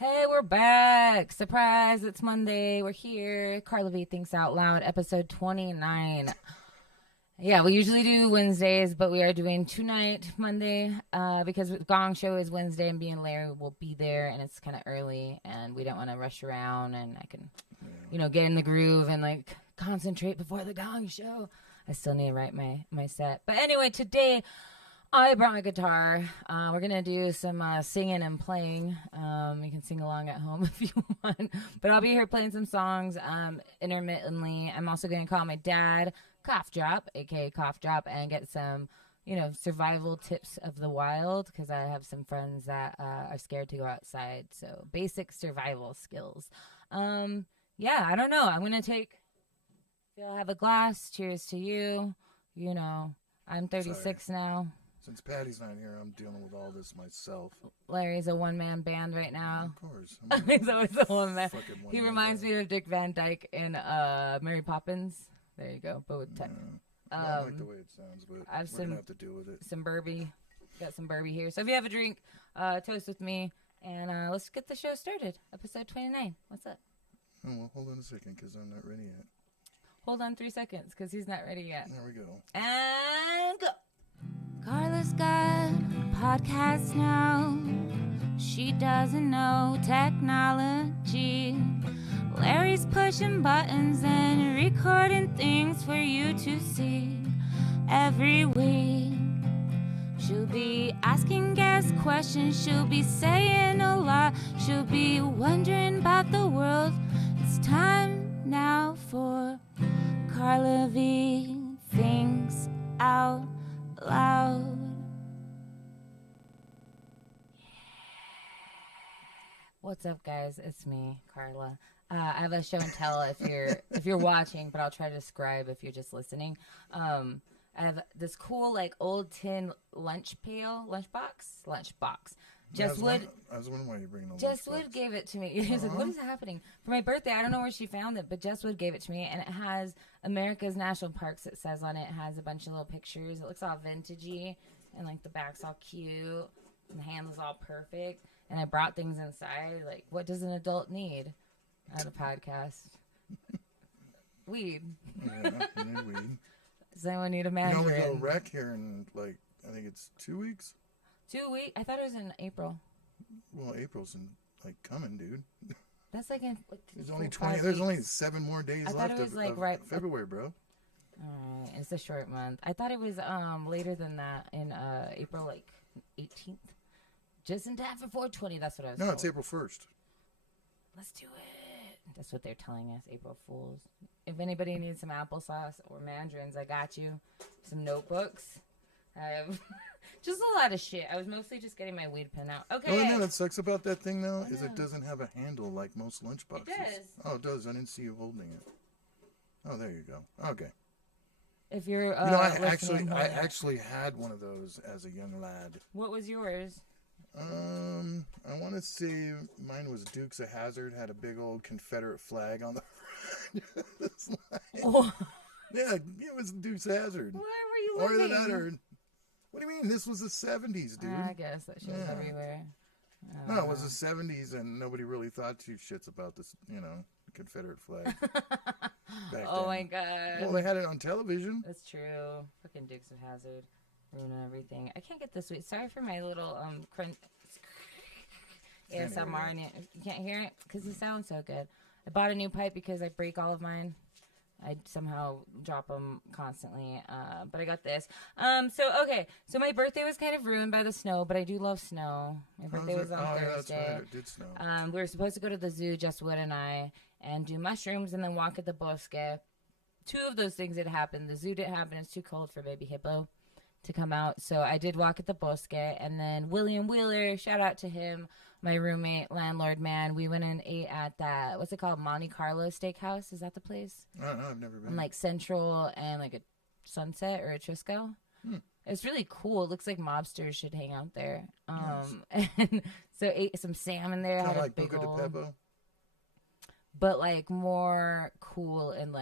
Hey, we're back. Surprise, it's Monday. We're here. Carla V Thinks Out Loud, episode 29. Yeah, we usually do Wednesdays, but we are doing tonight, Monday, because Gong Show is Wednesday and me and Larry will be there, and it's kind of early, and we don't want to rush around, and I can, get in the groove and, concentrate before the Gong Show. I still need to write my set. But anyway, today I brought my guitar. We're going to do some singing and playing. You can sing along at home if you want. But I'll be here playing some songs intermittently. I'm also going to call my dad, Cough Drop, a.k.a. Cough Drop, and get some, survival tips of the wild because I have some friends that are scared to go outside. So basic survival skills. I don't know. I'm going to take, if you'll have a glass, cheers to you. I'm 36 now. Since Patty's not here, I'm dealing with all this myself. Larry's a one-man band right now. Of course. He's always a one-man. He reminds me of Dick Van Dyke in Mary Poppins. There you go. But with tech. I don't like the way it sounds, but we're going to have to deal with it. Some Burby. Got some Burby here. So if you have a drink, toast with me. And let's get the show started. Episode 29. What's up? Oh, well, hold on a second, because I'm not ready yet. Hold on 3 seconds, because he's not ready yet. There we go. And go. Carla's got a podcast now. She doesn't know technology. Larry's pushing buttons and recording things for you to see every week. She'll be asking guest questions. She'll be saying a lot. She'll be wondering about the world. It's time now for Carla V Thinks Out Loud. What's up, guys? It's me, Carla. I have a show and tell if you're watching, but I'll try to describe if you're just listening. I have this cool old tin lunchbox. Justwood. I was wondering why you're bringing those. Justwood gave it to me. He's like, "What is happening?" For my birthday, I don't know where she found it, but Justwood gave it to me, and it has America's National Parks. It says on it. It has a bunch of little pictures. It looks all vintagey, and the back's all cute, and the handle's all perfect. And I brought things inside. What does an adult need at a podcast? Weed. Yeah, you need weed. Does anyone need a mandarin? We go wreck here in I think it's 2 weeks. 2 weeks? I thought it was in April. Well, April's coming, dude. That's in there's only 20. There's only 7 more days left. I thought it was right February, bro. Alright, it's a short month. I thought it was later than that in April 18th. Just in time for 420. That's what I was told. It's April 1st. Let's do it. That's what they're telling us. April Fools. If anybody needs some applesauce or mandarins, I got you. Some notebooks. I have just a lot of shit. I was mostly just getting my weed pen out. Okay. The only thing that sucks about that thing, though, is it doesn't have a handle like most lunchboxes. It does. Oh, it does. I didn't see you holding it. Oh, there you go. Okay. If you're, I actually had one of those as a young lad. What was yours? I want to say mine was Dukes of Hazzard. Had a big old Confederate flag on the front. Oh. Yeah, it was Dukes of Hazzard. Where were you living? What do you mean? This was the 70s, dude. I guess that shit's everywhere. No, it was the 70s, and nobody really thought two shits about this, Confederate flag. Oh, my God. Well, they had it on television. That's true. Fucking Dukes of Hazzard. Ruining everything. I can't get this sweet. Sorry for my little crunch. ASMR. You can't hear it? Because it sounds so good. I bought a new pipe because I break all of mine. I somehow drop them constantly, but I got this. So my birthday was kind of ruined by the snow, but I do love snow. My birthday was on Thursday. That's right. It did snow. We were supposed to go to the zoo, Justwood and I, and do mushrooms and then walk at the bosque. 2 of those things had happened. The zoo didn't happen. It's too cold for baby hippo to come out. So I did walk at the bosque, and then William Wheeler, shout out to him, my roommate, landlord man, we went and ate at that, what's it called, Monte Carlo Steakhouse? Is that the place? I don't know, I've never been. On Central and a Sunset or a Trisco. It's really cool. It looks like mobsters should hang out there. Nice. And so ate some salmon there. Kind of like Buca de Beppo? But more cool and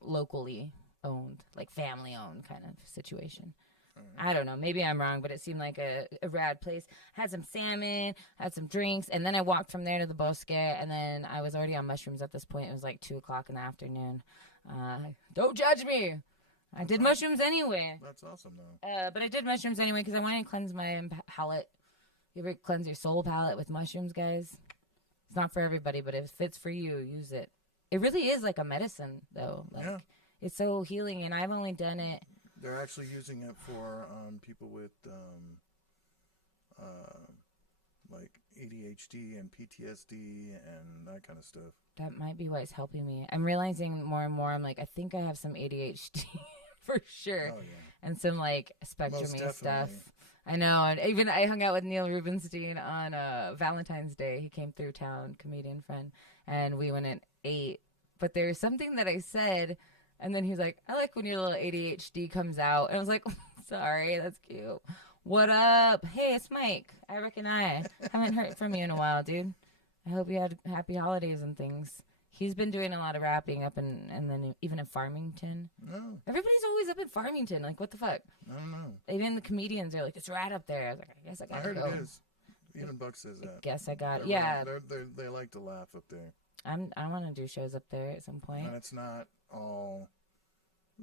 locally owned, family owned kind of situation. I don't know. Maybe I'm wrong, but it seemed like a rad place. Had some salmon, had some drinks, and then I walked from there to the Bosque, and then I was already on mushrooms at this point. It was like 2 o'clock in the afternoon. Don't judge me. I did mushrooms anyway. That's awesome, though. But I did mushrooms anyway because I wanted to cleanse my palate. You ever cleanse your soul palate with mushrooms, guys? It's not for everybody, but if it's for you, use it. It really is like a medicine, though. Like, yeah. It's so healing, and I've only done it. They're actually using it for people with like ADHD and PTSD and that kind of stuff. That might be why it's helping me. I'm realizing more and more, I'm like, I think I have some ADHD for sure. Oh, yeah. And some like spectrum-y stuff. I know. And even I hung out with Neil Rubenstein on Valentine's Day. He came through town, comedian friend, and we went and ate. But there's something that I said, and then he's like, I like when your little ADHD comes out. And I was like, sorry, that's cute. What up? Hey, it's Mike. I recognize. Haven't heard from you in a while, dude. I hope you had happy holidays and things. He's been doing a lot of rapping up and then even in Farmington. Oh. Everybody's always up in Farmington. Like, what the fuck? I don't know. Even the comedians are like, it's rad up there. I was like, I guess I gotta go. I heard it is. Even Buck says that. I guess I got it. Really, Yeah. They like to laugh up there. I want to do shows up there at some point. And it's not all,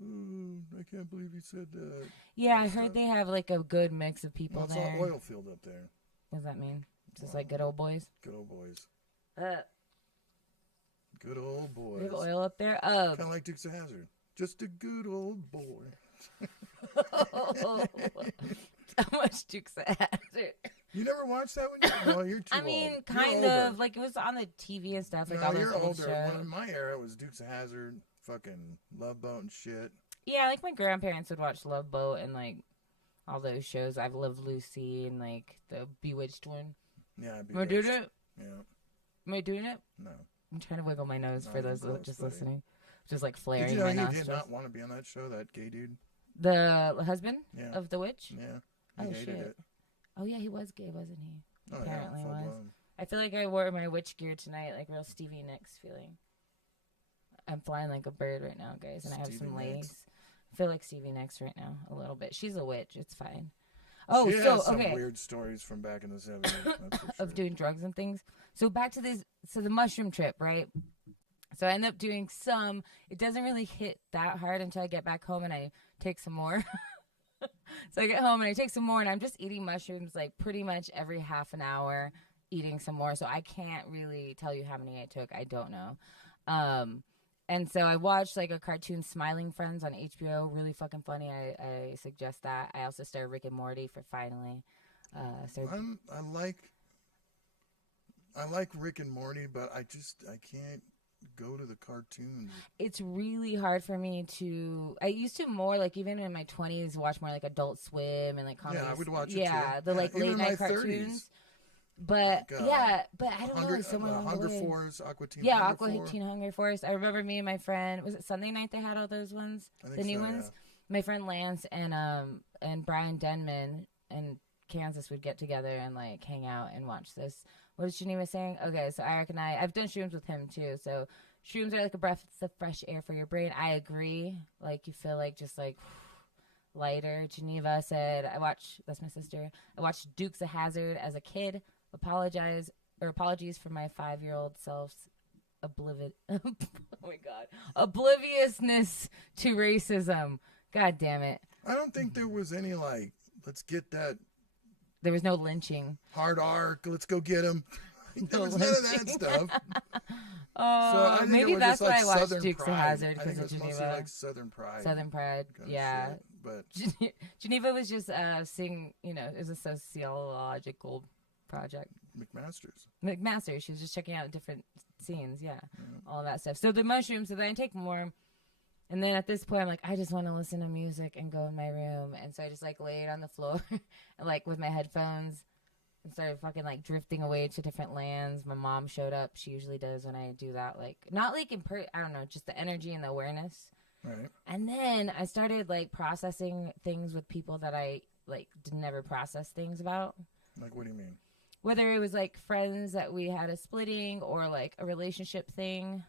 ooh, I can't believe you said that. Yeah, I heard they have like a good mix of people there. It's all oil field up there. What does that mean? Just like good old boys? Good old boys. Uh, Good old boys. We have oil up there? Kind of like Dukes of Hazzard. Just a good old boy. How much Dukes of Hazzard? You never watched that one? No, you're too old. I mean, You're kind older. of. Like, it was on the TV and stuff. Like, No, all those you're old older. shows. When in my era, it was Dukes of Hazzard, fucking Love Boat and shit. Yeah, like my grandparents would watch Love Boat and like all those shows. I've Loved Lucy and like the Bewitched one. Yeah, Am I doing it? Yeah. Am I doing it? No. I'm trying to wiggle my nose for those close, just buddy. listening. Just like flaring Did you know my he nostrils. did not want to be on that show, that gay dude? The husband Yeah. of the witch? Yeah. Oh, He hated shit. it. Oh, yeah, he was gay, wasn't he? Oh, Apparently yeah, full was. blown. I feel like I wore my witch gear tonight, like real Stevie Nicks feeling. I'm flying like a bird right now, guys, and I have Stevie some Nicks. legs. I feel like Stevie Nicks right now, a little bit. She's a witch. It's fine. Oh, She so, has some okay. weird stories from back in the 70s. That's for sure. Of doing drugs and things. So back to this, so the mushroom trip, right? So I end up doing some. It doesn't really hit that hard until I get back home and I take some more. So I get home and I take some more and I'm just eating mushrooms like pretty much every half an hour, eating some more. So I can't really tell you how many I took. I don't know. And so I watched like a cartoon, Smiling Friends, on HBO. Really fucking funny. I suggest that. I also started Rick and Morty for finally. I like Rick and Morty, but I can't go to the cartoons. It's really hard for me to. I used to more like even in my 20s watch more like Adult Swim and like comedies. Yeah, I would watch it yeah, too. the Yeah, like even late in night my cartoons. 30s. But Like, yeah, but I don't know. Someone along the Hunger way. Force, Aqua Teen Yeah, Hunger Aqua Force. Teen Hunger Force. I remember me and my friend. Was it Sunday night they had all those ones? I think The new so, ones. yeah. My friend Lance and Brian Denman and Kansas would get together and like hang out and watch this. What is Geneva saying? Okay, so I reckon I've done shrooms with him too. So shrooms are like a breath of fresh air for your brain. I agree. Like you feel like just like lighter. Geneva said, that's my sister. I watched Dukes of Hazzard as a kid. Apologies for my 5-year-old self's obliviousness to racism. God damn it. I don't think there was any like, let's get that There was no lynching. hard arc, let's go get him. There was none of that stuff. Oh, So I think maybe it was that's just like why I watched Southern Dukes of Pride. Hazzard I because think it of was mostly Geneva. like Southern Pride. Southern Pride, kind of yeah. shit, But Geneva was just seeing, it was a sociological project. McMaster. She was just checking out different scenes, yeah, all that stuff. So the mushrooms, so then I take more. And then at this point, I'm like, I just want to listen to music and go in my room. And so I just like laid on the floor and like with my headphones and started fucking like drifting away to different lands. My mom showed up. She usually does when I do that. Like, not like I don't know, just the energy and the awareness. right. And then I started like processing things with people that I like never process things about. Like, what do you mean? Whether it was like friends that we had a splitting or like a relationship thing,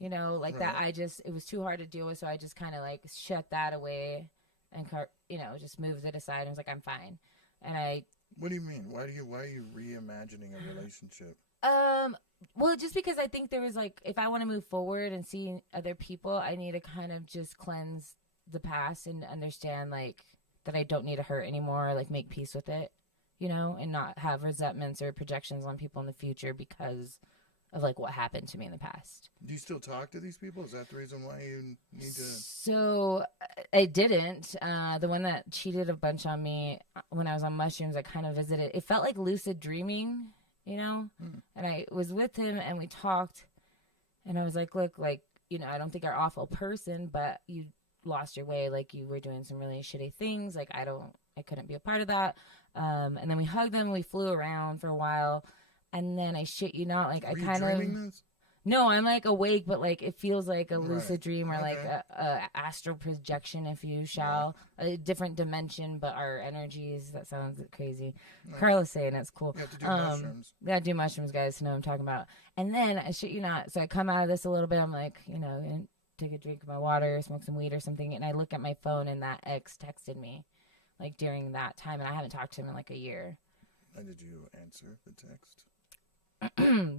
like that. Right. It was too hard to deal with. So I just kind of like shut that away and just moved it aside and was like, I'm fine. And What do you mean? Why are you reimagining a relationship? Well, just because I think there was like, if I want to move forward and see other people, I need to kind of just cleanse the past and understand like that I don't need to hurt anymore, like make peace with it, and not have resentments or projections on people in the future because of like what happened to me in the past. Do you still talk to these people? Is that the reason why you need to? So I didn't. The one that cheated a bunch on me when I was on mushrooms, I kind of visited. It felt like lucid dreaming, And I was with him and we talked and I was like, look, like, I don't think you're an awful person, but you lost your way. Like you were doing some really shitty things. Like I couldn't be a part of that. And then we hugged them and we flew around for a while. And then I shit you not, like I kind of. This? No, I'm like awake, but like it feels like a lucid dream or okay. like a astral projection, if you shall, a different dimension, but our energies. That sounds crazy. No. Carla's saying it's cool. You have to do mushrooms. Yeah, do mushrooms, guys, to know what I'm talking about. And then I shit you not, so I come out of this a little bit. I'm like, take a drink of my water, smoke some weed or something, and I look at my phone, and that ex texted me, like during that time, and I haven't talked to him in like a year. And did you answer the text?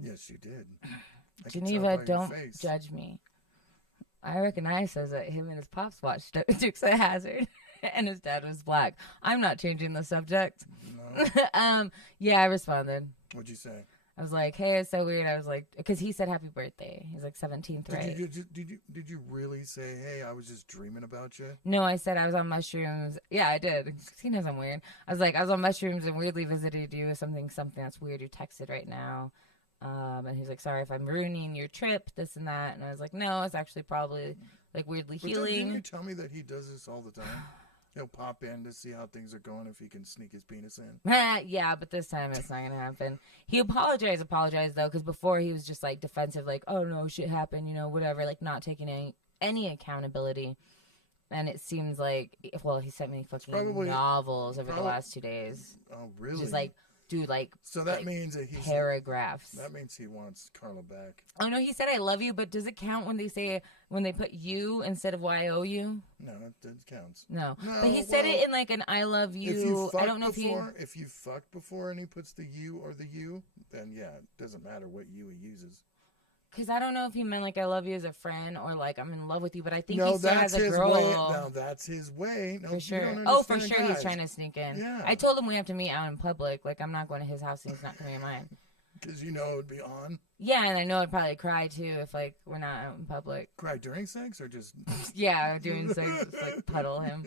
Yes, you did. Geneva, don't judge me. I recognize says that him and his pops watched Dukes of Hazzard, and his dad was black. I'm not changing the subject. No. Yeah, I responded. What'd you say? I was like, hey, it's so weird. I was like, because he said happy birthday. He's like 17th, right? Did you really say, hey, I was just dreaming about you? No, I said I was on mushrooms. Yeah, I did. He knows I'm weird. I was like, I was on mushrooms and weirdly visited you with something that's weird. You texted right now. And he was like, sorry if I'm ruining your trip, this and that. And I was like, no, it's actually probably like weirdly healing. Didn't you tell me that he does this all the time? He'll pop in to see how things are going if he can sneak his penis in. Yeah, but this time it's not going to happen. He apologized though, because before he was just like defensive, like, oh no, shit happened, whatever, like not taking any accountability. And it seems like, well, he sent me fucking novels over the last 2 days. Oh, really? Just like, dude, like, so that means that he's paragraphs. That means he wants Carla back. Oh no, he said I love you, but does it count when they put you instead of YOU? No, it counts. No, but he said it in like an I love you. I don't know if you fucked before and he puts the you or the you, then yeah, it doesn't matter what you he uses. Because I don't know if he meant like I love you as a friend or like I'm in love with you, but I think he still has a girl. No, that's his way. No, for sure. For sure he's trying to sneak in. Yeah. I told him we have to meet out in public. Like I'm not going to his house and he's not coming to mine. Because it would be on? Yeah, and I know I'd probably cry too if like we're not out in public. Cry during sex or just... Yeah, during sex, just like puddle him.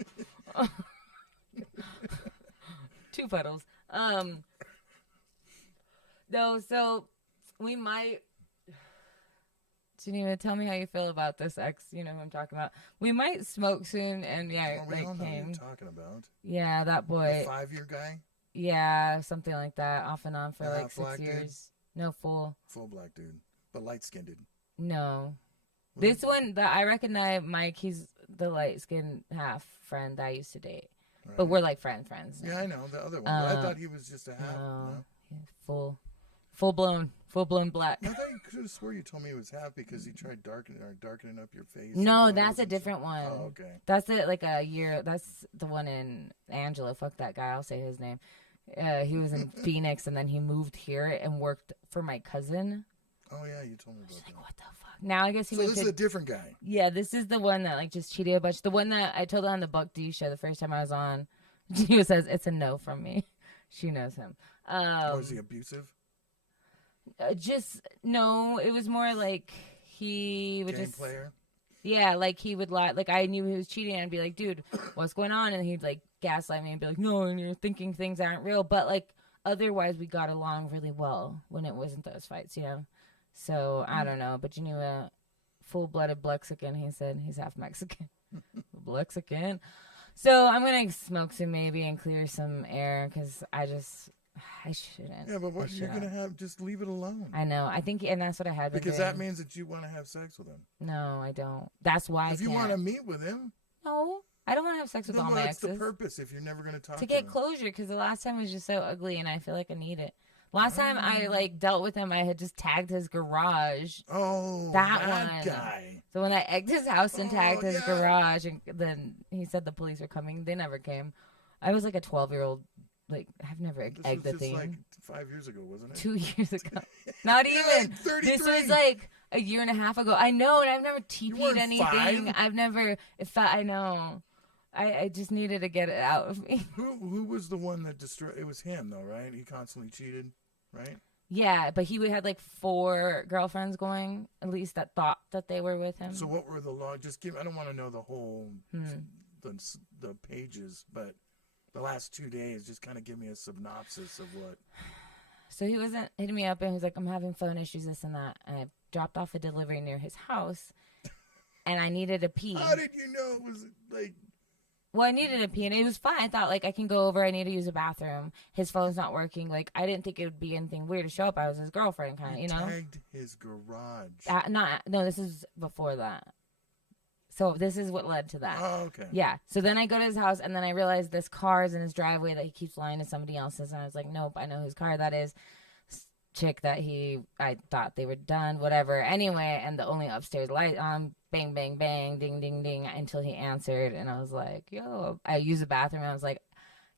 2 puddles. No, so we might... Geneva, tell me how you feel about this ex, who I'm talking about. We might smoke soon, and yeah, we all know who you're talking about. Yeah, that boy. The 5-year guy? Yeah, something like that, off and on for like 6 years. Dude? No, full. Full black dude, but light-skinned. No. This one, I recognize Mike, he's the light-skinned half friend that I used to date. Right. But we're like friends now. Yeah, I know, the other one. But I thought he was just a half. No. Full-blown black. I thought you could have swore you told me it was half because he tried darkening up your face. No, that's a different one. Oh, okay. That's it, like a year. That's the one in Angela. Fuck that guy. I'll say his name. He was in Phoenix, and then he moved here and worked for my cousin. Oh, yeah, you told me about that. Like, what the fuck? Now I guess he was... So this is a different guy. Yeah, this is the one that like just cheated a bunch. The one that I told her on the Buck D show the first time I was on. She says, it's a no from me. She knows him. Was he abusive? No, it was more like he would Game player? Yeah, like he would lie. Like I knew he was cheating and I'd be like, dude, what's going on? And he'd like gaslight me and be like, no, and you're thinking things aren't real. But like otherwise we got along really well when it wasn't those fights, So I don't know. But full-blooded Blexican, he said. He's half Mexican. Blexican. So I'm going to smoke some maybe and clear some air because I shouldn't. Yeah, but what you're going to have, just leave it alone. I know. I think, and that's what I had been because doing. that means that you want to have sex with him. No, I don't. That's why if you want to meet with him. No, I don't want to have sex with all my exes. That's the purpose if you're never going to talk to get him. Closure, because the last time was just so ugly and I feel like I need it. Last time I like dealt with him, I had just tagged his garage. Oh, that that one. guy. So when I egged his house and tagged his garage, and then he said the police were coming, they never came. I was like a 12-year-old. Like, I've never egged the thing. Like 5 years ago, wasn't it? 2 years ago. Not even. Like this was like a year and a half ago. I know, and I've never TP'd anything. 5? I've never. I know. I just needed to get it out of me. Who was the one that destroyed? It was him, though, right? He constantly cheated, right? Yeah, but he had like 4 girlfriends going, at least that thought that they were with him. So what were the law? Just give. I don't want to know the whole the pages, but the last 2 days, just kind of give me a synopsis of what. So he wasn't hitting me up, and he was like, "I'm having phone issues, this and that." And I dropped off a delivery near his house, and I needed a pee. How did you know it was like? Well, I needed a pee, and it was fine. I thought, like, I can go over. I need to use a bathroom. His phone's not working. Like, I didn't think it would be anything weird to show up. I was his girlfriend, kind of, you know? Tagged his garage. No, this is before that. So this is what led to that. Oh, okay. Yeah. So then I go to his house, and then I realize this car is in his driveway that he keeps lying to somebody else's. And I was like, nope, I know whose car that is. Chick that I thought they were done, whatever. Anyway, and the only upstairs light on, bang, bang, bang, ding, ding, ding, until he answered. And I was like, yo, I used the bathroom. And I was like,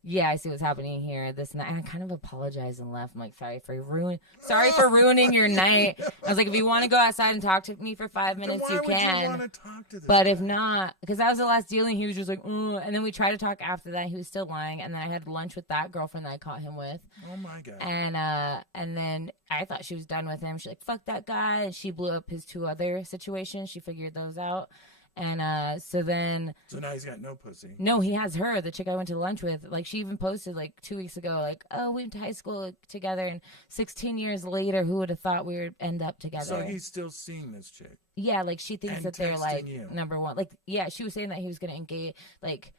yeah, I see what's happening here, this and that. And I kind of apologized and left. I'm like, sorry for ruining your night. I was like, if you want to go outside and talk to me for 5 minutes, you can. You want to talk to this but guy? If not, because that was the last dealing, he was just like, and then we tried to talk after that. He was still lying. And then I had lunch with that girlfriend that I caught him with. Oh my God. And then I thought she was done with him. She's like, fuck that guy. And she blew up his 2 other situations. She figured those out. And so now he's got no pussy. No, he has her, the chick I went to lunch with. Like, she even posted like 2 weeks ago, like, oh, we went to high school together, and 16 years later, who would have thought we would end up together? So he's still seeing this chick. Yeah, like, she thinks and that they're like number #1. Like, yeah, she was saying that he was gonna engage, like,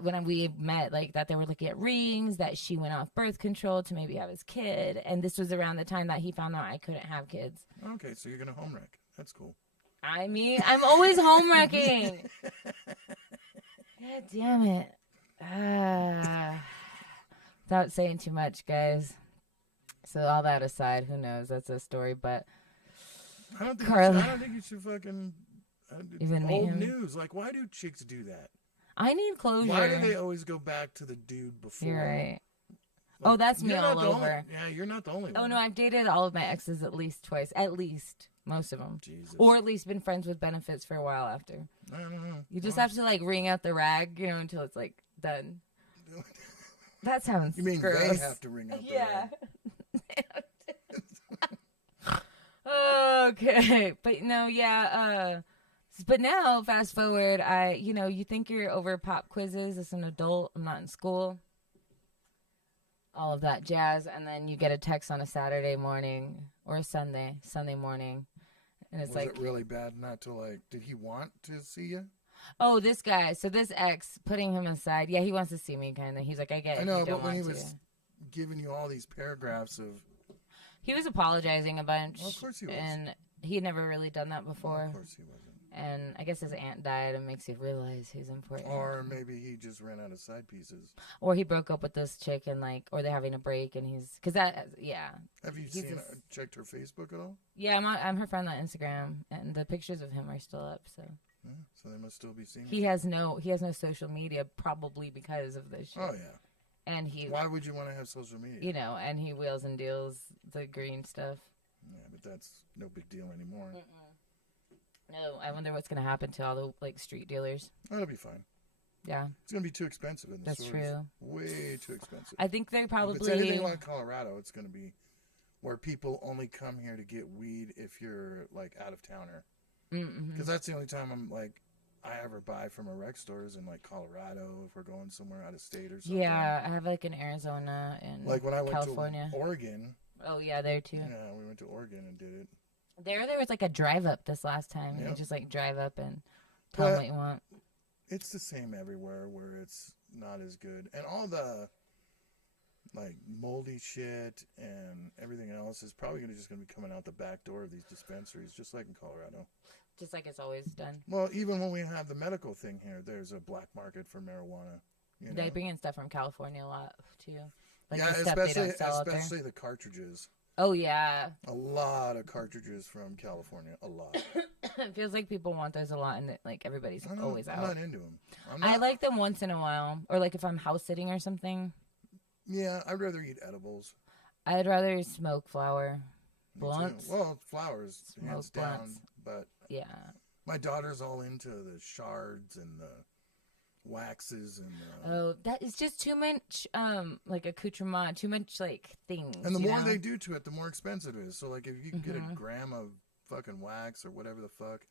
when we met, like, that they were looking at rings, that she went off birth control to maybe have his kid, and this was around the time that he found out I couldn't have kids. Okay, so you're gonna home wreck. That's cool. I mean, I'm always home wrecking. God damn it. Without saying too much, guys. So all that aside, who knows? That's a story, but I don't think you should fucking even old news. Like, why do chicks do that? I need closure. Why do they always go back to the dude before? You're right. Like, oh, that's me all over. Yeah, you're not the only one. Oh, no, I've dated all of my exes at least twice. At least. Most of them. Jesus. Or at least been friends with benefits for a while after. I don't know. You just have to, like, wring out the rag, you know, until it's, like, done. That sounds You mean gross. they have to wring out the rag? Okay. But, no, yeah, but now, fast forward, you think you're over pop quizzes as an adult. I'm not in school. All of that jazz. And then you get a text on a Saturday morning or a Sunday morning. And it's was it really bad not to, like, did he want to see you? Oh, this guy. So this ex, putting him aside. Yeah, he wants to see me, kind of. He's like, I get it. I know, but when he was giving you all these paragraphs of... He was apologizing a bunch. Well, of course he was. And he had never really done that before. Well, of course he wasn't. And I guess his aunt died and makes you realize he's important. Or maybe he just ran out of side pieces. Or he broke up with this chick and, like, or they're having a break and yeah. Have you checked her Facebook at all? Yeah, I'm her friend on Instagram, and the pictures of him are still up, so. Yeah, so they must still be seeing He has no social media, probably because of this shit. Oh, yeah. And why would you want to have social media? You know, and he wheels and deals the green stuff. Yeah, but that's no big deal anymore. No, I wonder what's going to happen to all the, like, street dealers. That'll be fine. Yeah. It's going to be too expensive in the That's stores. true. Way too expensive. I think they're probably... If it's anything like Colorado, it's going to be where people only come here to get weed if you're, like, out-of-towner. Because that's the only time I ever buy from a rec store is in, like, Colorado, if we're going somewhere out of state or something. Yeah, I have, like, in Arizona and like when I went California. to Oregon. Oh, yeah, there, too. Yeah, we went to Oregon and did it. There was, like, a drive-up this last time. Yep. You just, like, drive up and tell them what you want. It's the same everywhere where it's not as good. And all the, like, moldy shit and everything else is probably just going to be coming out the back door of these dispensaries, just like in Colorado. Just like it's always done. Well, even when we have the medical thing here, there's a black market for marijuana. You know? They bring in stuff from California a lot, too. Like yeah, the stuff they don't sell out there. especially the cartridges. Oh yeah. A lot of cartridges from California. A lot. It feels like people want those a lot, and that, like everybody's always out. I'm not into them. I like them once in a while, or like if I'm house sitting or something. Yeah, I'd rather eat edibles. I'd rather smoke flower. Blunts. Well, flowers, hands down. Blunts. But yeah, my daughter's all into the shards and the waxes and that is just too much like accoutrement, too much like things. and the more they do to it, the more expensive it is. So like if you can get a gram of fucking wax or whatever the fuck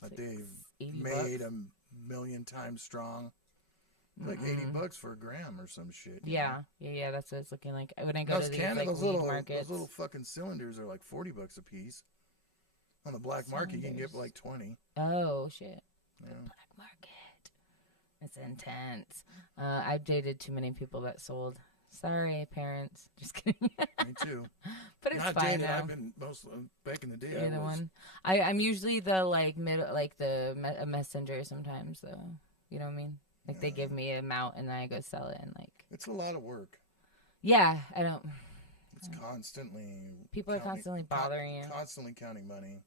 that they've made $1 million times strong, like $80 for a gram or some shit. Yeah, that's what it's looking like when I go to these like those weed little markets. Those little fucking cylinders are like $40 a piece. On the black market, you can get like 20. Oh shit! Yeah. The black market. It's intense. I've dated too many people that sold. Sorry, parents. Just kidding. Me too. But it's not fine dated. now. I've been back in the day. You're the one. I'm usually the like a messenger sometimes though. You know what I mean? Like they give me an amount and then I go sell it and like. It's a lot of work. Yeah, I don't. It's constantly. People are constantly bothering you. Constantly counting money.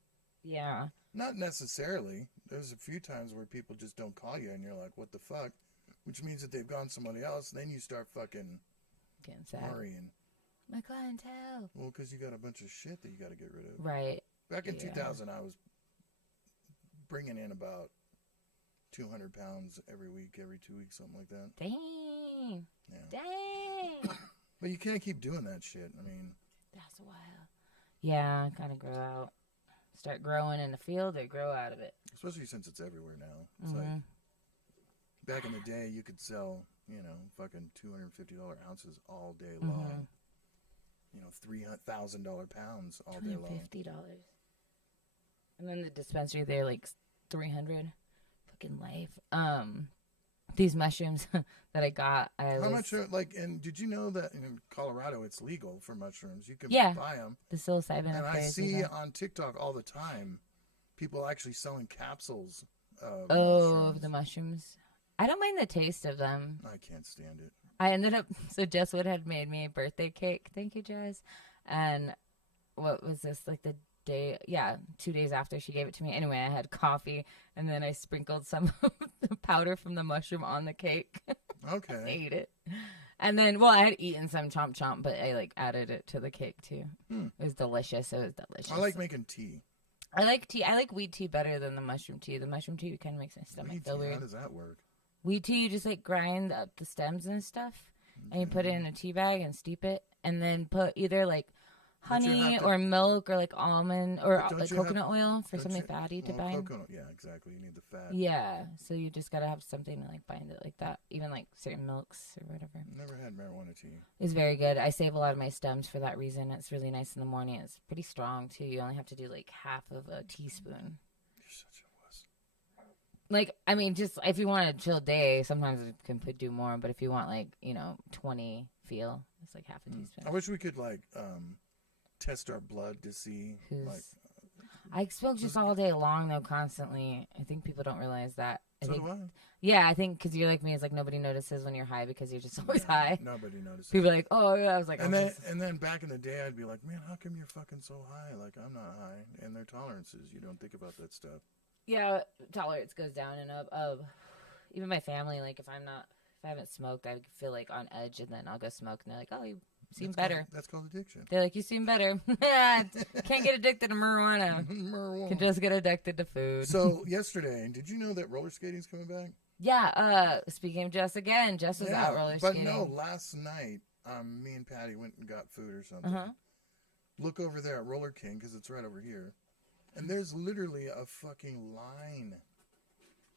Yeah. Not necessarily. There's a few times where people just don't call you and you're like, what the fuck? Which means that they've gone somebody else. Then you start fucking getting sad. worrying. My clientele. Well, because you got a bunch of shit that you got to get rid of. Right. Back in 2000, I was bringing in about 200 pounds every week, every 2 weeks, something like that. Dang. Yeah. Dang. But you can't keep doing that shit. I mean. That's wild. Yeah, kind of grow out. Start growing in the field or grow out of it. Especially since it's everywhere now. It's like, back in the day, you could sell, fucking $250 ounces all day long. $3,000 pounds all day long. $50. And then the dispensary, they're like $300. Fucking life. These mushrooms that I got. How much are, and did you know that in Colorado it's legal for mushrooms? You can buy them. The psilocybin. And I see on TikTok all the time people actually selling capsules of of the mushrooms. I don't mind the taste of them. I can't stand it. I ended up, so Jess Wood had made me a birthday cake. Thank you, Jess. And what was this, like the day, 2 days after she gave it to me. Anyway, I had coffee and then I sprinkled some of the powder from the mushroom on the cake. Okay. I ate it. And then, I had eaten some chomp, but I like added it to the cake too. It was delicious. I like making tea. I like tea. I like weed tea better than the mushroom tea. The mushroom tea kind of makes my stomach feel weird. How does that work? Weed tea, you just like grind up the stems and stuff, and you put it in a tea bag and steep it, and then put either like honey or milk or like almond or like coconut oil for something fatty to bind. Coconut, yeah, exactly. You need the fat. Yeah, so you just gotta have something to like bind it like that. Even like certain milks or whatever. Never had marijuana tea. It's very good. I save a lot of my stems for that reason. It's really nice in the morning. It's pretty strong too. You only have to do like half of a teaspoon. You're such a wuss. Like, I mean, just if you want a chill day, sometimes it can do more. But if you want like 20 feel, it's like half a teaspoon. I wish we could test our blood to see. I smoke just all day long though, constantly. I think people don't realize that. Do I. Yeah, I think because you're like me, it's like nobody notices when you're high because you're just always high. Nobody notices. People are like, oh yeah, I was like, and then back in the day, I'd be like, man, how come you're fucking so high? Like I'm not high, and their tolerances. You don't think about that stuff. Yeah, tolerance goes down and up. Even my family, like if I haven't smoked, I feel like on edge, and then I'll go smoke, and they're like, oh, you seem better. That's called addiction. They're like, you seem better. Can't get addicted to marijuana. Can just get addicted to food. So yesterday, did you know that roller skating's coming back? Yeah. Speaking of Jess again, Jess was out roller skating. But no, last night, me and Patty went and got food or something. Look over there at Roller King because it's right over here, and there's literally a fucking line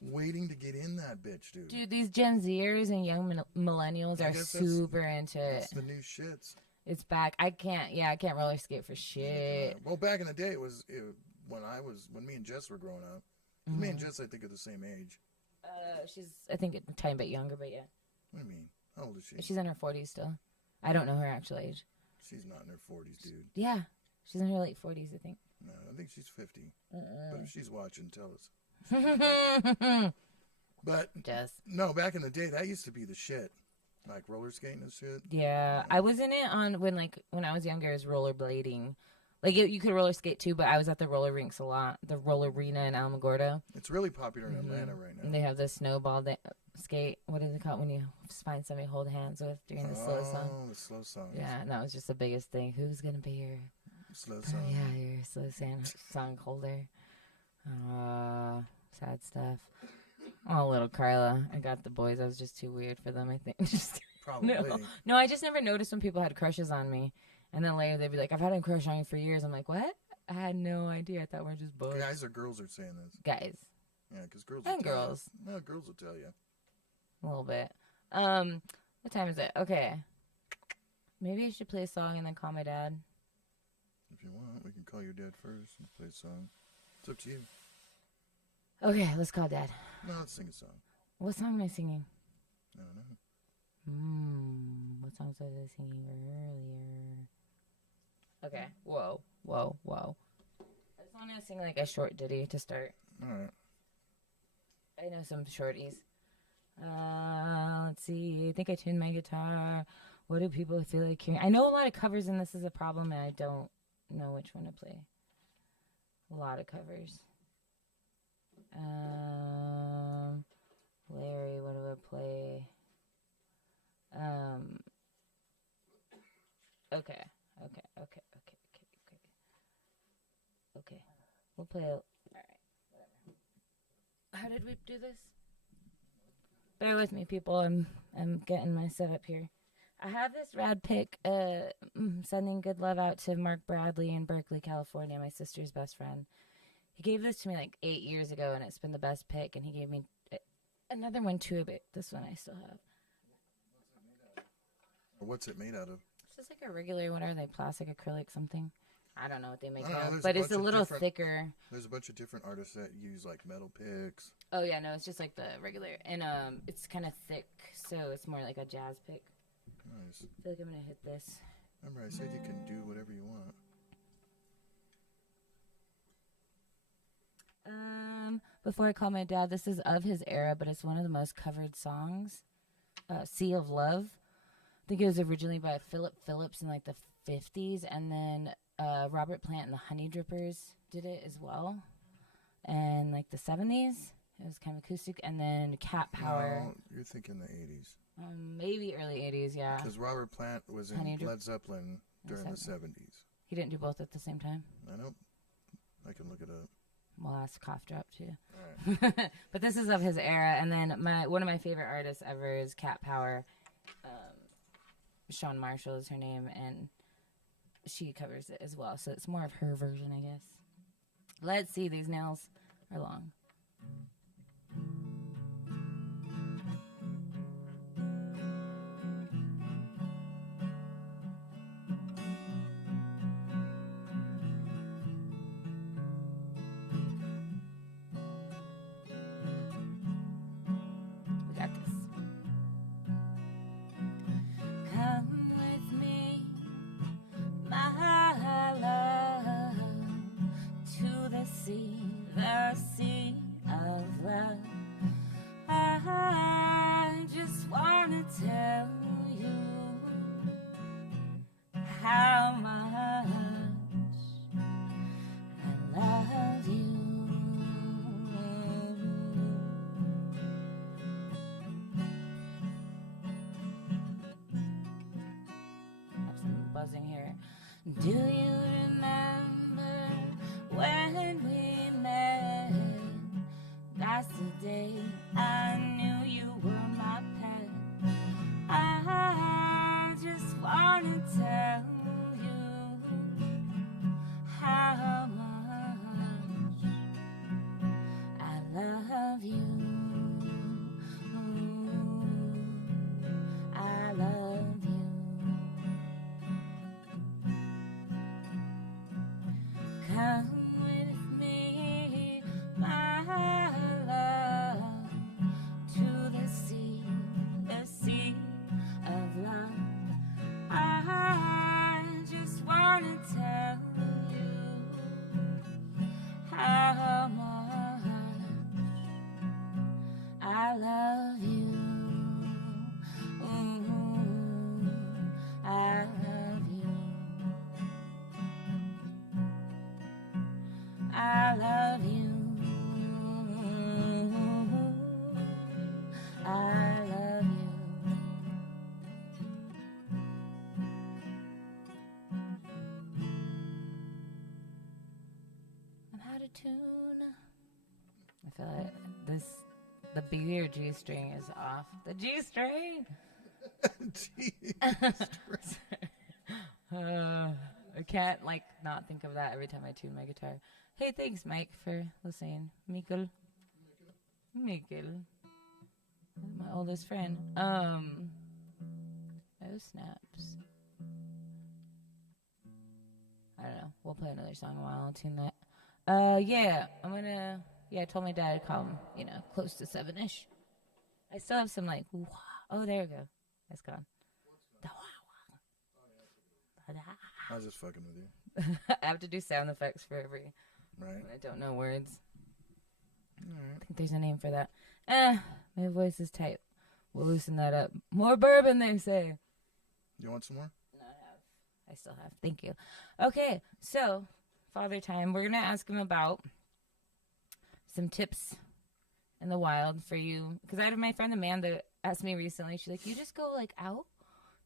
waiting to get in that bitch, dude. Dude, these Gen Zers and young millennials are super into it. It's the new shits. It's back. I can't roller skate for shit. Well, back in the day, when me and Jess were growing up. Me and Jess, I think, are the same age. She's, I think, a tiny bit younger, but yeah. What do you mean? How old is she? She's in her 40s still. I don't know her actual age. She's not in her 40s, dude. Yeah. She's in her late 40s, I think. No, I think she's 50. But if she's watching, tell us. But Jess. No, back in the day, that used to be the shit. Like roller skating and shit? Yeah. I was in it on when I was younger, it was rollerblading. Like, you could roller skate too, but I was at the roller rinks a lot. The roller arena in Alamogordo. It's really popular in Atlanta right now. And they have the snowball skate. What is it called when you find somebody to hold hands with during the slow song? Oh, the slow song. Yeah, and that was just the biggest thing. Who's going to be your slow song? Yeah, your slow song holder. Sad stuff. Oh, little Carla. I got the boys. I was just too weird for them, I think. Probably. No, I just never noticed when people had crushes on me. And then later they'd be like, I've had a crush on you for years. I'm like, what? I had no idea. I thought we were just boys. Guys or girls are saying this? Guys. Yeah, because girls and girls. No, girls will tell you. A little bit. What time is it? Okay. Maybe I should play a song and then call my dad. If you want, we can call your dad first and play a song. It's up to you. Okay, let's call Dad. No, let's sing a song. What song am I singing? I don't know. What songs was I singing earlier? Okay. Whoa. I just want to sing like a short ditty to start. All right. I know some shorties. Let's see. I think I tuned my guitar. What do people feel like hearing? I know a lot of covers, and this is a problem, and I don't know which one to play. A lot of covers. Larry, what do I play? Okay. We'll play. All right. Whatever. How did we do this? Bear with me, people. I'm getting my setup here. I have this rad pick. Sending good love out to Mark Bradley in Berkeley, California, my sister's best friend. He gave this to me like 8 years ago, and it's been the best pick. And he gave me another one too, but this one I still have. What's it made out of? It's just like a regular, what are they, plastic, acrylic, something? I don't know what they make out of, but it's a little thicker. There's a bunch of different artists that use like metal picks. Oh yeah, no, it's just like the regular, and it's kind of thick, so it's more like a jazz pick. Nice. I feel like I'm gonna hit this. Remember, I said you can do whatever you want. Before I call my dad, this is of his era, but it's one of the most covered songs. Sea of Love. I think it was originally by Philip Phillips in like the 50s, and then Robert Plant and the Honey Drippers did it as well. And like the 70s, it was kind of acoustic, and then Cat Power. No, you're thinking the 80s. Maybe early 80s, yeah. Because Robert Plant was in Led Zeppelin during the 70s. He didn't do both at the same time? I know. I can look it up. Well, that's a cough drop too. All right. But this is of his era, and then one of my favorite artists ever is Cat Power. Shawn Marshall is her name, and she covers it as well. So it's more of her version, I guess. Let's see. These nails are long. The sea of love. I just wanna tell you how much I love you. I have some buzzing here. Do you remember when we met? That's the day I knew you were my pet. I just wanna tell you how much I love you. I love you. B or G string is off. The G string. I can't not think of that every time I tune my guitar. Hey, thanks, Mike, for listening. Mikkel, my oldest friend. Oh snaps. I don't know. We'll play another song in a while. I'll tune that. Yeah, I'm gonna. Yeah, I told my dad to come. Close to 7-ish. I still have some oh, there we go. It's gone. I was just fucking with you. I have to do sound effects for every. Right. I don't know words. Right. I think there's a name for that. My voice is tight. We'll loosen that up. More bourbon, they say. You want some more? No, I still have. Thank you. Okay, so father time. We're gonna ask him about some tips in the wild for you. Because I had my friend Amanda asked me recently. She's like, "You just go out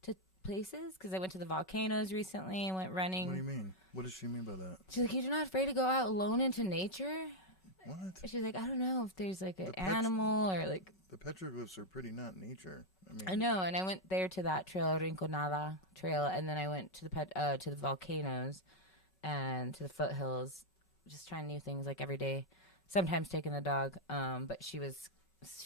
to places?" Because I went to the volcanoes recently and went running. What do you mean? What does she mean by that? She's like, "You're not afraid to go out alone into nature?" What? She's like, "I don't know if there's an animal or The petroglyphs are pretty not nature. I know, and I went there to that trail, Rinconada Trail, and then I went to the volcanoes and to the foothills, just trying new things every day. Sometimes taking the dog, but she's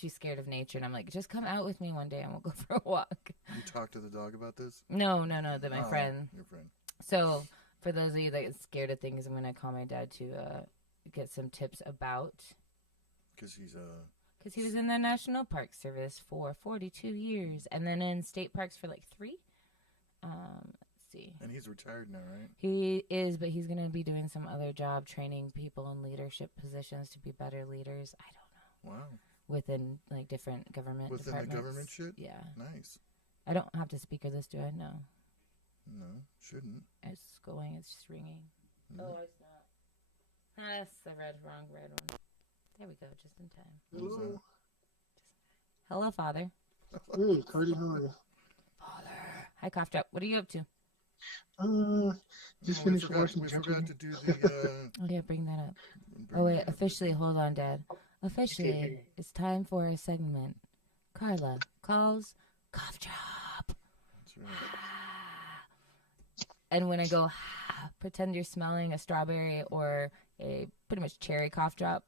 scared of nature, and I'm like, just come out with me one day and we'll go for a walk. You talk to the dog about this? No, my friend. Your friend. So for those of you that get scared of things, I'm gonna call my dad to get some tips about. Because he was in the National Park Service for 42 years, and then in state parks for 3. Let's see. And he's retired now, right? He is, but he's going to be doing some other job, training people in leadership positions to be better leaders. I don't know. Wow. Within different government departments. Within the government shit? Yeah. Nice. I don't have to speaker this, do I? No. No, shouldn't. It's going. It's just ringing. No. Oh, it's not. That's the wrong red one. There we go, just in time. Hello. Hello, Father. Hey, Cardi, how are you? Father. Hi, Cough Drop. What are you up to? Just finished watching We Jeopardy. forgot to do the... Oh, yeah, bring that up. Oh, wait, officially, hold on, Dad. Officially, it's time for a segment. Carla calls Cough Drop. That's right. And when I go, pretend you're smelling a strawberry or a pretty much cherry cough drop.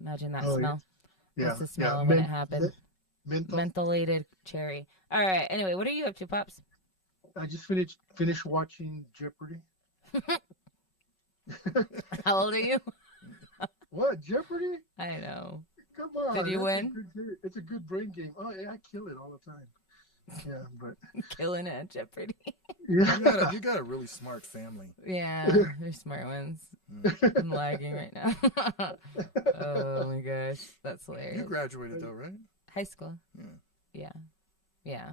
Imagine that smell. Yeah. That's the smell when it happened. Menthol. Mentholated cherry. All right. Anyway, what are you up to, Pops? I just finished watching Jeopardy. How old are you? What, Jeopardy? I know. Come on. Did you win? It's a good brain game. Oh, yeah, I kill it all the time. Yeah, but Killing it at Jeopardy. yeah. You got a really smart family. Yeah, they're smart ones. I'm lagging right now. Oh my gosh, that's hilarious. You graduated though, right? High school. Yeah. Yeah.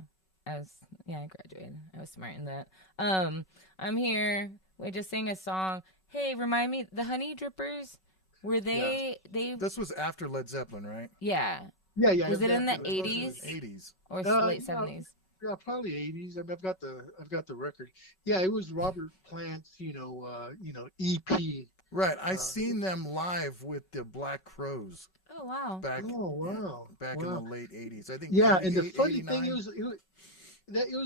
I graduated. I was smart in that. I'm here. We just sang a song. Hey, remind me, the Honey Drippers, were they? This was after Led Zeppelin, right? Yeah. Yeah. Was it in the exactly. 80s? 80s. Or late 70s? Yeah, probably 80s. I mean, I've got the record. Yeah, it was Robert Plant's, EP. Right. I seen them live with the Black Crows. Oh wow. Back in the late 80s. I think. Yeah, and the funny 89. thing it was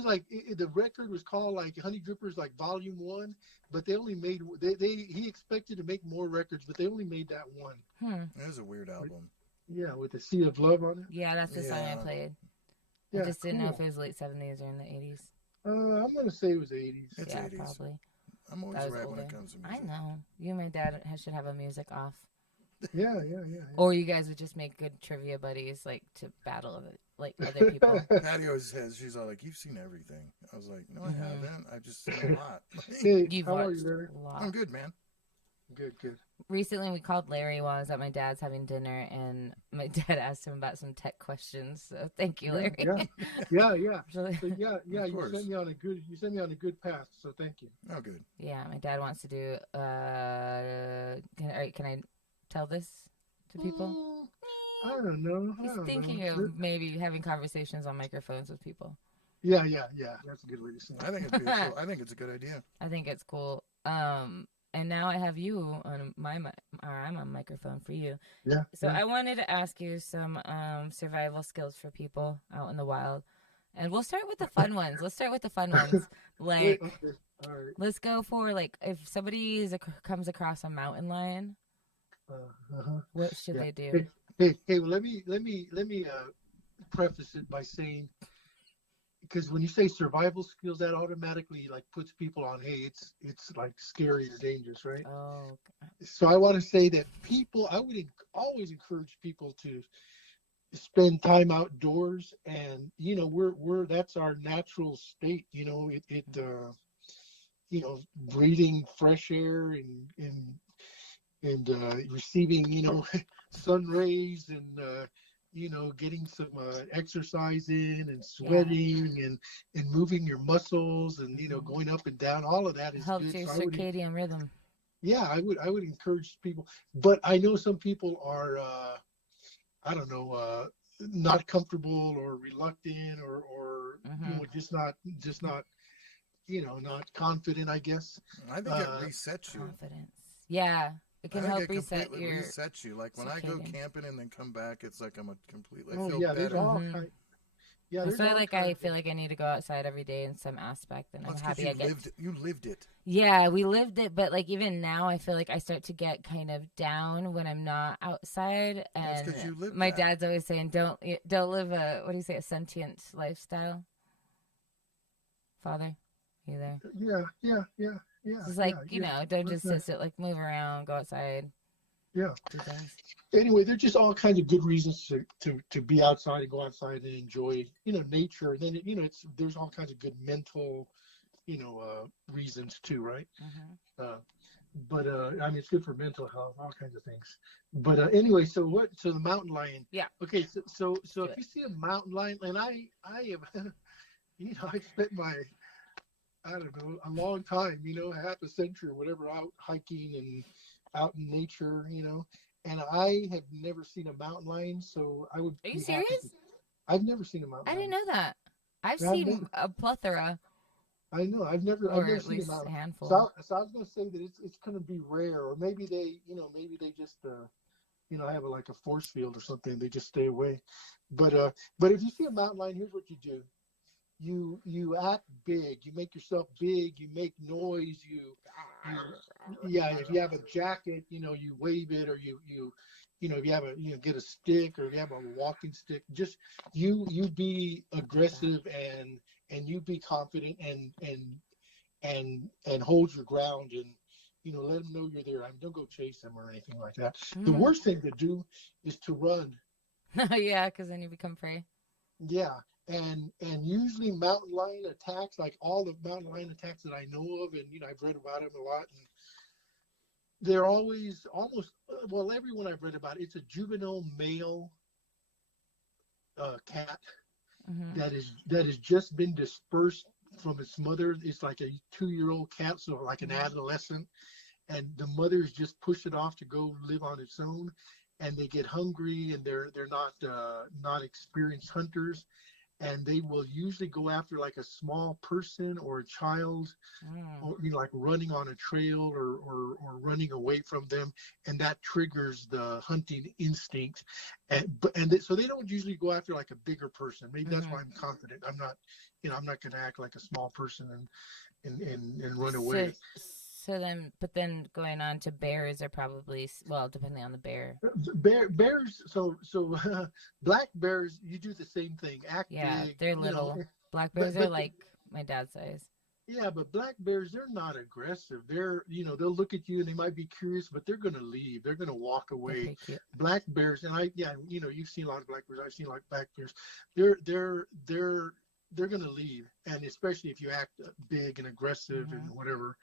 like the record was called Honey Drippers Volume 1, but they only made he expected to make more records, but they only made that one. That was a weird album. Yeah, with the Sea of Love on it. Yeah, that's the song I played. Yeah, I just didn't know if cool. it was late 70s or in the 80s. I'm gonna say it was 80s. It's Yeah, 80s. probably. I'm always That was right when it older. comes to music. I know. You and my dad should have a music off. Yeah. Or you guys would just make good trivia buddies, to battle other people. Patty always says, she's all like, "You've seen everything." I was like, "No, I haven't. I've just seen a lot." Hey, You've how are watched you, Larry? a lot. I'm good, man. Good. Recently, we called Larry while I was at my dad's having dinner, and my dad asked him about some tech questions. So thank you, Larry. Yeah. Really- So yeah. Of You course. sent me on a good path. So thank you. Oh, good. Yeah, my dad wants to do. Can I tell this to people? I don't know. He's thinking of maybe having conversations on microphones with people. Yeah. That's a good way to say it. I think it'd be I think it's a good idea. I think it's cool. and now I have you on I'm on microphone for you. Yeah. So I wanted to ask you some survival skills for people out in the wild. And we'll start with the fun ones. Like, Okay. All right. let's go for, like, if somebody comes across a mountain lion, what should they do? Hey. Well, let me preface it by saying, because when you say survival skills, that automatically like puts people on, hey, it's like scary or dangerous, right? Oh, So I want to say that I would always encourage people to spend time outdoors, and we're that's our natural state. Breathing fresh air and receiving sun rays and getting some exercise in and sweating and moving your muscles and going up and down. All of that is helps good. your So circadian rhythm. Yeah, I would encourage people, but I know some people are I don't know, not comfortable or reluctant or just not not confident, I guess. I think it resets you. Confidence. Yeah. It can help reset you. Like when I go camping and then come back, it's like I'm a completely Oh feel yeah, better. there's all kind. Yeah, so I feel like I need to go outside every day in some aspect, and I'm happy you lived it. Yeah, we lived it, but like even now, I feel like I start to get kind of down when I'm not outside. And my dad's always saying, "Don't live a sentient lifestyle." Father, you there? Yeah. It's like don't just sit, like move around, go outside. Yeah. Do things. Anyway, there's just all kinds of good reasons to be outside and go outside and enjoy, nature. And then, there's all kinds of good mental, reasons too, right? But I mean, it's good for mental health, all kinds of things. But anyway, so the mountain lion. Yeah. Okay. So if you see a mountain lion, and I have, I spent I don't know, a long time, half a century or whatever, out hiking and out in nature, and I have never seen a mountain lion, so I would. Are you serious? I've never seen a mountain lion. I didn't know that. I've seen a plethora. I know. I've never seen a mountain. A handful. So I was going to say that it's going to be rare, or maybe they just have like a force field or something. They just stay away. But if you see a mountain lion, here's what you do. You act big. You make yourself big. You make noise. If you have a jacket, you wave it, or you if you have get a stick, or if you have a walking stick, just you be aggressive and you be confident and hold your ground and let them know you're there. Don't go chase them or anything like that. The worst thing to do is to run. Yeah, because then you become prey. Yeah. And usually mountain lion attacks, like all the mountain lion attacks that I know of, and I've read about them a lot, and they're always everyone I've read about, it's a juvenile male cat that has just been dispersed from its mother. It's like a 2-year-old cat, so like an adolescent, and the mother's just pushed it off to go live on its own, and they get hungry, and they're not experienced hunters. And they will usually go after like a small person or a child, or like running on a trail or running away from them, and that triggers the hunting instinct. So they don't usually go after like a bigger person. Maybe that's why I'm confident. I'm not going to act like a small person and run away. So then going on to bears are probably, depending on the bear. Bears. So black bears, you do the same thing. Act big. They're little. Black bears are like my dad's size. Yeah, but black bears, they're not aggressive. They're, they'll look at you and they might be curious, but they're going to leave. They're going to walk away. Black bears, and you've seen a lot of black bears. I've seen a lot of black bears. They're going to leave, and especially if you act big and aggressive and whatever.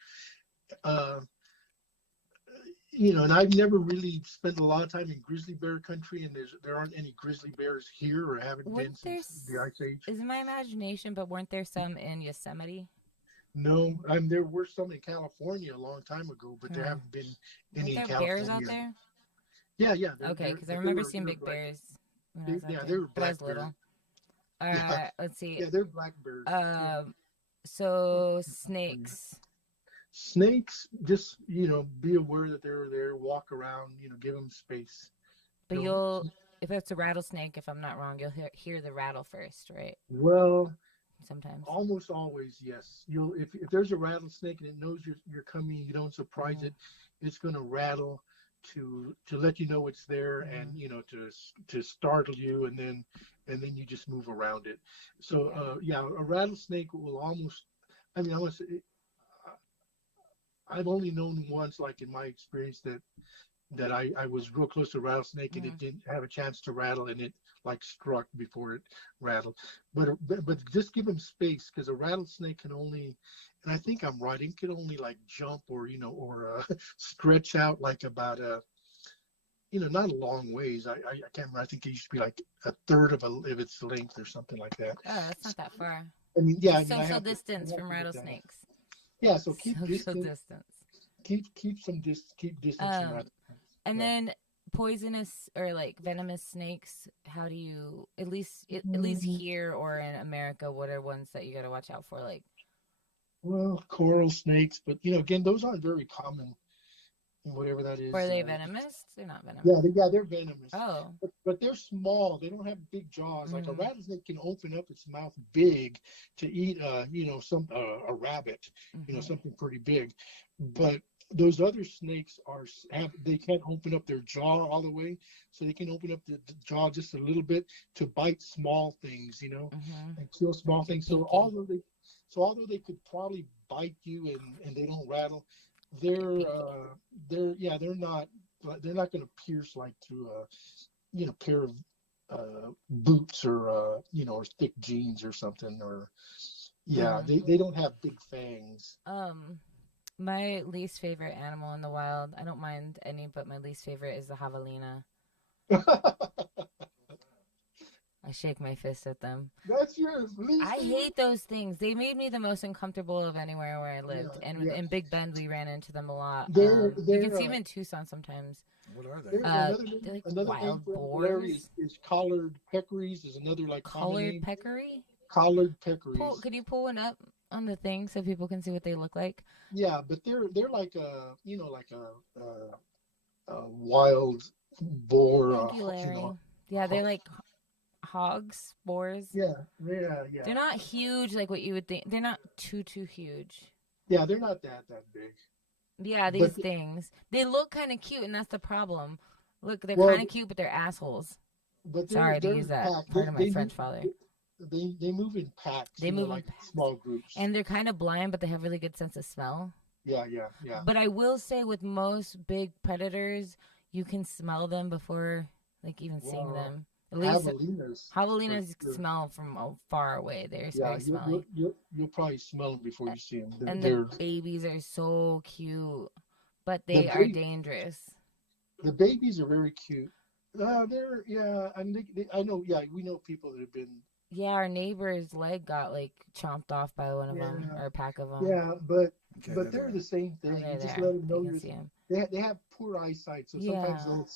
And I've never really spent a lot of time in grizzly bear country, and there aren't any grizzly bears here, or haven't been since the Ice Age. Is it my imagination, but weren't there some in Yosemite? No, there were some in California a long time ago, but there haven't been any in California. Bears out there? Yeah. Okay, because I remember seeing big bears. They were black bears. Little. All right, let's see. Yeah, they're black bears. So snakes. Snakes, just, be aware that they're there, walk around, give them space. But Don't, if it's a rattlesnake, if I'm not wrong, you'll hear the rattle first, right? well, Sometimes. almost always, yes. If there's a rattlesnake and it knows you're coming, you don't surprise it, it's going to rattle to let you know it's there, and to startle you, and then you just move around it. So a rattlesnake will almost, I mean, I want to say, I've only known once, like in my experience, that I was real close to a rattlesnake and it didn't have a chance to rattle, and it like struck before it rattled. But just give them space, because a rattlesnake can only, and I think I'm right, it can only like jump or stretch out like about not a long ways. I can't remember. I think it used to be like a third of its length or something like that. Oh, that's not that far. I mean, yeah. Social distance from rattlesnakes. Yeah, so keep social distance. Keep distance from rattlesnakes. And then poisonous or like venomous snakes, how do you, at least here or in America, what are ones that you got to watch out for? Like, well, coral snakes, but again, those aren't very common, whatever that is. Are they venomous? They're not venomous. Yeah, they're venomous. Oh, but they're small. They don't have big jaws. Like a rattlesnake can open up its mouth big to eat a rabbit, something pretty big. But those other snakes they can't open up their jaw all the way, so they can open up the jaw just a little bit to bite small things, and kill small things. So although they could probably bite you and they don't rattle, they're not going to pierce like through a pair of boots or or thick jeans or something, or they don't have big fangs. My least favorite animal in the wild, I don't mind any, but my least favorite is the javelina. I shake my fist at them. That's yours. I hate those things. They made me the most uncomfortable of anywhere where I lived. In Big Bend, we ran into them a lot. You can see them in Tucson sometimes. What are they? They're like another wild name boars. is collared peccaries. Is another like Collared peccary? Collared peccaries. Could you pull one up on the thing so people can see what they look like? Yeah, but they're like a wild boar. Yeah, they're like hogs, boars. Yeah. They're not huge like what you would think. They're not too huge. Yeah, they're not that big. Yeah, these things. They look kind of cute, and that's the problem. Look, they're kind of cute, but they're assholes. But sorry to use that part of my French father. They move in packs. They move like in packs. Small groups. And they're kind of blind, but they have really good sense of smell. Yeah. But I will say, with most big predators, you can smell them before, like, even seeing them. At least javelinas smell from far away. They're very smelly. You'll probably smell them before you see them. And the babies are so cute, but they are dangerous. The babies are very cute. I know. Yeah, we know people that have been. Yeah, our neighbor's leg got like chomped off by one of them, or a pack of them. Yeah, but they're the same thing. You just let them know they have poor eyesight, so sometimes they'll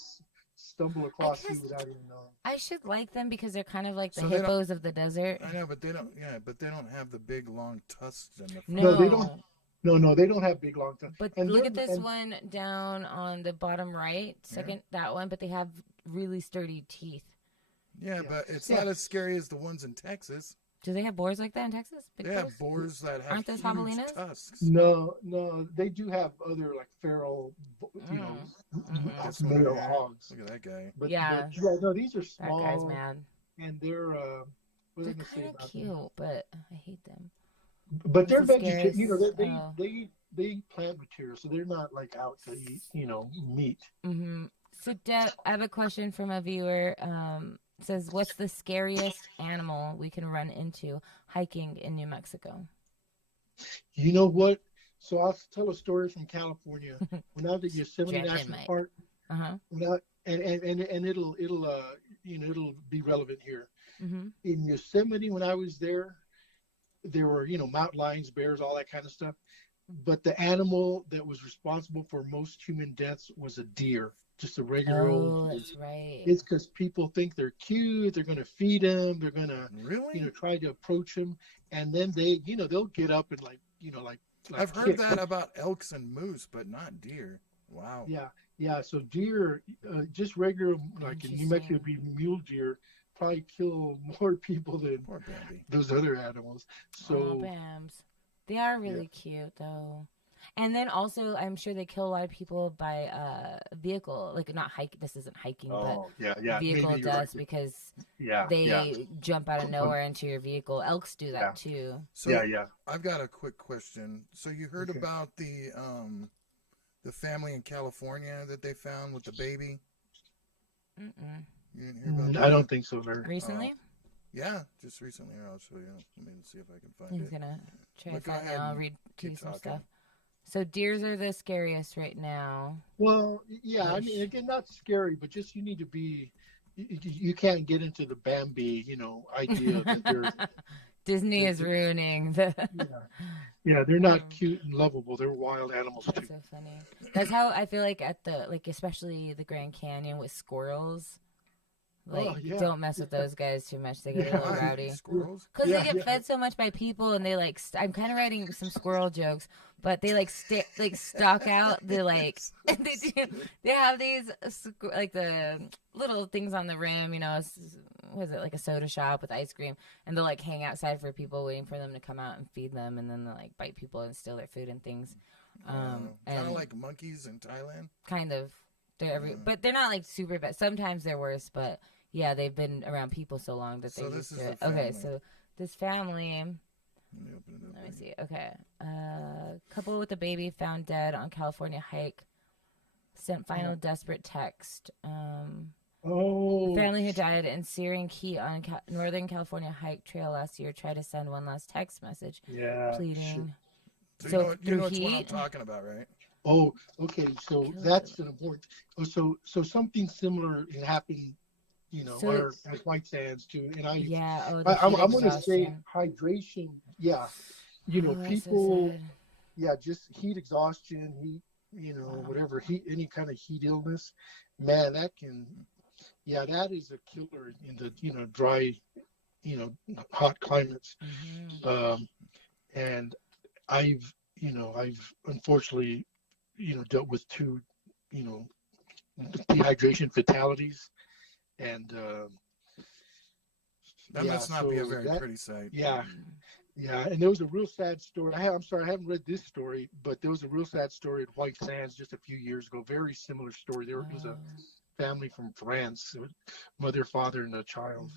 stumble across you without even knowing. I should like them because they're kind of like the hippos of the desert. I know, but they don't. Yeah, but they don't have the big long tusks in the front. No, they don't. No, they don't have big long tusks. But look at this one down on the bottom right, that one. But they have really sturdy teeth. Yeah, but it's not as scary as the ones in Texas. Do they have boars like that in Texas? Big boars that have Aren't those huge javelinas? tusks. No, they do have other like feral, male hogs. Look at that guy. But, yeah, no, these are small. That guy's mad. And they're kind of cute, but I hate them. But they're vegetarian. They eat plant material, so they're not like out to eat, meat. Mm-hmm. So, Deb, I have a question from a viewer. It says, what's the scariest animal we can run into hiking in New Mexico? You know what? So I'll tell a story from California. When I was at Yosemite National Park, and it'll be relevant here. Mm-hmm. In Yosemite, when I was there were mountain lions, bears, all that kind of stuff. But the animal that was responsible for most human deaths was a deer. Just a regular old. That's right. It's because people think they're cute. They're going to feed them. They're going to, really, try to approach them, and then they'll get up and like I've heard that about elks and moose, but not deer. Wow. Yeah. So deer, just regular, like in New Mexico, it'd be mule deer, probably kill more people than Poor Bambi. those other animals. So Bams. They are really cute though. And then also, I'm sure they kill a lot of people by vehicle, like not hike. This isn't hiking, but vehicle maybe deaths right. because Yeah, they jump out of nowhere into your vehicle. Elks do that too. So I've got a quick question. So you heard about the family in California that they found with the baby? Mm-mm. You didn't hear about that? I don't think so, Larry. Recently? Yeah, just recently. Here, I'll show you. Let me see if I can find He's it. gonna try to Go find it. ahead I'll and read to you keep some talking. stuff. So deers are the scariest right now. Well, yeah, I mean, again, not scary, but just you need to be. You can't get into the Bambi, idea that they're. Disney is ruining the. Yeah, they're not cute and lovable. They're wild animals too. That's so funny. That's how I feel like at the especially the Grand Canyon with squirrels. Like, don't mess with those guys too much. They get a little rowdy. Squirrels? Because they get fed so much by people, and they I'm kind of writing some squirrel jokes, but they stalk out the they have these like the little things on the rim, was it like a soda shop with ice cream, and they'll hang outside for people waiting for them to come out and feed them, and then they'll bite people and steal their food and things. Kind of like monkeys in Thailand. Kind of, they're but they're not super bad. Sometimes they're worse, but yeah, they've been around people so long that they're used to it. Okay, so this family. Let me see. Okay, couple with a baby found dead on California hike. Sent final desperate text. Family who died in Searing Key on Northern California hike trail last year tried to send one last text message. Pleading. So you know which one I'm talking about, right? Oh, okay. So that's an important. So something similar happened, at White Sands too. And I'm going to say hydration. Yeah, people. So just heat exhaustion, whatever any kind of heat illness. Man, that can. Yeah, that is a killer in the dry, hot climates. And I've unfortunately, dealt with two, dehydration fatalities, and that must not be a very pretty sight. Yeah, and there was a real sad story. I'm sorry, I haven't read this story, but there was a real sad story at White Sands just a few years ago. Very similar story. There was a family from France, mother, father, and a child.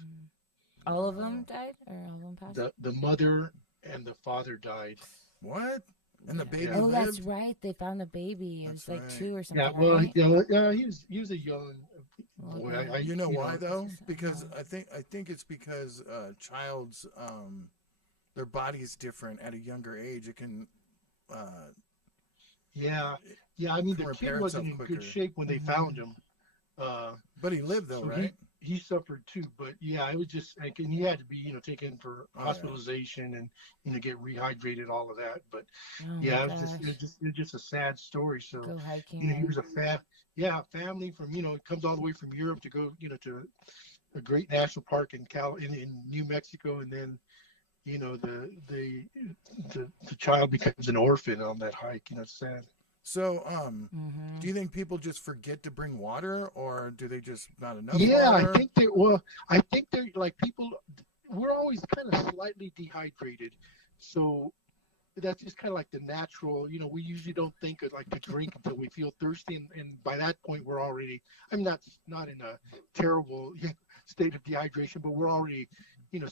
All of them died, or all of them passed? The mother and the father died. What? And the baby lived? That's right. They found the baby. It was right. 2 or something. Yeah, well, right? he was a young boy. You know why though? Because I think it's because child's their body is different at a younger age. It can. I mean, the kid wasn't in good shape when they found him. But he lived though, right? He suffered too, but it was just and he had to be taken for hospitalization and get rehydrated, all of that. But it was just a sad story. So go hiking. He was a family from comes all the way from Europe to go to a great national park in New Mexico, and then the child becomes an orphan on that hike. It's sad. So, do you think people just forget to bring water, or do they just not enough water? I think they're like people. We're always kind of slightly dehydrated, so that's just kind of like the natural. We usually don't think of to drink until we feel thirsty, and by that point we're already. I'm not in a terrible state of dehydration, but we're already,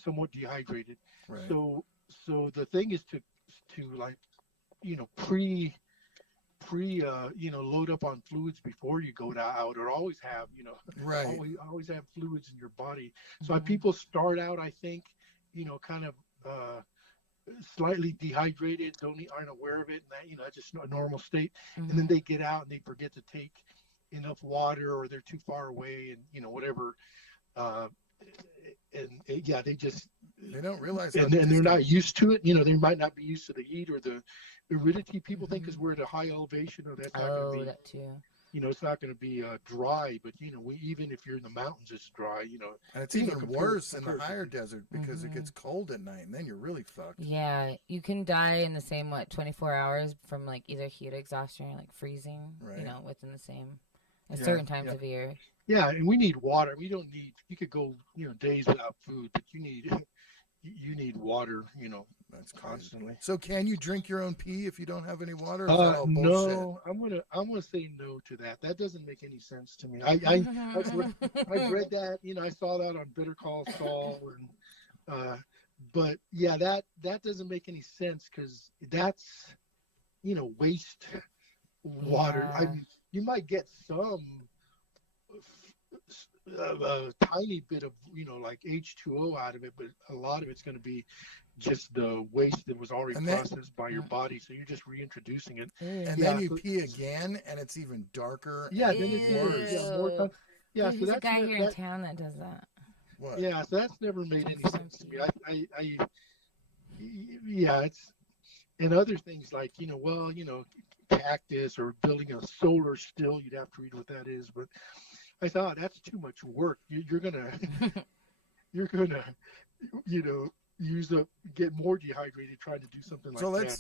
somewhat dehydrated. Right. So the thing is to load up on fluids before you go out, or always have, right. always have fluids in your body. So people start out, I think, kind of slightly dehydrated, aren't aware of it, and that, that's just a normal state. And then they get out and they forget to take enough water, or they're too far away, and whatever. They don't realize, and they're not used to it. They might not be used to the heat or the aridity. People think because we're at a high elevation or that type of thing. That too. it's not going to be dry, but even if you're in the mountains, it's dry. And it's even worse in the higher desert because it gets cold at night, and then you're really fucked. Yeah, you can die in the same 24 hours from like either heat exhaustion or like freezing. Right. Within the same at certain times of year. Yeah, and we need water. We don't need. You could go days without food, but you need water. That's constantly. So can you drink your own pee if you don't have any water? Or is that all bullshit? No, I'm gonna say no to that. That doesn't make any sense to me. I've read that. I saw that on Better Call Saul, and but yeah, that doesn't make any sense because that's waste water. Yeah. I mean, you might get some a tiny bit of like H2O out of it, but a lot of it's going to be just the waste that was already processed by your body, so you're just reintroducing it. And then you pee again, and it's even darker. Yeah, then it's worse. Yeah, more. Yeah, There's a guy here in town that does that. What? Yeah, so that's never made any sense to me. Yeah, it's and other things like cactus or building a solar still. You'd have to read what that is, but I thought that's too much work. You're gonna get more dehydrated trying to do something like that.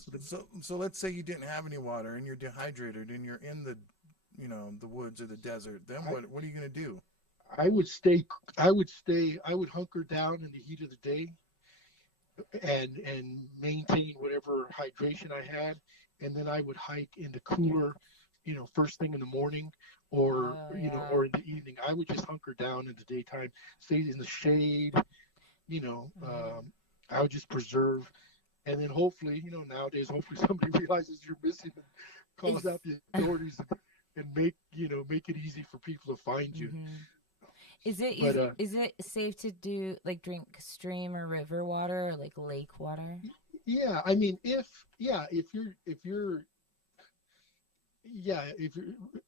So let's say you didn't have any water and you're dehydrated and you're in the the woods or the desert. Then what are you gonna do? I would hunker down in the heat of the day and maintain whatever hydration I had, and then I would hike in the cooler, first thing in the morning or or in the evening. I would just hunker down in the daytime, stay in the shade, I would just preserve, and then hopefully, nowadays, hopefully somebody realizes you're missing and calls out the authorities and make it easy for people to find you. Is it safe to drink stream or river water or like lake water? Yeah, I mean, if you're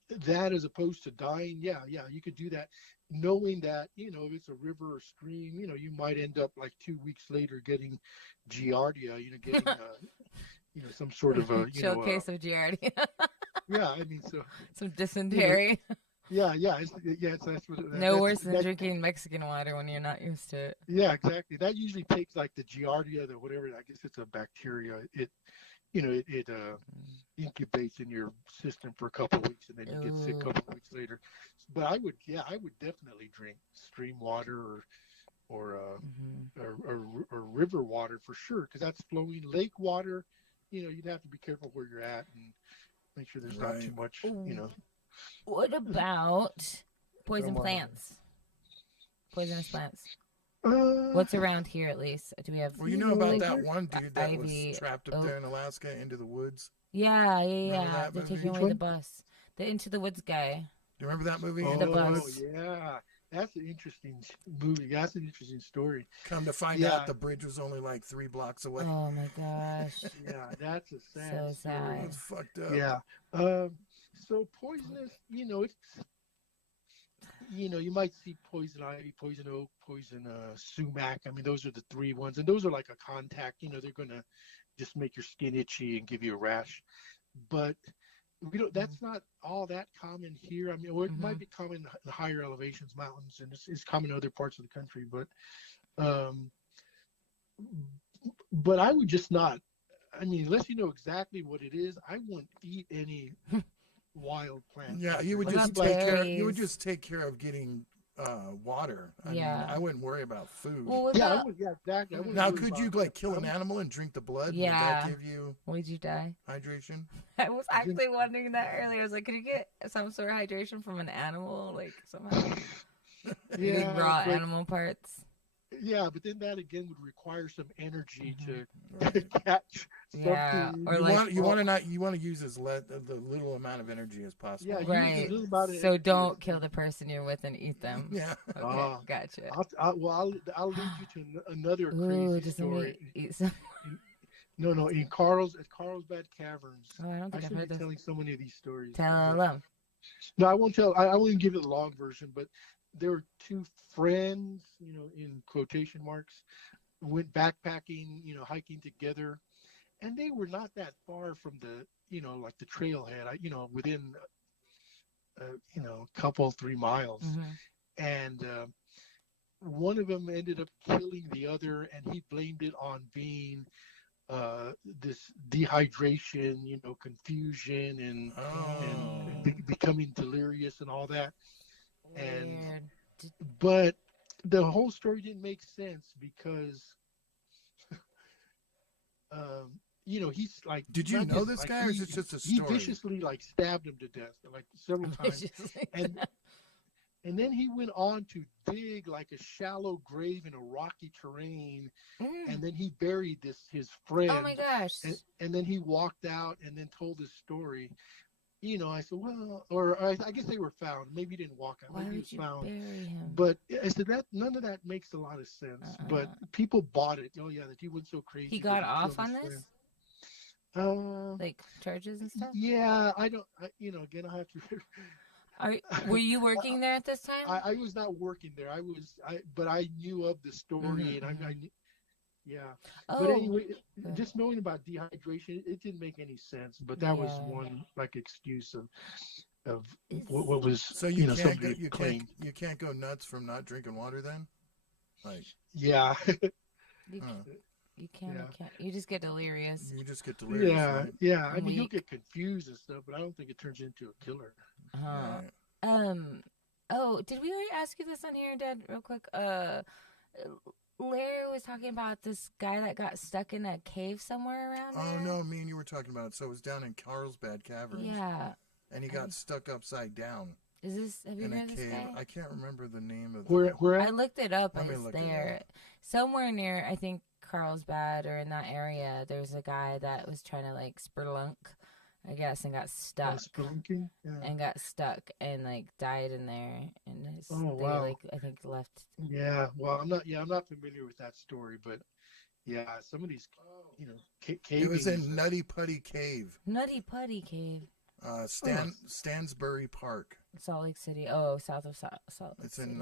that as opposed to dying, you could do that, knowing that if it's a river or stream, you might end up like 2 weeks later getting giardia, getting some sort of a showcase of giardia. Yeah, I mean, so some dysentery. That's what, no worse than drinking Mexican water when you're not used to it. Yeah, exactly. That usually takes like the giardia, the whatever. I guess it's a bacteria. It incubates in your system for a couple of weeks, and then you get sick a couple of weeks later. But I would definitely drink stream water or river water for sure, because that's flowing. Lake water, you'd have to be careful where you're at and make sure there's not too much, What about poisonous plants? What's around here, at least? Do we have? Well, about that one dude that was trapped up there in Alaska into the woods. Yeah. They're taking away the bus. The Into the Woods guy. Do you remember that movie? The bus. Yeah. That's an interesting movie. That's an interesting story. Come to find out, the bridge was only like 3 blocks away. Oh my gosh. Yeah, that's a sad so sad. story. It's fucked up. Yeah. So poisonous, it's you might see poison ivy, poison oak, poison sumac. I mean, those are the 3 ones, and those are like a contact. They're gonna just make your skin itchy and give you a rash. But that's not all that common here. I mean, or it might be common in the higher elevations, mountains, and it's common in other parts of the country. But I would just not. I mean, unless you know exactly what it is, I wouldn't eat any wild plants. Yeah, you would just take care of getting water. I mean, I wouldn't worry about food. Well, exactly. Now, could you kill an animal and drink the blood? Yeah. Would that give you would you die? Hydration? I was actually wondering that earlier. I was like, could you get some sort of hydration from an animal, like somehow? Eating raw animal parts. Yeah, but then that again would require some energy to catch something. Yeah, or you want to use the little amount of energy as possible. Yeah, right. So don't kill the person you're with and eat them. Yeah. Okay, gotcha. I'll lead you to another crazy story. Eat some. No, in Carlsbad Caverns. Oh, I don't think I've heard this. Telling so many of these stories. Tell them. No, I won't tell. I won't give it the long version, but there were 2 friends, in quotation marks, went backpacking, hiking together, and they were not that far from the, like the trailhead. Within a couple 3 miles, and one of them ended up killing the other, and he blamed it on being this dehydration, confusion, and becoming delirious and all that. And Weird. but the whole story didn't make sense because he's like, did you know this guy, or is it just a story? He viciously like stabbed him to death like several times, and then he went on to dig like a shallow grave in a rocky terrain, and then he buried his friend. Oh my gosh! And then he walked out and then told his story. I said, well, or I guess they were found. Maybe he didn't walk out. Why Maybe would he you was found. bury him? But I said that none of that makes a lot of sense. But people bought it. Oh yeah, that he went so crazy. He got off on this? Like charges and stuff? Yeah, again, I have to. Were you working there at this time? I was not working there. But I knew of the story, and I yeah. Oh, but anyway, just knowing about dehydration, it didn't make any sense. But that was one like excuse of what was. So you can't go nuts from not drinking water then? Like yeah. You can't. You just get delirious. You just get delirious. Yeah, right? yeah. I mean, you'll get confused and stuff, but I don't think it turns into a killer. Right. Oh, did we already ask you this on here, Dad? Real quick. Larry was talking about this guy that got stuck in a cave somewhere around there. Oh no, me and you were talking about it. So it was down in Carlsbad Caverns. Yeah. And he got stuck upside down. Is this? Have you heard of this guy? I can't remember the name of. Where? I looked it up. And it's there somewhere near, I think, Carlsbad or in that area. There's a guy that was trying to like spelunk, I guess, and got stuck. And got stuck and like died in there. And wow. Like I think left. Yeah. Well, I'm not familiar with that story, but yeah, some of these, caves. It was in Nutty Putty Cave. Nutty Putty Cave. Stansbury Park. Salt Lake City. Oh, south of Salt Lake It's City. in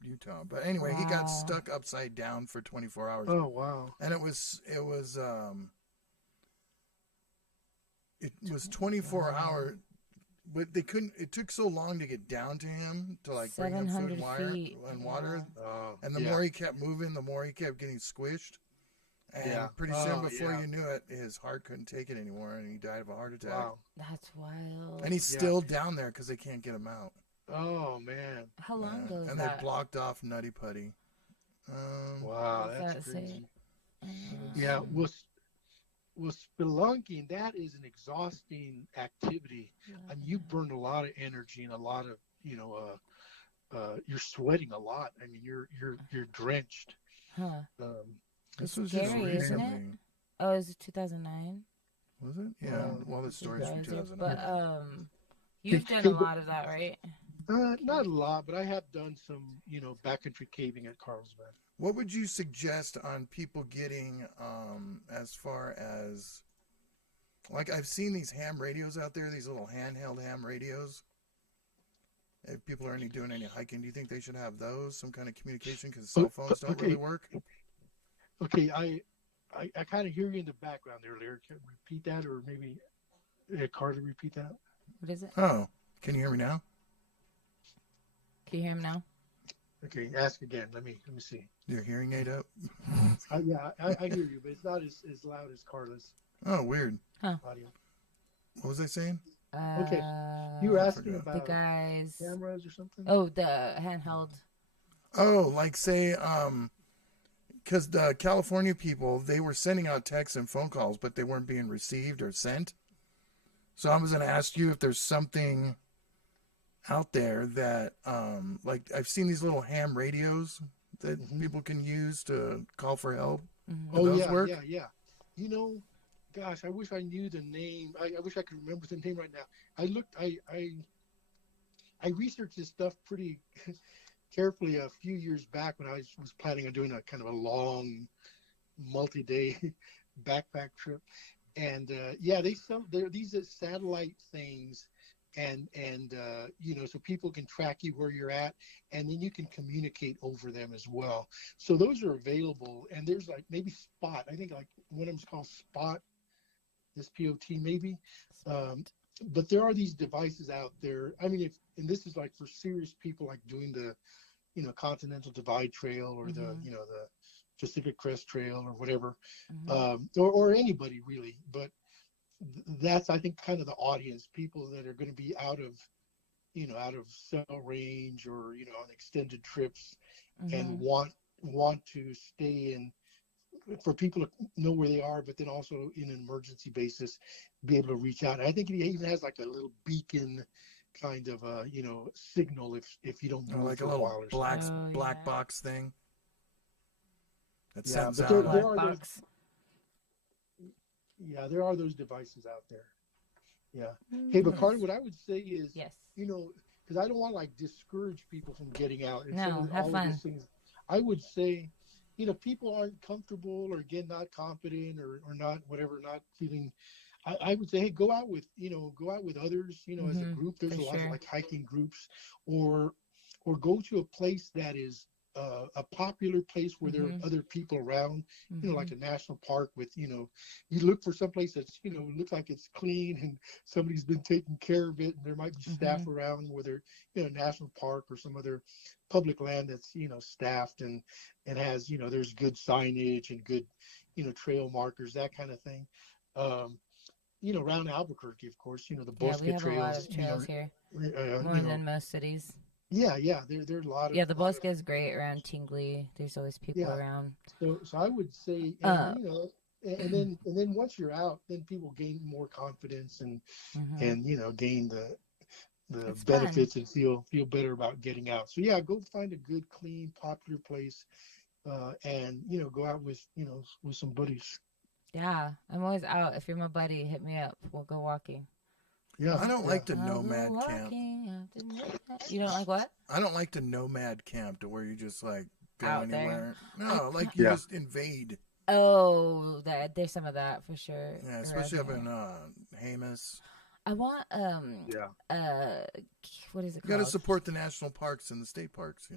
Utah. But anyway, he got stuck upside down for 24 hours. Oh wow! And it was 24 hours, but they couldn't. It took so long to get down to him to like bring him food and water. And the more he kept moving, the more he kept getting squished. And pretty soon, before you knew it, his heart couldn't take it anymore, and he died of a heart attack. Wow. That's wild. And he's still down there because they can't get him out. Oh, man. How long ago was that? And they blocked off Nutty Putty. Wow, that's crazy. Yeah, well, spelunking, that is an exhausting activity. I mean, you burn a lot of energy and a lot of, you're sweating a lot. I mean, you're drenched. Huh. This was scary, just isn't recently. it? Oh, is it 2009? Was it? Yeah. Well, the story's from 2009. But you've done a lot of that, right? Not a lot, but I have done some, backcountry caving at Carlsbad. What would you suggest on people getting, as far as, like, I've seen these ham radios out there, these little handheld ham radios. If people are doing any hiking, do you think they should have those, some kind of communication, because cell phones don't really work? Okay, I kind of hear you in the background there, Larry. Can you repeat that, or maybe Carla repeat that? What is it? Oh, can you hear me now? Can you hear him now? Okay, ask again. Let me see. Your hearing aid up? Yeah, I hear you, but it's not as loud as Carla's. Oh, weird. Audio. What was I saying? Okay, you were asking about the guys cameras or something. Oh, the handheld. Oh, like say, because the California people, they were sending out texts and phone calls, but they weren't being received or sent. So I was going to ask you if there's something out there that, like I've seen these little ham radios that people can use to call for help. Oh, those work? Yeah. Gosh, I wish I knew the name. I wish I could remember the name right now. I researched this stuff pretty carefully a few years back when I was planning on doing a kind of a long, multi-day backpack trip. And they sell these satellite things, and so people can track you where you're at, and then you can communicate over them as well. So those are available, and there's like maybe Spot. I think like one of them's called Spot. This POT maybe, but there are these devices out there. I mean, and this is like for serious people, like doing the, Continental Divide Trail or the, the Pacific Crest Trail or whatever, or anybody really. But that's, I think, kind of the audience, people that are going to be out of cell range or, on extended trips and want to stay in, for people to know where they are, but then also in an emergency basis, be able to reach out. And I think it even has like a little beacon kind of signal if you don't move like for a a little while or something. black box thing. That Yeah, sends but out. there are those. Yeah, there are those devices out there. Yeah. Hey, but Carla, what I would say is, yes, because I don't want to like discourage people from getting out. And no, have fun. Of those things, I would say, people aren't comfortable or again not confident or not whatever, not feeling. I would say, hey, go out with others, as a group. There's a lot of like hiking groups, or go to a place that is a popular place where there are other people around, like a national park with, you look for someplace that's, looks like it's clean and somebody's been taking care of it. And there might be staff around, whether, national park or some other public land that's, staffed and has, there's good signage and good, trail markers, that kind of thing. Around Albuquerque, of course, the Bosque we have trails. A lot of trails here, more than most cities. Yeah, there's a lot of. Yeah, the Bosque is great around Tingley. There's always people around. So I would say, and then once you're out, then people gain more confidence and gain the benefits and feel better about getting out. So yeah, go find a good, clean, popular place, and go out with with some buddies. Yeah, I'm always out. If you're my buddy, hit me up. We'll go walking. Yeah, I don't like the nomad camp. You don't like what? I don't like the nomad camp to where you just like go out anywhere. There. No, like you just invade. Oh, there's some of that for sure. Yeah, especially up in Jemez. I want what is it called? You got to support the national parks and the state parks,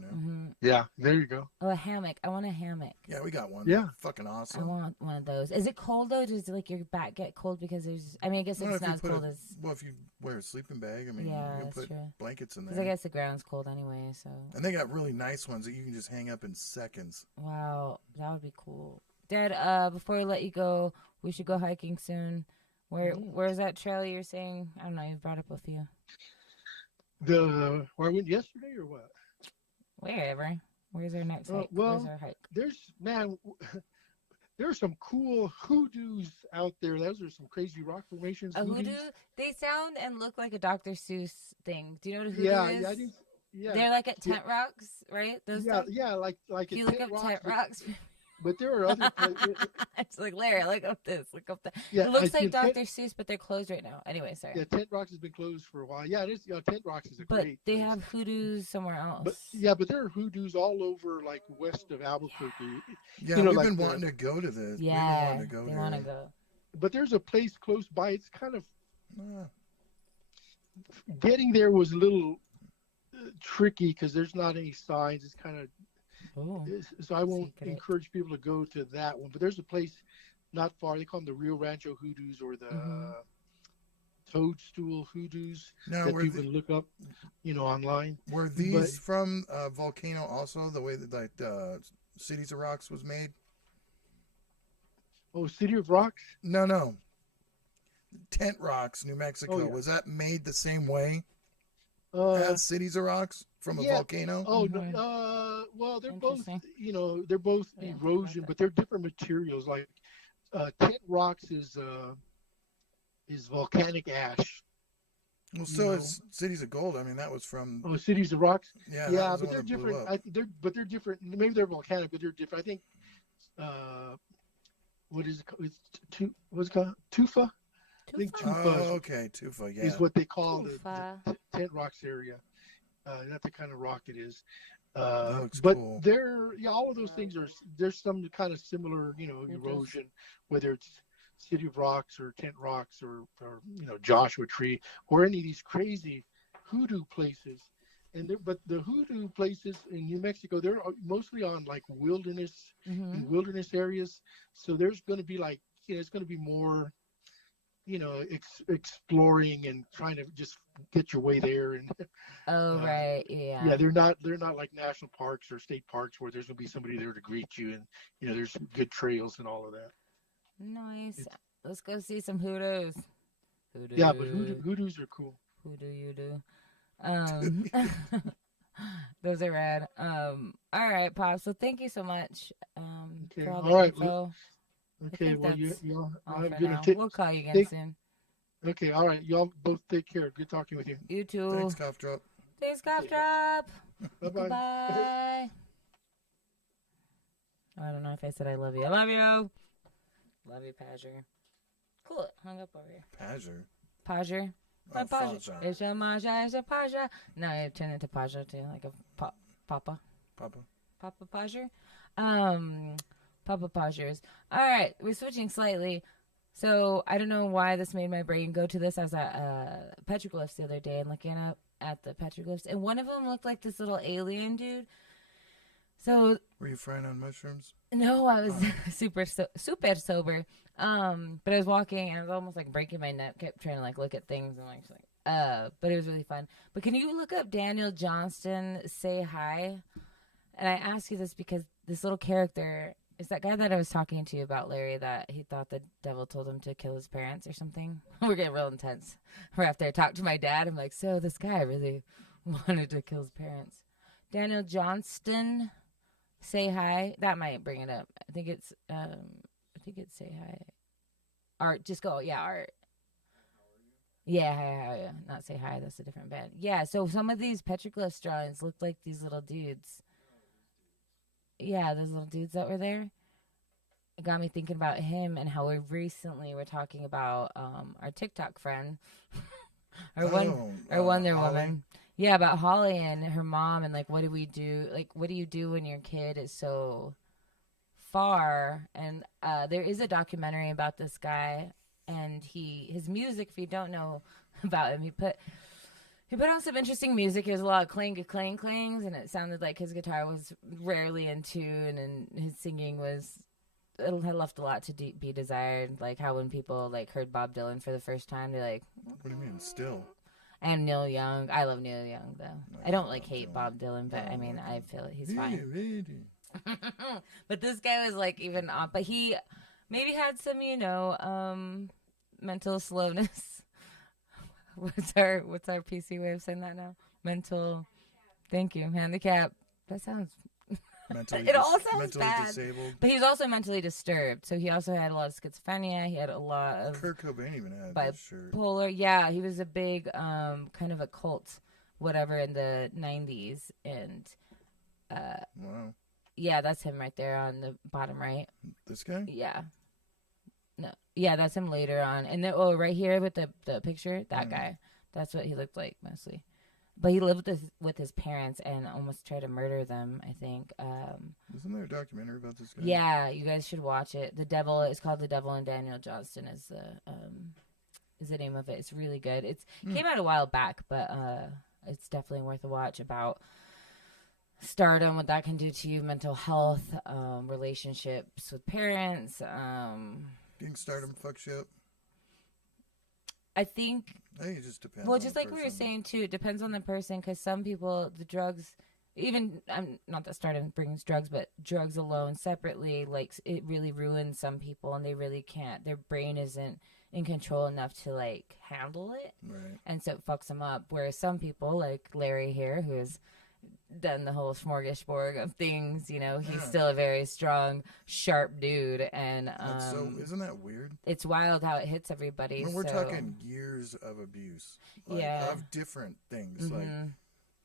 Yeah, there you go. Oh, a hammock. I want a hammock. Yeah, we got one. Yeah, they're fucking awesome. I want one of those. Is it cold though? Does like your back get cold because there's? I mean, I guess it's not as cold as. Well, if you wear a sleeping bag, I mean, you can put blankets in there. Because I guess the ground's cold anyway, so. And they got really nice ones that you can just hang up in seconds. Wow, that would be cool. Dad, before we let you go, we should go hiking soon. Where's that trail you're saying? I don't know. You've brought up a few. Where I went yesterday or what? Wherever. Where's our next hike? Well, where's our hike? There's some cool hoodoos out there. Those are some crazy rock formations. A hoodoo? They sound and look like a Dr. Seuss thing. Do you know what a hoodoo is? Yeah. They're like at Tent Rocks, right? Those like if you look up Tent Rocks. But there are other places. It's like, Larry, look up this. Look up that. Yeah, it looks like Dr. Seuss, but they're closed right now. Anyway, sorry. Yeah, Tent Rocks has been closed for a while. Yeah, it is. Tent Rocks is a but great they place. have hoodoos somewhere else. But there are hoodoos all over, like west of Albuquerque. Yeah, we've been wanting to go to this. Yeah, they want to go. But there's a place close by. It's kind of getting there was a little tricky because there's not any signs. It's kind of. So I won't encourage people to go to that one. But there's a place not far. They call them the Rio Rancho hoodoos or the toadstool hoodoos that people can look up, online. Were these from Volcano also, the way that Cities of Rocks was made? Oh, City of Rocks? No. Tent Rocks, New Mexico. Was that made the same way as Cities of Rocks from a volcano? Oh, no. Well, they're both, erosion, but they're different materials. Like Tent Rocks is volcanic ash. Well, so is Cities of Gold. I mean, that was from. Oh, Cities of Rocks. Yeah, but they're different. They're different. Maybe they're volcanic, but they're different. I think. What is it called? What's it called? Tufa. I think Tufa. Oh, okay, Tufa. Yeah. Is what they call the Tent Rocks area. That's the kind of rock it is. But cool. All of those things there's some kind of similar, erosion, whether it's City of Rocks or Tent Rocks or Joshua Tree or any of these crazy hoodoo places. But the hoodoo places in New Mexico, they're mostly on like wilderness areas. So there's going to be like, it's going to be more, exploring and trying to just get your way there. And Oh, right. yeah, Yeah. they're not like national parks or state parks where there's gonna be somebody there to greet you, and there's good trails and all of that. Nice. Let's go see some hoodoos. Yeah, but Hoodoo. hoodoos are cool. Who do you do? Um, those are rad. All right, Pop. So thank you so much. Okay, For all all the right. info. I Okay, think well, you that's y'all all have for good. now. We'll call you again Take, soon. okay, all right. Y'all both take care. Good talking with you. You too. Thanks, Cough Drop. Thanks, Cough Okay. Drop. Bye bye. Goodbye. I don't know if I said I love you. I love you. Love you, Pager. Cool. Hung up over here. Pager. Pager. Oh, Pager. Faja. It's a Maja, it's a Paja. No, I turned into Paja too, like a Papa. Papa. Papa Pager. Papa Pagers. All right, we're switching slightly. So I don't know why this made my brain go to this. I was at petroglyphs the other day and looking up at the petroglyphs, and one of them looked like this little alien dude. So Were you frying on mushrooms? no, I was super sober. But I was walking and I was almost like breaking my neck. Kept trying to like look at things and but it was really fun. But can you look up Daniel Johnston Say Hi? And I ask you this because this little character is that guy that I was talking to you about, Larry, that he thought the devil told him to kill his parents or something. We're getting real intense. We're after I talked to my dad. I'm like, so this guy really wanted to kill his parents. Daniel Johnston Say Hi. That might bring it up. I think it's Say Hi. Art. Just go. Yeah, Art. Yeah, hi, how are you? Not Say Hi. That's a different band. Yeah, so some of these petroglyph drawings look like these little dudes. Yeah, those little dudes that were there. It got me thinking about him and how we recently were talking about our TikTok friend, our Wonder Holly? Woman. Yeah, about Holly and her mom and like what do we do? Like what do you do when your kid is so far? And there is a documentary about this guy and his music. If you don't know about him, he put on some interesting music. He has a lot of clangs, and it sounded like his guitar was rarely in tune, and his singing had left a lot to be desired. Like how when people like heard Bob Dylan for the first time, they're like, What do you mean, still? and Neil Young. I love Neil Young though. No, I don't like Bob hate Dylan. Bob Dylan, but I I don't mean like I him. feel he's fine. Really? But this guy was like even off, but he maybe had some mental slowness. What's our PC way of saying that now? Mental. Thank you. Handicap. That sounds. Mentally It all sounds mentally bad. disabled. But he's also mentally disturbed. So he also had a lot of schizophrenia. He had a lot of Kurt Cobain even had that shirt. bipolar. Yeah, he was a big kind of a cult, whatever, in the 90s. And Wow. yeah, that's him right there on the bottom right. This guy? Yeah. No. Yeah, that's him later on. And then, right here with the picture, that guy. That's what he looked like mostly. But he lived with his parents and almost tried to murder them, I think. Isn't there a documentary about this guy? Yeah, you guys should watch it. It's called The Devil and Daniel Johnston is the name of it. It's really good. It came out a while back, but it's definitely worth a watch about stardom, what that can do to you, mental health, relationships with parents. Do you think stardom fucks you up? I think. I think it just depends. Well, on just the like we were person. saying too, it depends on the person. Because some people, the drugs, even not that stardom brings drugs, but drugs alone separately, like it really ruins some people, and they really can't. Their brain isn't in control enough to like handle it, Right. and so it fucks them up. Whereas some people, like Larry here, who has done the whole smorgasbord of things, he's still a very strong, sharp dude, and So isn't that weird? it's wild how it hits everybody. When we're so- talking years of abuse, like, Yeah. of different things, like Mhm.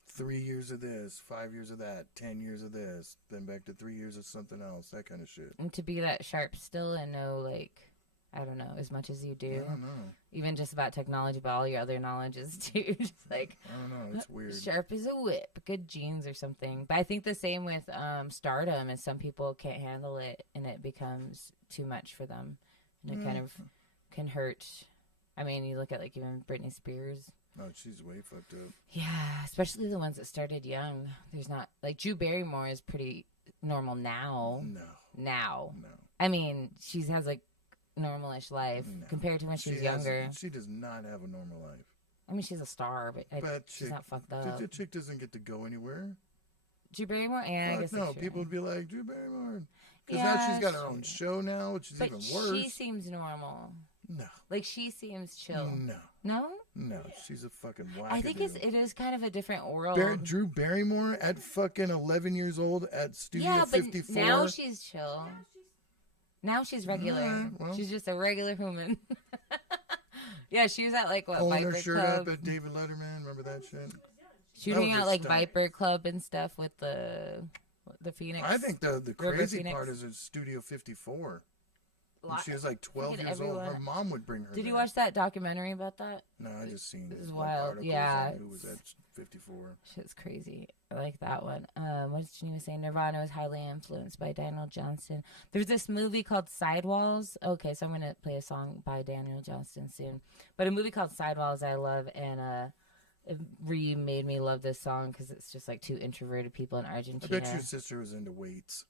3 years of this, 5 years of that, 10 years of this, then back to 3 years of something else, that kind of shit. And to be that sharp still and know, like, I don't know, as much as you do. I don't know. Even just about technology, but all your other knowledge is too. Just like, I don't know. It's weird. sharp as a whip, good genes or something. But I think the same with stardom is some people can't handle it and it becomes too much for them. And it kind of can hurt. I mean, you look at like even Britney Spears. No, she's way fucked up. Yeah, especially the ones that started young. There's not, like Drew Barrymore is pretty normal now. No. I mean, she has like normalish life compared to when she was younger. She does not have a normal life. I mean, she's a star, but she's not fucked up. The chick doesn't get to go anywhere. Drew Barrymore? Yeah, I guess no, people would be like, Drew Barrymore. Because now she's got her own show now, which is even worse. She seems normal. No. Like, she seems chill. No. No? No, she's a fucking wackadoo. I think it is kind of a different world. Drew Barrymore at fucking 11 years old at Studio 54. But now she's chill. Now she's regular. Right, well. She's just a regular human. Yeah, she was at like what pulling Viper her shirt Club. up at David Letterman. Remember that shit? She was hanging out like Viper Club and stuff with the Phoenix. I think the crazy Phoenix. part is at Studio 54. When she was like 12 years everyone. old. Her mom would bring her. Did you there. watch that documentary about that? No, I just seen it. It was like wild. articles Yeah, on who was at 54. Shit's crazy. I like that one. What did Janine say? Nirvana was highly influenced by Daniel Johnston. There's this movie called Sidewalls. Okay, so I'm gonna play a song by Daniel Johnston soon. But a movie called Sidewalls I love, and it remade me love this song because it's just like two introverted people in Argentina. I bet your sister was into weights.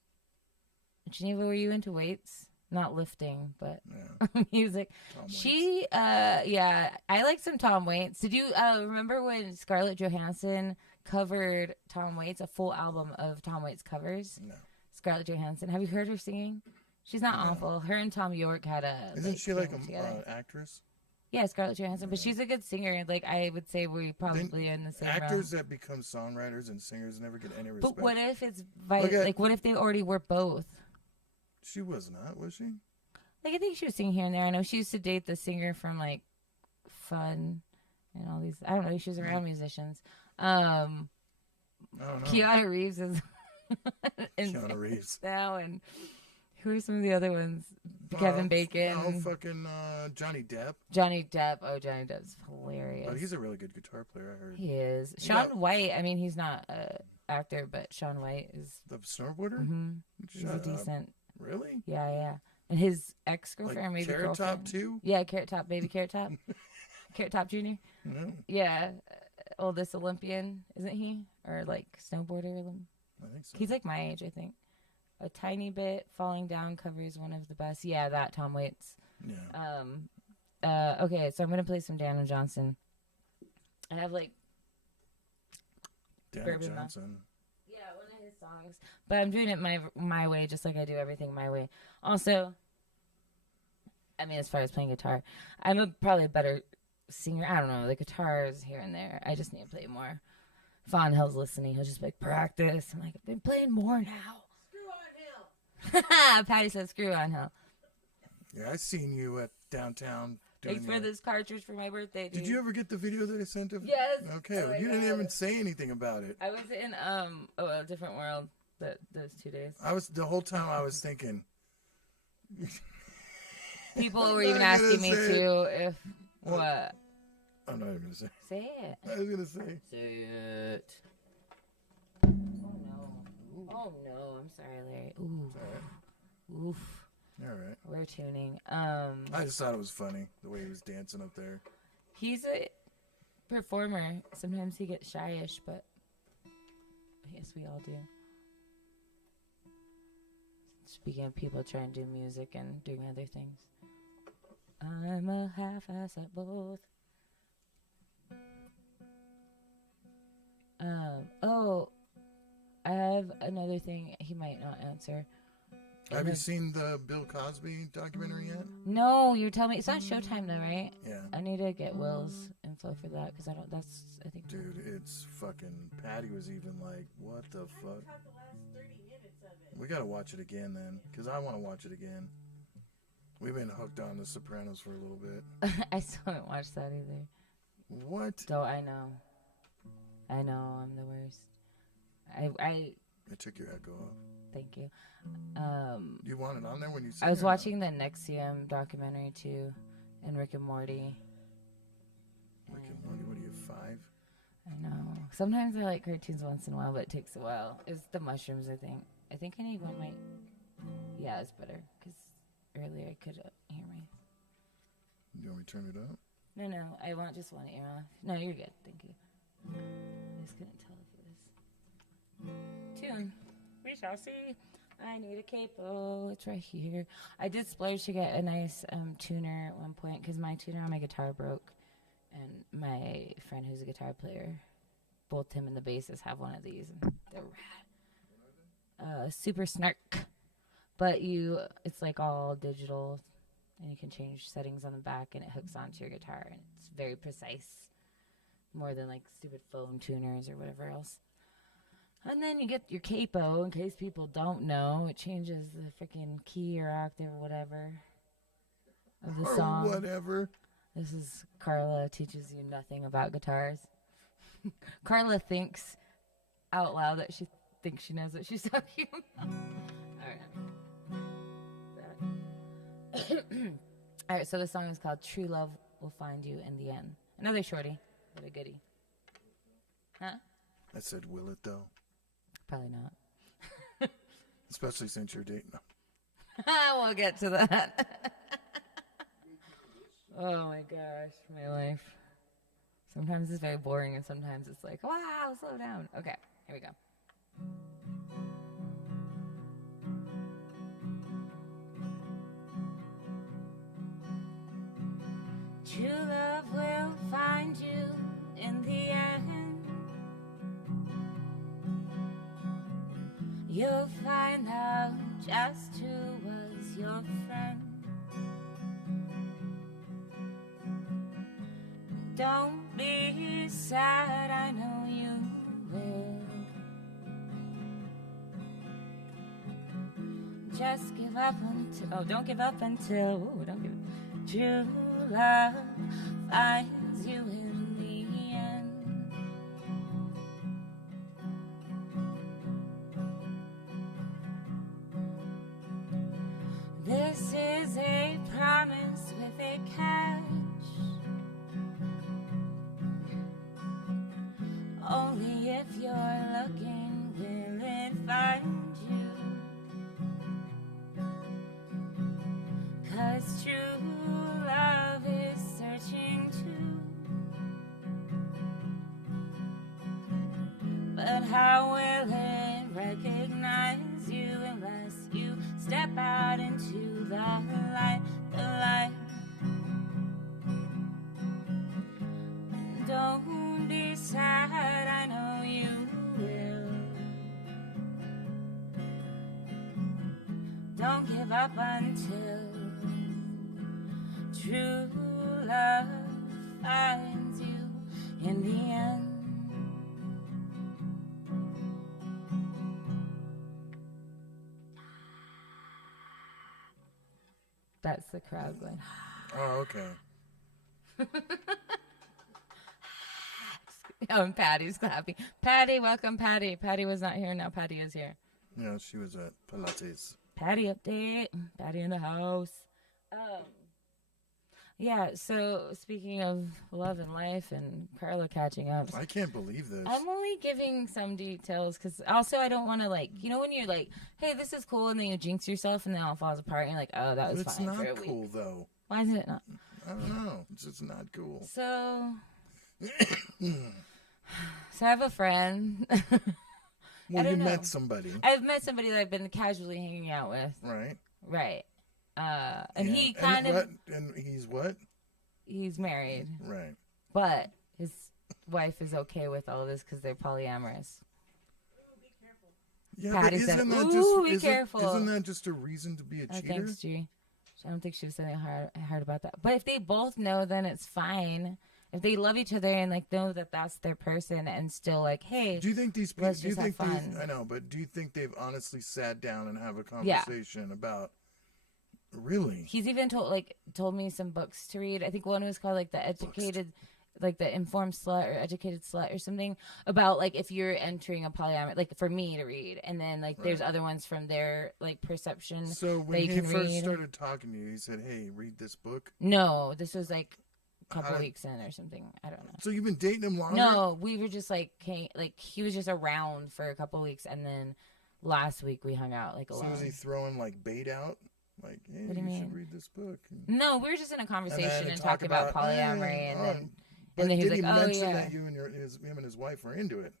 Geneva, were you into weights? Not lifting, but yeah. music. I like some Tom Waits. Did you remember when Scarlett Johansson covered Tom Waits, a full album of Tom Waits covers? No. Scarlett Johansson. Have you heard her singing? She's not awful. Her and Tom York had a. Isn't she like an actress? Yeah, Scarlett Johansson, but she's a good singer. Like, I would say we probably in the same actors realm. That become songwriters and singers never get any respect. But what if it's like what if they already were both? She was not, was she? Like, I think she was singing here and there. I know she used to date the singer from like Fun and all these. I don't know. She was around musicians. I don't know. Keanu Reeves is Keanu Reeves now, and who are some of the other ones? Kevin Bacon. Oh, fucking Johnny Depp. Johnny Depp. Oh, Johnny Depp's hilarious. Oh, he's a really good guitar player, I heard. He is. Shaun White. I mean, he's not an actor, but Shaun White is the snowboarder. Mm-hmm. He's a decent. Really? Yeah. And his ex-girlfriend, maybe Carrot girlfriend. Top too? Yeah, Carrot Top, baby Carrot Top. Carrot Top Jr.? No. Yeah. Oldest Olympian, isn't he? Or like snowboarder? I think so. He's like my age, I think. A tiny bit. Falling Down covers one of the best. Yeah, that Tom Waits. Yeah. Okay, so I'm going to play some Daniel Johnston. I have like... Daniel Johnston. Yeah, one of his songs. But I'm doing it my way, just like I do everything my way. Also, I mean, as far as playing guitar, I'm probably a better singer. I don't know. The guitar is here and there. I just need to play more. Fawn Hill's listening. He'll just be like, practice. I'm like, I've been playing more now. Screw on Hill. Patty says, screw on Hill. Yeah, I seen you at downtown. Thanks for this cartridge for my birthday, dude. Did you ever get the video that I sent of? Yes. Okay, well, you didn't even say anything about it. I was in a different world those 2 days. The whole time I was thinking. People were even asking me too if what. I'm not even gonna say. Say it. I was gonna say. Say it. Oh no. Ooh. Oh no. I'm sorry, Larry. Ooh. Right. Oof. All right. We're tuning. I just thought it was funny the way he was dancing up there. He's a performer. Sometimes he gets shyish, but yes, we all do. Speaking of people trying to do music and doing other things, I'm a half-ass at both. I have another thing he might not answer. Have you seen the Bill Cosby documentary yet? No, you tell me. It's on Showtime though, right? Yeah. I need to get Will's info for that because I think. Dude, it's fucking. Patty was even like, "What the fuck?" We gotta watch it again then, because I want to watch it again. We've been hooked on The Sopranos for a little bit. I still haven't watched that either. What? So I know, I'm the worst. I took your echo off. Thank you. You want it on there when you? I was watching the NXIVM documentary too, and Rick and Morty. Rick and Morty, what are you, 5? I know. Sometimes I like cartoons once in a while, but it takes a while. It's the mushrooms, I think. I think I need one mic. Yeah, it's better because earlier I could hear me. You want me to turn it up? No, I want just one ear off. No, you're good. Thank you. I just couldn't tell if it was tune. We shall see. I need a capo. It's right here. I did splurge to get a nice tuner at one point because my tuner on my guitar broke. And my friend who's a guitar player, both him and the bassist have one of these. And they're rad. Super Snark. But it's like all digital. And you can change settings on the back and it hooks onto your guitar. And it's very precise. More than like stupid phone tuners or whatever else. And then you get your capo, in case people don't know. It changes the freaking key or octave or whatever of the song. Or whatever. This is Carla teaches you nothing about guitars. Carla thinks out loud that she thinks she knows what she's talking about. All right. All right, so the song is called True Love Will Find You in the End. Another shorty, but a goodie. Huh? I said, will it though? Probably not. Especially since you're dating them. We'll get to that. Oh my gosh, my life. Sometimes it's very boring and sometimes it's like, wow, slow down. Okay, here we go. True love will find you in the end. You'll find out just who was your friend. Don't be sad, I know you will. Just give up until, don't give up until, true love finds you in the end. This is a promise with a catch. Only if you're looking will it find you. 'Cause true love is searching too. But how will it recognize you unless you step out into the light, the light? Don't be sad, I know you will. Don't give up until true love finds you in the end. That's the crowd going. Oh, okay. Oh, and Patty's clapping. Patty, welcome, Patty. Patty was not here. Now Patty is here. Yeah, she was at Pilates. Patty update. Patty in the house. Yeah, so speaking of love and life and Carla catching up. I can't believe this. I'm only giving some details because also I don't want to when you're like, hey, this is cool, and then you jinx yourself and then it all falls apart and you're like, oh, that was It's fine not for a cool, week. though. Why is it not? I don't know. It's just not cool. So I have a friend. Well, you met somebody. I've met somebody that I've been casually hanging out with. Right. Right. And yeah. he kind of... And he's what? He's married. Right. But his wife is okay with all of this because they're polyamorous. Oh, be careful. Yeah, Patty but said, isn't that "Ooh, just, be careful." Isn't that just a reason to be a cheater? Thanks, G. I don't think she was saying hard about that. But if they both know, then it's fine. If they love each other and know that that's their person and still hey, do you think these people? let's just have fun. I know, but do you think they've honestly sat down and have a conversation about? Really? He's even told me some books to read. I think one was called the Educated, the Informed Slut or Educated Slut or something about if you're entering a polyamory, for me to read, and then there's other ones from their perception. So when he first started talking to you, he said, "Hey, read this book." No, this was a couple weeks in or something. I don't know. So you've been dating him longer? No, we were just he was just around for a couple weeks, and then last week we hung out alone. So was he throwing bait out? Hey, you should read this book. No, we were just in a conversation and talking about polyamory, and then he he was did he like, "Oh mention yeah." that you and him and his wife were into it?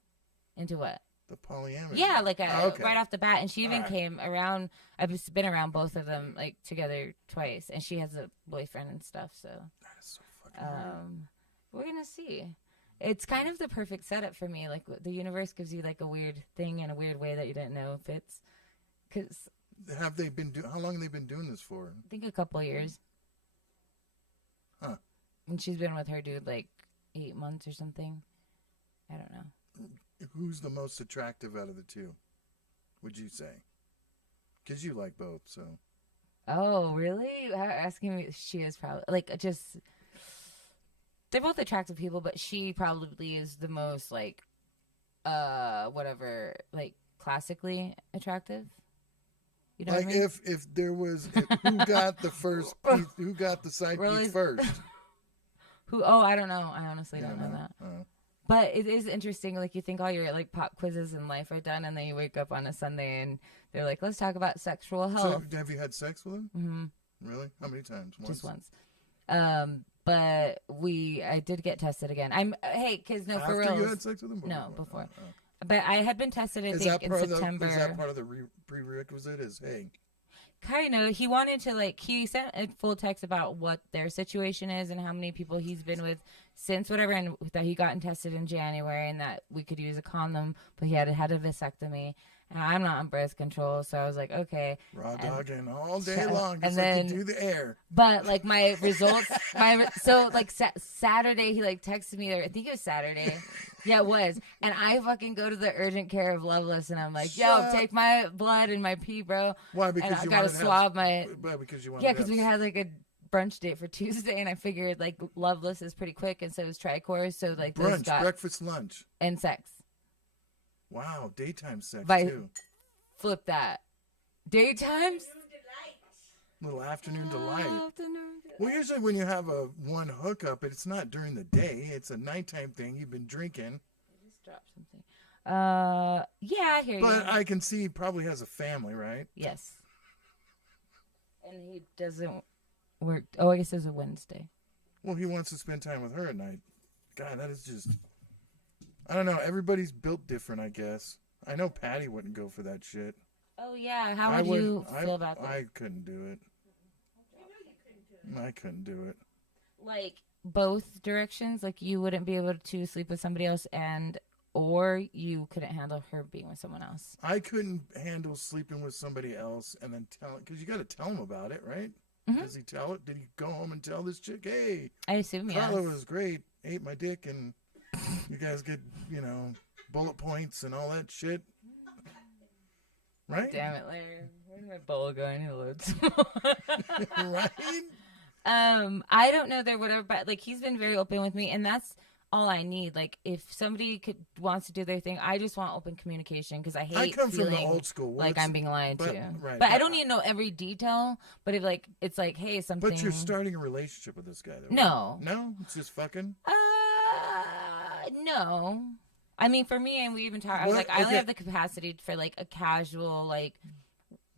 Into what? The polyamorous. Yeah, like okay. right off the bat. And she even All right. came around. I've just been around both of them like together twice. And she has a boyfriend and stuff. So That is so fucking weird. we're going to see. It's kind of the perfect setup for me. Like the universe gives you like a weird thing in a weird way that you didn't know fits. Because Have they been how long have they been doing this for? I think a couple years. Huh. And she's been with her dude like 8 months or something. I don't know. Who's the most attractive out of the two, would you say? Because you like both, so. Oh, really? Asking me, she is probably like just. They're both attractive people, but she probably is the most like, whatever, like classically attractive. You know Like what I mean? if there was who got the first piece, who got the side Really? piece first? Who? Oh, I don't know. I honestly don't know that. Oh. But it is interesting. Like you think all your like pop quizzes in life are done, and then you wake up on a Sunday and they're like, "Let's talk about sexual health." So have you had sex with him? Mm-hmm. Really? How many times? Just once. But I did get tested again. Because no, for real. After you had sex with him? No, before. But I had been tested, I Is think, that in part September. Is that part of the prerequisite? Is hey, Kind of. He wanted to he sent a full text about what their situation is and how many people he's been with since whatever, and that he gotten tested in January and that we could use a condom, but he had a vasectomy. And I'm not on birth control, so I was like, okay. raw dogging all day long, just and like then, you do the air. But like my results, Saturday he like texted me, or I think it was Saturday. Yeah, it was. And I fucking go to the urgent care of Loveless, and I'm like, yo, take my blood and my pee, bro. Why? Because and I you gotta swab my. Why? Because you want. Yeah, because we had like a brunch date for Tuesday, and I figured like Loveless is pretty quick, and so is Tricor. So like those brunch, breakfast, lunch, and sex. Wow, daytime sex too. Flip that. Daytime. Little afternoon delight. Well, usually when you have a one hookup, it's not during the day. It's a nighttime thing. You've been drinking. I just dropped something. Yeah, I hear you. But I can see he probably has a family, right? Yes. And he doesn't work. Oh, I guess it was a Wednesday. Well, he wants to spend time with her at night. God, that is just. I don't know. Everybody's built different, I guess. I know Patty wouldn't go for that shit. Oh, yeah. How would you feel about that? I couldn't do it. I couldn't do it. Like, both directions? Like, you wouldn't be able to sleep with somebody else or you couldn't handle her being with someone else? I couldn't handle sleeping with somebody else and then tell it, because you got to tell him about it, right? Mm-hmm. Does he tell it? Did he go home and tell this chick, hey, I assume, yes. Carla was great, ate my dick, and you guys get, bullet points and all that shit? Right? Damn it, Larry. Where's my bowl going? I need to load some Right? I don't know there, whatever, but like he's been very open with me, and that's all I need. Like if somebody wants to do their thing, I just want open communication because I hate come feeling from the old school. like I'm being lied to. Right, but I don't need to know every detail. But if like it's like, hey, something. But you're starting a relationship with this guy, though. No. Right? No, it's just fucking. No. I mean, for me, and we even talked. I was like, I only have the capacity for like a casual, like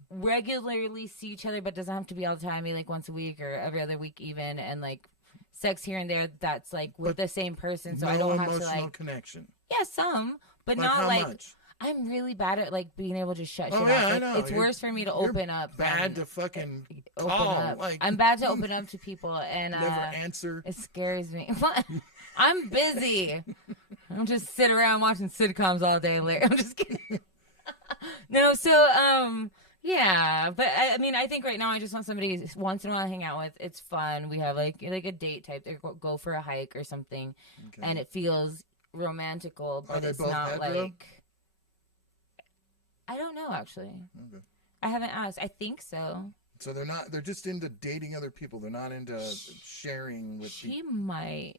regularly see each other, but doesn't have to be all the time. Maybe like once a week or every other week, even, and like sex here and there. That's like with the same person, so I don't have to like connection. Yeah, some, but like not how like. Much? I'm really bad at like being able to shut shit yeah, off. Like, I know. It's worse for me to open up. Bad to fucking open call. up. Like I'm bad to open up to people, and never answer. It scares me. I'm busy. I don't just sit around watching sitcoms all day. I'm just kidding. No, so yeah, but I mean, I think right now I just want somebody once in a while to hang out with. It's fun. We have like a date type. Or go for a hike or something, and it feels romantical, but it's not hetero? like. I don't know, actually. Okay. I haven't asked. I think so. So they're not. They're just into dating other people. They're not into sharing with. She might.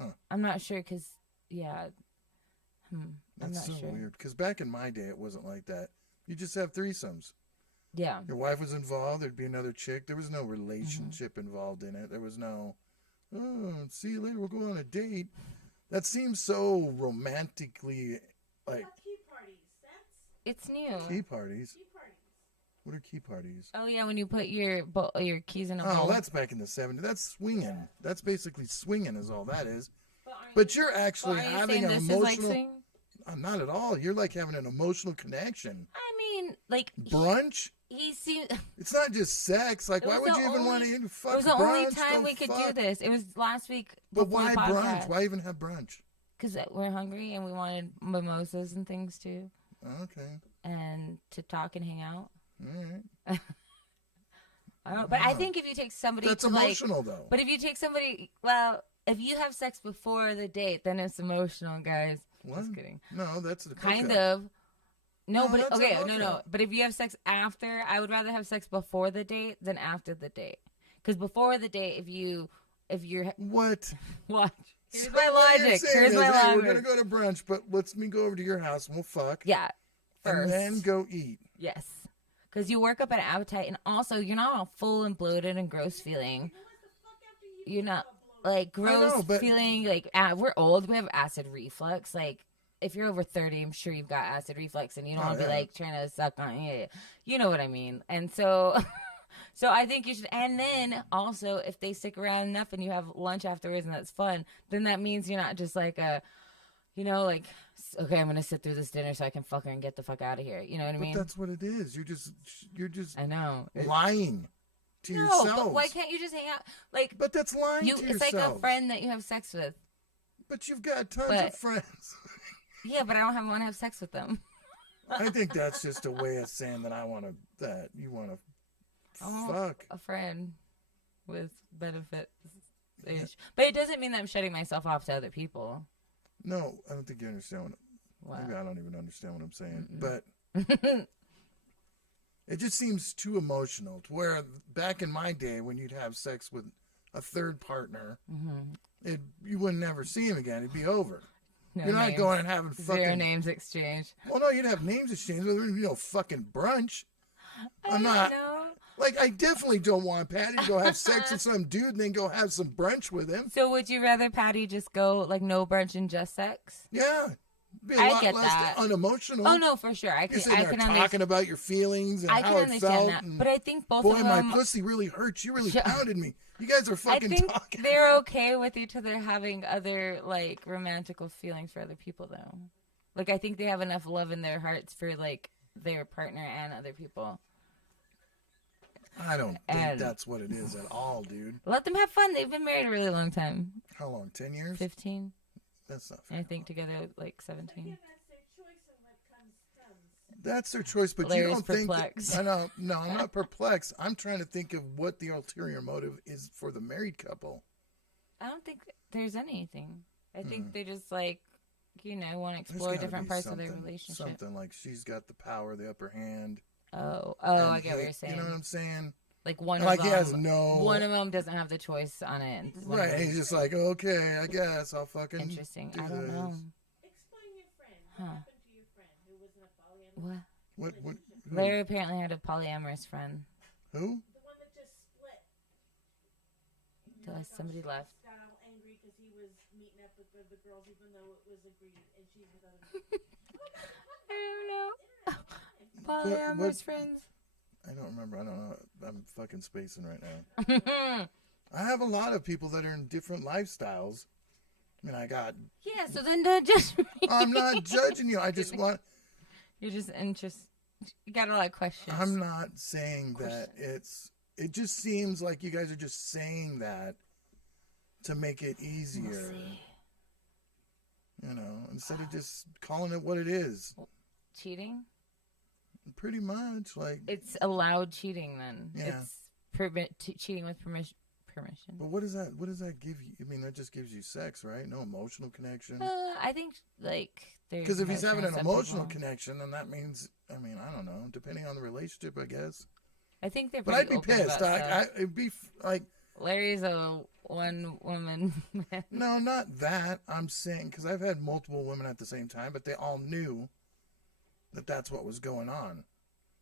Huh. I'm not sure because, yeah. That's I'm not so sure. weird. Because back in my day, it wasn't like that. You just have threesomes. Yeah. Your wife was involved. There'd be another chick. There was no relationship involved in it. There was no, oh, see you later. We'll go on a date. That seems so romantically like. Key parties. It's new. Key parties. What are key parties? Oh yeah, when you put your keys in a bowl. Oh, that's back in the 70s. That's swinging. That's basically swinging is all that is. But you're actually having an emotional. not at all. You're like having an emotional connection. I mean, like brunch. He seemed. It's not just sex. Like, why would you even want to fuck brunch? It was the only time we could do this. It was last week. But why brunch? Why even have brunch? Because we're hungry and we wanted mimosas and things too. Okay. And to talk and hang out. All right. But I think if you take somebody, that's emotional though. But if you take somebody, well, if you have sex before the date, then it's emotional, guys. What? Just kidding. No, that's the kind of. No, but okay, no. But if you have sex after, I would rather have sex before the date than after the date. Because before the date, if you're what? Watch. Here's my logic. Here's my logic. We're gonna go to brunch, but let me go over to your house and we'll fuck. Yeah. First. And then go eat. Yes. Because you work up an appetite, and also you're not all full and bloated and gross feeling. You're not like gross feeling like we're old. We have acid reflux. Like if you're over 30, I'm sure you've got acid reflux, and you don't want to be like trying to suck on it. You know what I mean? And so, so I think you should. And then also, if they stick around enough and you have lunch afterwards, and that's fun, then that means you're not just like like, okay, I'm gonna sit through this dinner so I can fuck her and get the fuck out of here. You know what I mean? But that's what it is. You're just. I know. Lying to yourself. But why can't you just hang out? Like, but that's lying to yourself. It's like a friend that you have sex with. But you've got tons of friends. Yeah, but I don't want to have sex with them. I think that's just a way of saying that you want to fuck a friend with benefits. Yeah. But it doesn't mean that I'm shutting myself off to other people. No, I don't think you understand maybe I don't even understand what I'm saying. But it just seems too emotional to where back in my day when you'd have sex with a third partner, you would never see him again. It'd be over. No You're not names. going and having fucking... Zero names exchanged. Well, no, you'd have names exchanged, but fucking brunch. I'm not... know. Like, I definitely don't want Patty to go have sex with some dude and then go have some brunch with him. So would you rather Patty just go, like, no brunch and just sex? Yeah. Be a I lot get less that. Unemotional. Oh, no, for sure. You're sitting there talking about your feelings and how it felt. That. But I think both boy, of them... my pussy really hurts. You really pounded me. You guys are fucking talking. I think they're okay with each other having other, like, romantical feelings for other people, though. Like, I think they have enough love in their hearts for, like, their partner and other people. I don't think that's what it is at all, dude. Let them have fun. They've been married a really long time. How long? 10 years? 15. That's not fair. I think together, like, 17. That's their choice, but Larry's you don't perplexed. think... No, I'm not perplexed. I'm trying to think of what the ulterior motive is for the married couple. I don't think there's anything. I think they just, like, want to explore different parts of their relationship. Something like she's got the power, the upper hand. Oh, I get what you're saying. You know what I'm saying? Like one of them, he has one of them doesn't have the choice on it. Right, he's just like, okay, I guess I'll fucking interesting. do I don't this. know. Explain your friend. What happened to your friend who was in a polyamorous? What? Larry apparently had a polyamorous friend. Who? The one that just split. Somebody left. Got all angry because he was meeting up with the girls, even though it was agreed, and she's with other. I don't know. Polyamorous friends. I don't remember. I don't know. I'm fucking spacing right now. I have a lot of people that are in different lifestyles. I mean, I got... Yeah, so then don't judge me. I'm not judging you. I just want... You're just interested. You got a lot of questions. I'm not saying that it's... It just seems like you guys are just saying that to make it easier. We'll see. Instead of just calling it what it is. Cheating? Pretty much, like... It's allowed cheating, then. Yeah. It's cheating with permission. But what does that give you? I mean, that just gives you sex, right? No emotional connection. I think, like... Because if he's having an emotional connection, then that means... I mean, I don't know. Depending on the relationship, I guess. I think they're But I'd be pissed. It'd be, like... Larry's a one-woman man. No, not that. I'm saying... Because I've had multiple women at the same time, but they all knew... that's what was going on.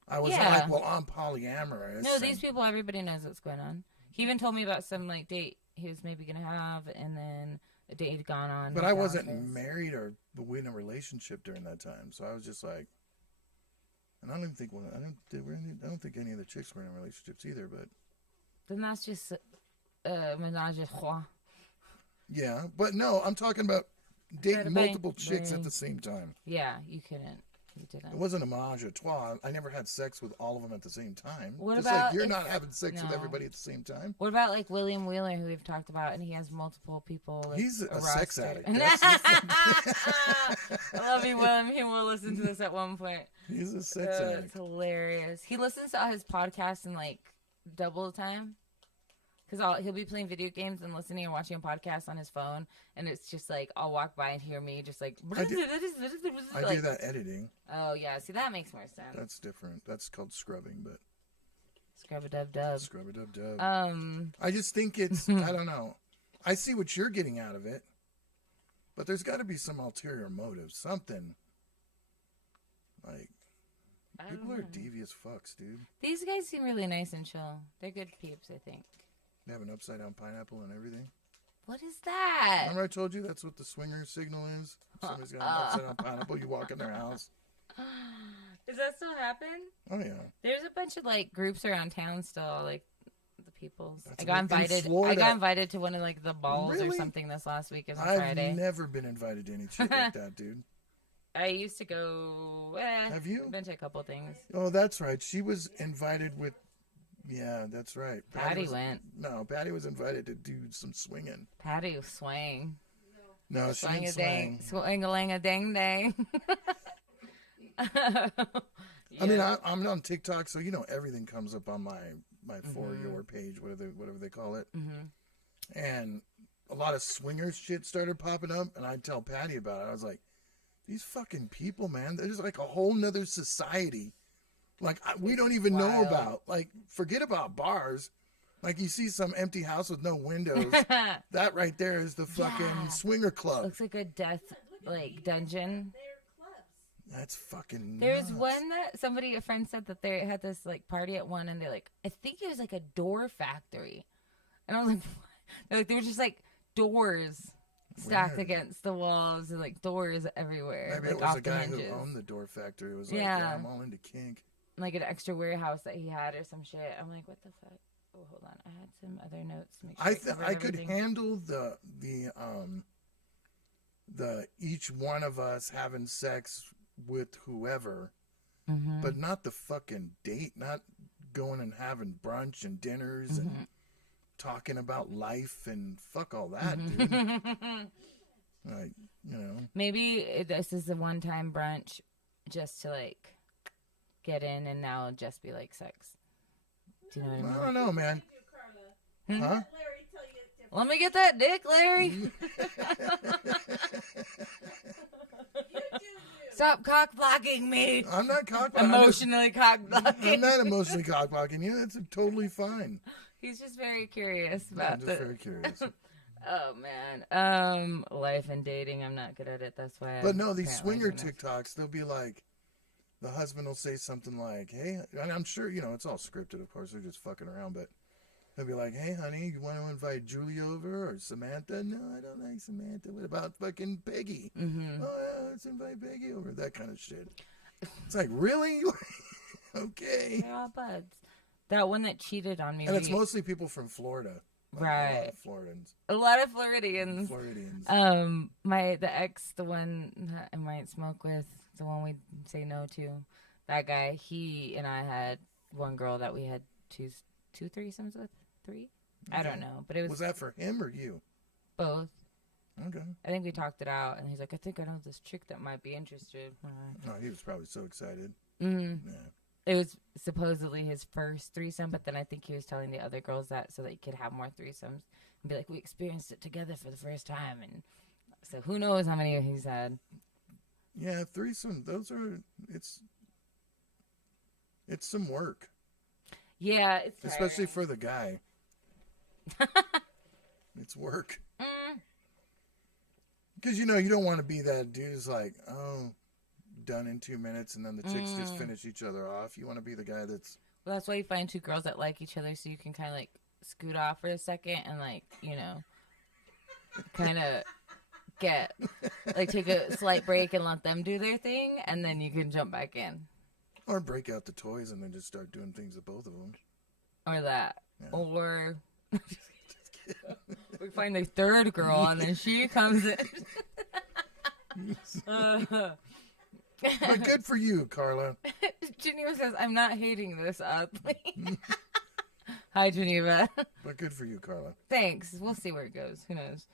I was like, well, I'm polyamorous. No, these people, everybody knows what's going on. He even told me about some, like, date he was maybe going to have, and then a date had gone on. But I wasn't married or in a relationship during that time, so I was just like... And I don't even think... I don't think any of the chicks were in relationships either, but... Then that's just menage a trois. Yeah, but no, I'm talking about date Try to multiple find- chicks at right. the same time. Yeah, you couldn't. You didn't. It wasn't a menage a trois. I never had sex with all of them at the same time. What Just about like you're if- not having sex with no. everybody at the same time. What about like William Wheeler, who we've talked about, and he has multiple people? Like, He's a sex roster. addict. That's I love you, William. He will listen to this at one point. He's a sex It's addict. hilarious. He listens to all his podcasts in like double time. Because he'll be playing video games and listening and watching a podcast on his phone. And it's just like, I'll walk by and hear me just like... I do that editing. Oh, yeah. See, that makes more sense. That's different. That's called scrubbing, but... Scrub-a-dub-dub. Scrub-a-dub-dub. I just think it's... I don't know. I see what you're getting out of it. But there's got to be some ulterior motive. Something. Like... People are devious fucks, dude. These guys seem really nice and chill. They're good peeps, I think. They have an upside-down pineapple and everything. What is that? Remember I told you that's what the swinger signal is? Somebody's got an upside-down pineapple. You walk in their house. Does that still happen? Oh, yeah. There's a bunch of like groups around town still, like the people's. That's I got in invited. I Florida. got invited to one of like the balls or Really? something this last week. It was on I've Friday. never been invited to any shit like that, dude. I used to go. Have you? I've been to a couple things. Oh, that's right. She was invited with... Yeah, that's right. Patty was, went. No, Patty was invited to do some swinging. Patty was swang. No, she didn't swing. Swing-a-lang-a-ding-dang. I mean, I'm on TikTok, so you know everything comes up on my For Your page, whatever they call it. Mm-hmm. And a lot of swingers shit started popping up, and I'd tell Patty about it. I was like, these fucking people, man, there's like a whole nother society. Like, we don't even know about. Like, forget about bars. Like, you see some empty house with no windows. That right there is the fucking swinger club. Looks like a death, like, dungeon. They're clubs. That's fucking There was nuts. one that a friend said that they had this, like, party at one, and they're like, I think it was like a door factory. And I was like, what? They're like, they were just like doors stacked Weird. against the walls and like doors everywhere. Maybe like, it was off a the guy hinges. who owned the door factory. It was like, Yeah. I'm all into kink. Like an extra warehouse that he had or some shit. I'm like, what the fuck? Oh, hold on. I had some other notes to make sure I could handle the each one of us having sex with whoever, Mm-hmm. but not the fucking date, not going and having brunch and dinners and talking about life and fuck all that, dude. Like, you know. Maybe this is a one-time brunch just to like get in and now it'll just be like sex. Do you know what I mean? I don't know, man. You, Carla. Huh? Let Larry tell you it's different. Let me get that dick, Larry. You do you. Stop cock blocking me. I'm not cock Emotionally cock I'm blocking. not emotionally cock blocking you. It's totally fine. He's just very curious I'm about just the. very curious. Oh man, life and dating. I'm not good at it. That's why. But no, these apparently swinger do not. TikToks, they'll be like, the husband will say something like, hey, and I'm sure, you know, it's all scripted, of course, they're just fucking around, but they'll be like, hey, honey, you want to invite Julie over or Samantha? No, I don't like Samantha. What about fucking Peggy? Mm-hmm. Oh, yeah, let's invite Peggy over. That kind of shit. It's like, really? Okay. They're all buds. That one that cheated on me. And it's mostly people from Florida. Like, Right. A lot of Floridians. a lot of Floridians. Floridians. The ex, the one that I might smoke with, the one we say no to, that guy. He and I had one girl that we had two threesomes with. Three? I don't know, but it was Was that for him or you? both. Okay. I think we talked it out, and he's like, I think I know this chick that might be interested. No, he was probably so excited. Mm-hmm. Yeah. It was supposedly his first threesome, but then I think he was telling the other girls that so that he could have more threesomes and be like, we experienced it together for the first time. And so who knows how many he's had. Yeah, threesome. Those are it's some work, Yeah, it's especially for the guy. It's work because you know you don't want to be that dude who's like, oh, done in 2 minutes, and then the chicks just finish each other off. You want to be the guy that's Well, that's why you find two girls that like each other, so you can kind of like scoot off for a second and like, you know, kind of get like take a slight break and let them do their thing, and then you can jump back in. or break out the toys and then just start doing things with both of them. Or that. Yeah. Or we find the third girl and then she comes in. But good for you, Carla. Geneva says, I'm not hating this oddly. Hi, Geneva. But good for you, Carla. Thanks. We'll see where it goes. Who knows?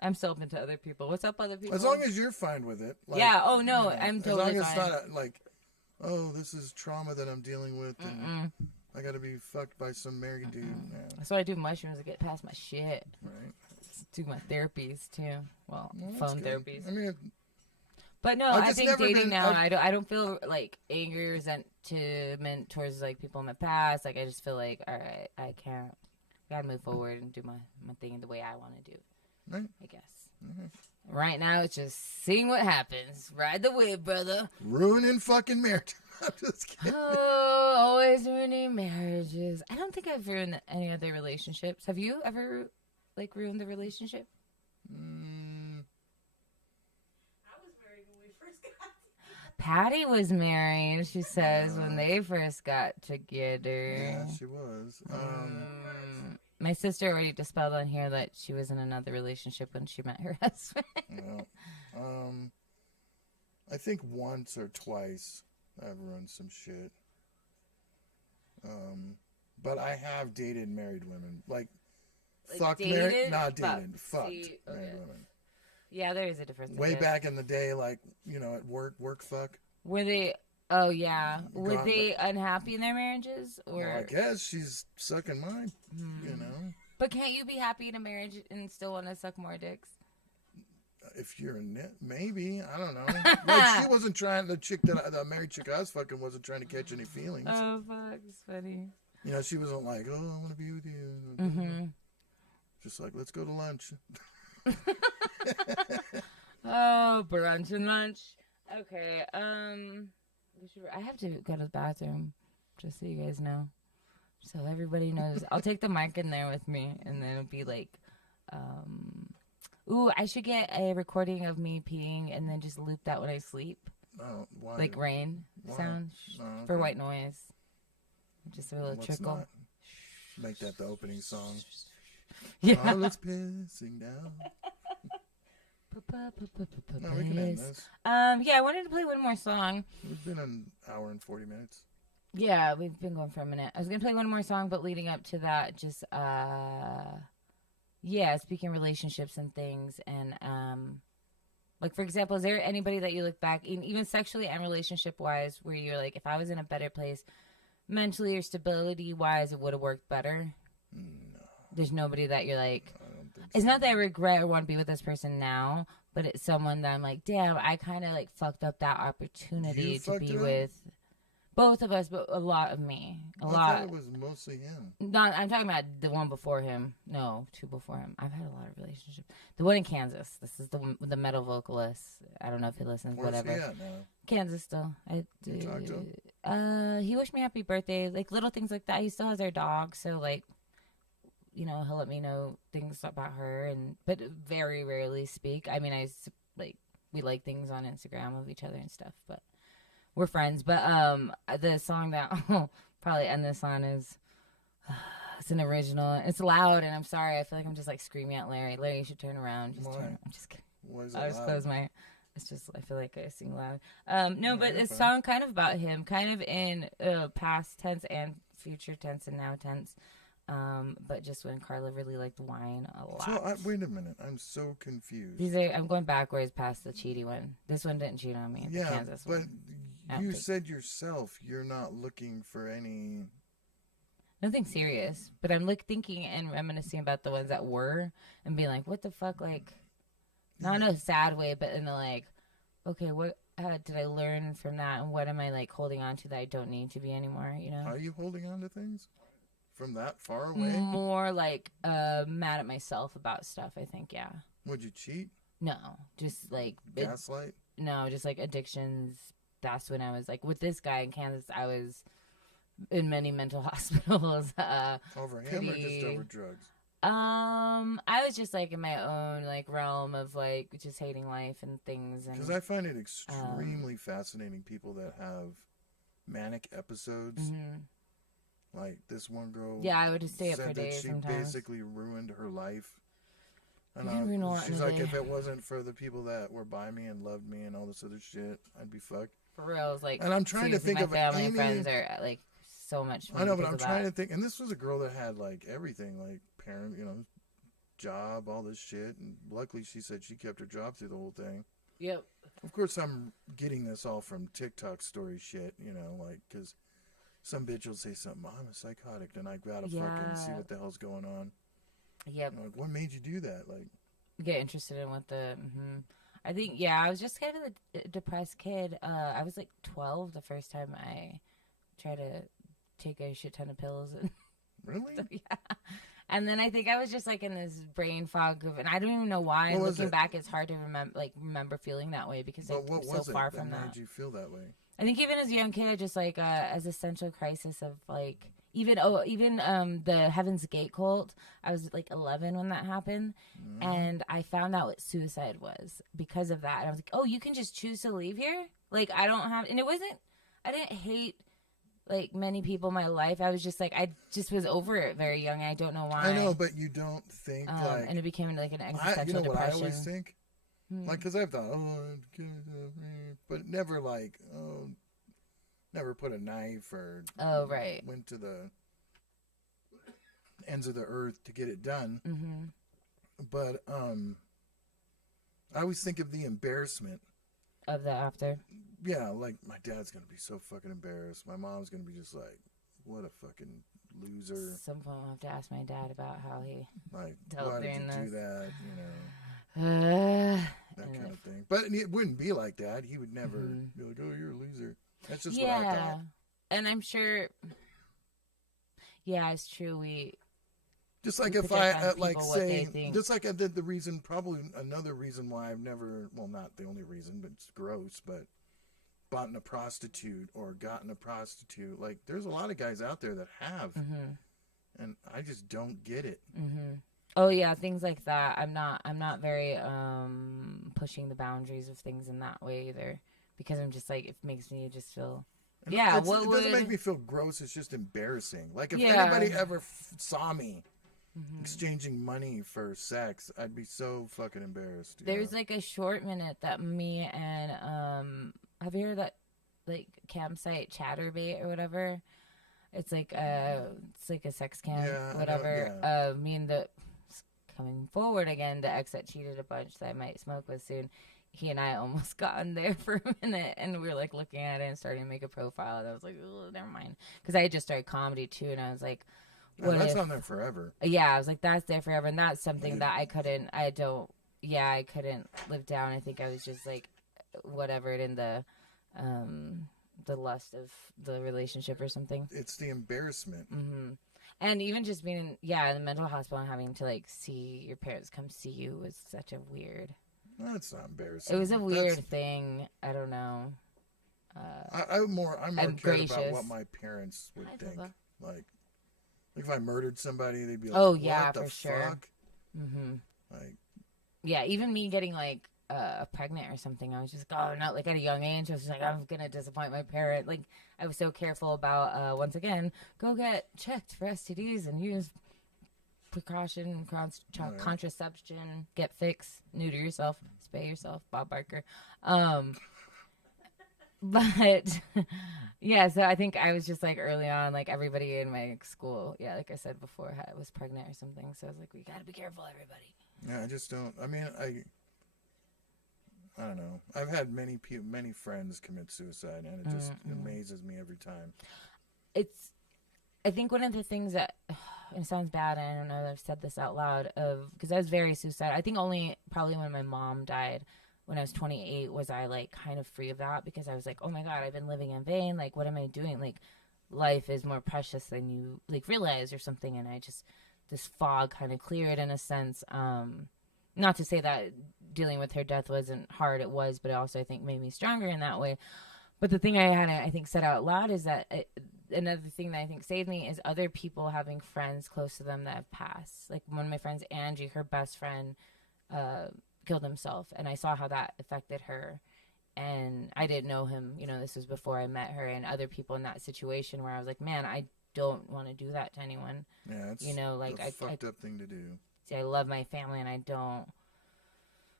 I'm still open to other people. What's up, other people? As long as you're fine with it. Like, yeah. Oh, no. I'm totally fine. As long as it's not like, oh, this is trauma that I'm dealing with. And I got to be fucked by some married dude. Yeah. That's why I do mushrooms to get past my shit. Right. Do my therapies, too. Well, phone therapies. I mean... But no, I think dating now, I don't feel like angry or resentment towards like people in my past. Like I just feel like, all right, I gotta move forward and do my thing the way I want to do. Right. I guess. Mm-hmm. Right now, it's just seeing what happens. Ride the wave, brother. Ruining fucking marriage. I'm just kidding. Oh, always ruining marriages. I don't think I've ruined any other relationships. Have you ever like ruined the relationship? Patty was married, she says, when they first got together. Yeah, she was. My sister already dispelled on here that she was in another relationship when she met her husband. I think once or twice I've ruined some shit. But I have dated married women. Like fucked married? Not dated. Fucked married women. Yeah, there is a difference. Way back in the day, like, you know, at work fuck. Were they, oh yeah. Were they unhappy in their marriages? Or? Well, I guess she's sucking mine, you know. But can't you be happy in a marriage and still want to suck more dicks? If you're maybe, I don't know. Like, she wasn't trying, the married chick I was fucking wasn't trying to catch any feelings. Oh, fuck, it's funny. You know, she wasn't like, oh, I want to be with you. Just like, let's go to lunch. Oh, brunch and lunch. Okay, I have to go to the bathroom, just so you guys know. So everybody knows. I'll take the mic in there with me, and then it'll be like, ooh, I should get a recording of me peeing and then just loop that when I sleep. Oh, why? Like rain sound for white noise. Just a little trickle. Not? Make that the opening song. Yeah. All it's pissing down. No, we can end this. Yeah, I wanted to play one more song. We've been an hour and 40 minutes. Yeah, we've been going for a minute. I was gonna play one more song, but leading up to that, just speaking relationships and things, and like for example, is there anybody that you look back, even sexually and relationship wise, where you're like, if I was in a better place, mentally or stability wise, it would have worked better? No. There's nobody that you're like. So. It's not that I regret or want to be with this person now, but it's someone that I'm like, damn, I kind of like fucked up that opportunity to be with both of us, but a lot of me. I thought it was mostly him. Not, I'm talking about the one before him. No, two before him. I've had a lot of relationships. The one in Kansas. This is the metal vocalist. I don't know if he listens. Where's whatever. He at now? Kansas still. You talked to him? He wished me happy birthday. Like little things like that. He still has our dog, so like. You know, he'll let me know things about her, but very rarely speak. I mean, we like things on Instagram of each other and stuff, but we're friends. But the song that I'll probably end this on is it's an original. It's loud, and I'm sorry. I feel like I'm just like screaming at Larry. Larry, you should turn around. I'm just kidding. Why is it I'll just loud? close my. It's just I feel like I sing loud. No, but it's a song kind of about him, kind of in past tense and future tense and now tense. But just when Carla really liked wine a lot. So, wait a minute. I'm so confused. I'm going backwards past the cheaty one. This one didn't cheat on me. Yeah, the Kansas but one. you said yourself you're not looking for any... Nothing serious. But I'm thinking and reminiscing about the ones that were and being like, what the fuck? Like, not in a sad way, but in the like, okay, what did I learn from that? And what am I like holding on to that I don't need to be anymore, you know? Are you holding on to things? From that far away? More like mad at myself about stuff, I think, yeah. Would you cheat? No, just like... Gaslight? No, just like addictions. That's when I was like... With this guy in Kansas, I was in many mental hospitals. Over him or just over drugs? I was just like in my own like realm of like just hating life and things. Because I find it extremely fascinating, people that have manic episodes. Mm-hmm. Like this one girl. Yeah, I would just stay up for said days that she sometimes. basically ruined her life. And she's like, if it wasn't for the people that were by me and loved me and all this other shit, I'd be fucked. For real, it's like, and I'm trying to think my of family and friends are like so much. I know, but I'm trying to think. And this was a girl that had like everything, like parent, job, all this shit. And luckily, she said she kept her job through the whole thing. Yep. Of course, I'm getting this all from TikTok story shit, like, because some bitch will say something, I'm a psychotic, then I gotta fucking see what the hell's going on. Yep. Like, what made you do that? Like, get interested in what the, I think, I was just kind of a depressed kid. I was like 12 the first time I tried to take a shit ton of pills. And really? stuff, yeah. And then I think I was just like in this brain fog and I don't even know why. And looking back, it's hard to remember feing that way because I'm so far from that. What made you feel that way? I think even as a young kid, just like as essential crisis of like even the Heaven's Gate cult. I was like 11 when that happened, and I found out what suicide was because of that. And I was like, oh, you can just choose to leave here. Like I don't have, and it wasn't. I didn't hate like many people in my life. I was just like, I just was over it very young. I don't know why. I know, but you don't think like, and it became like an existential you know depression. What I always think, like, because I've thought, but never like, never put a knife or went to the ends of the earth to get it done. But I always think of the embarrassment of the after. Yeah, like my dad's gonna be so fucking embarrassed. My mom's gonna be just like, what a fucking loser. Some point I'll have to ask my dad about how he like dealt why did you this. do that, that kind of thing. But it wouldn't be like that. He would never be like, oh, you're a loser. That's just what I thought. And I'm sure it's true. We just like if I like saying, just like I did the reason, probably another reason why I've never, well, not the only reason, but it's gross, but bought a prostitute or gotten a prostitute. Like there's a lot of guys out there that have, and I just don't get it. Oh yeah, things like that. I'm not very pushing the boundaries of things in that way either, because I'm just like, it makes me just feel. And it doesn't make me feel gross. It's just embarrassing. Like if anybody ever saw me exchanging money for sex, I'd be so fucking embarrassed. There's like a short minute that me and have you heard that like campsite chatterbait or whatever? It's like a sex camp, whatever. Me and the coming forward again, the ex that cheated a bunch that I might smoke with soon. He and I almost got in there for a minute, and we were like looking at it and starting to make a profile. And I was like, oh, never mind, because I had just started comedy too, and I was like, that's on there forever. Yeah, I was like, that's there forever, and that's something that I couldn't live down. I think I was just like, whatever, in the lust of the relationship or something. It's the embarrassment. And even just being in the mental hospital and having to like see your parents come see you was such a weird. That's not embarrassing. It was a weird thing. I don't know. I'm more cared about what my parents would think. Like if I murdered somebody, they'd be like, "Oh yeah, what the for sure." Fuck? Like, even me getting like pregnant or something, I was just not like at a young age. I was just like, I'm gonna disappoint my parent. Like I was so careful about once again, go get checked for STDs and use precaution, contraception, get fixed, neuter yourself, spay yourself, Bob Barker. But so I think I was just like early on, like everybody in my school, like I said before, was pregnant or something. So I was like, we gotta be careful, everybody. Yeah, I just don't. I mean, I don't know. I've had many friends commit suicide, and it just amazes me every time. I think one of the things that, it sounds bad, and I don't know that I've said this out loud, because I was very suicidal. I think only probably when my mom died when I was 28 was I like kind of free of that, because I was like, oh my God, I've been living in vain. Like, what am I doing? Like, life is more precious than you like realize or something. And I just, this fog kind of cleared in a sense. Not to say that dealing with her death wasn't hard. It was, but it also, I think, made me stronger in that way. But the thing I hadn't, I think, said out loud is that another thing that I think saved me is other people having friends close to them that have passed. Like one of my friends, Angie, her best friend, killed himself, and I saw how that affected her. And I didn't know him, this was before I met her, and other people in that situation where I was like, man, I don't want to do that to anyone. Yeah, it's like a fucked up thing to do. See, I love my family, and I don't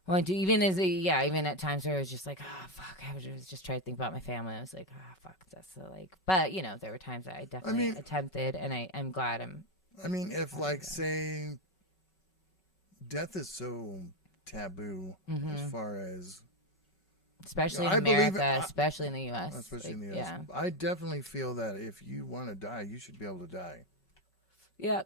want to. Even even at times where I was just like, oh fuck, I was just trying to think about my family. I was like, oh fuck, that's so like. But there were times that I definitely attempted, and I'm glad I'm. I mean, if like say, death is so taboo as far as. Especially in America, especially in the U.S. Especially in the U.S. Yeah. I definitely feel that if you want to die, you should be able to die. Yeah.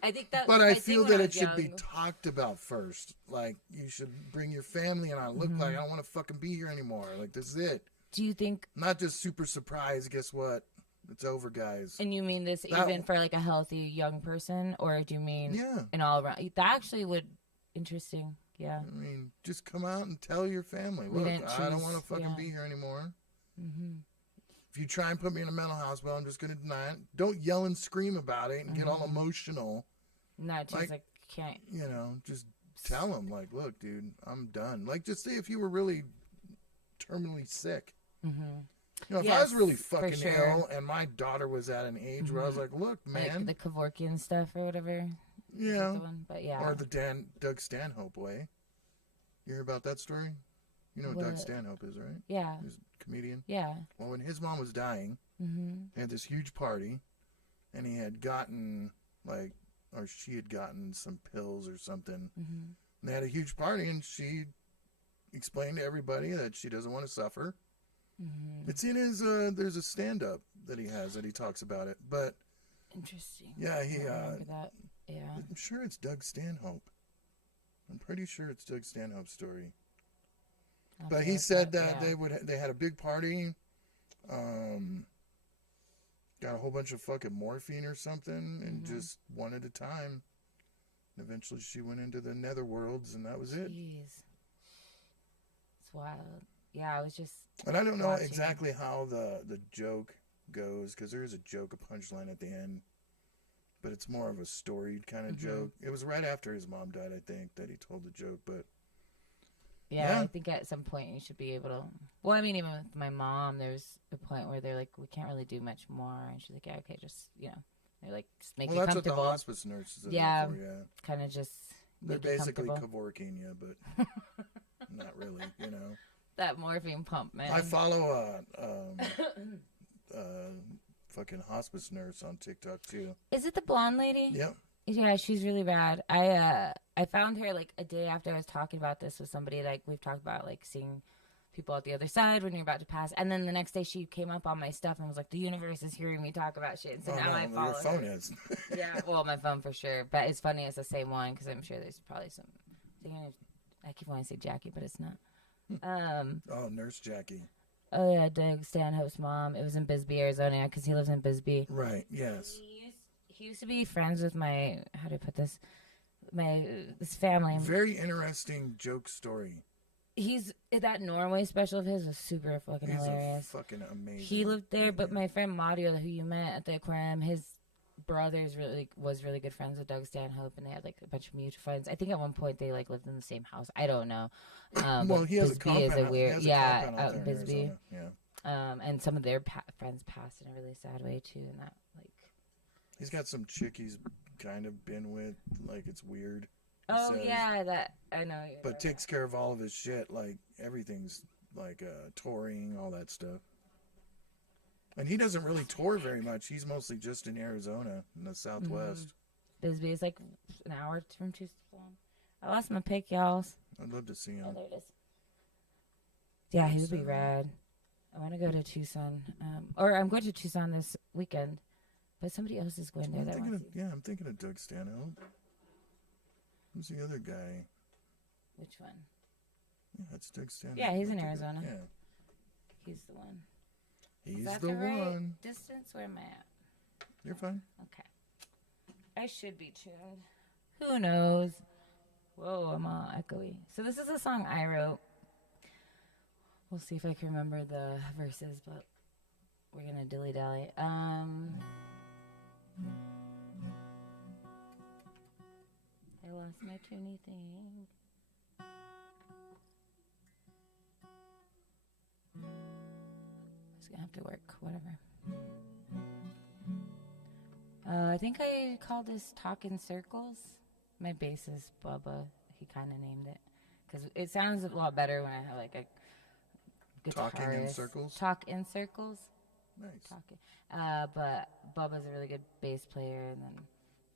I think that. But I feel that it should be talked about first. Like, you should bring your family, and I look like I don't want to fucking be here anymore. Like, this is it. Do you think... Not just super surprised, guess what? It's over, guys. And you mean this even for, like, a healthy young person? Or do you mean an all-around... That actually would... Interesting. Yeah. I mean, just come out and tell your family, look, I don't want to fucking be here anymore. Mm-hmm. If you try and put me in a mental hospital, I'm just going to deny it. Don't yell and scream about it and get all emotional. No, just like can't. Just tell them, like, look, dude, I'm done. Like, just say if you were really terminally sick. Mm-hmm. If I was really fucking ill and my daughter was at an age where I was like, look, man. Like the Kevorkian stuff or whatever. Yeah. But yeah. Or the Doug Stanhope way. You hear about that story? You know what Doug Stanhope is, right? Yeah. He's a comedian. Yeah. Well, when his mom was dying, they had this huge party, and he had gotten, or she had gotten some pills or something. And they had a huge party, and she explained to everybody that she doesn't want to suffer. It's in his, there's a stand-up that he has that he talks about it, but... Interesting. Yeah, I remember that. Yeah. I'm sure it's Doug Stanhope. I'm pretty sure it's Doug Stanhope's story. But he said that they had a big party, got a whole bunch of fucking morphine or something, and just one at a time. And eventually she went into the netherworlds, and that was it. Jeez. It's wild. Yeah, I was just... And I don't know exactly how the joke goes, because there is a joke, a punchline at the end. But it's more of a storied kind of joke. It was right after his mom died, I think, that he told the joke, but... Yeah, I think at some point you should be able to... Well, I mean, even with my mom, there's a point where they're like, we can't really do much more. And she's like, yeah, okay, just, they're like, just make you comfortable. Well, that's what the hospice nurses are there for, kind of just they're basically Kevorking you, but not really, That morphine pump, man. I follow fucking hospice nurse on TikTok, too. Is it the blonde lady? Yep. Yeah, she's really bad. I found her like a day after I was talking about this with somebody. Like we've talked about like seeing people at the other side when you're about to pass, and then the next day she came up on my stuff and was like, "The universe is hearing me talk about shit." And so now I follow your phone her. Is. Yeah, well, my phone for sure. But it's funny it's the same one because I'm sure there's probably some. I keep wanting to say Jackie, but it's not. Oh, Nurse Jackie. Oh yeah, Doug Stanhope's mom. It was in Bisbee, Arizona, because he lives in Bisbee. Right. Yes. He used to be friends with my, how do I put this? This family. Very interesting joke story. That Norway special of his was super fucking hilarious. Fucking amazing. He lived there, but my friend Mario, who you met at the aquarium, his brother was really good friends with Doug Stanhope, and they had like a bunch of mutual friends. I think at one point they like lived in the same house. I don't know. Well, he has Bisbee a compound. Out in Bisbee. Yeah. And some of their friends passed in a really sad way too, and that like. He's got some chick he's kind of been with, like it's weird. Oh yeah, that I know. But takes care of all of his shit, like everything's like touring, all that stuff. And he doesn't really tour very much. He's mostly just in Arizona, in the Southwest. Bisbee is like an hour from Tucson. I lost my pick, y'all. I'd love to see him. Oh, there it is. Yeah, he would be rad. I want to go to Tucson, or I'm going to Tucson this weekend. But somebody else is going there. I'm thinking of Doug Stanhope. Who's the other guy? Which one? Yeah, it's Doug Stanhope. Yeah, he's in Arizona. Yeah. He's the one. He's the one. Distance? Where am I at? You're fine. Okay. I should be tuned. Who knows? Whoa, I'm all echoey. So this is a song I wrote. We'll see if I can remember the verses, but we're going to dilly-dally. I lost my tuny thing. It's gonna have to work, whatever. I think I called this Talk in Circles. My bassist, Bubba, he kind of named it. Because it sounds a lot better when I have like a guitarist. Talking in circles? Talk in circles. Nice. Talking. But Bubba's a really good bass player, and then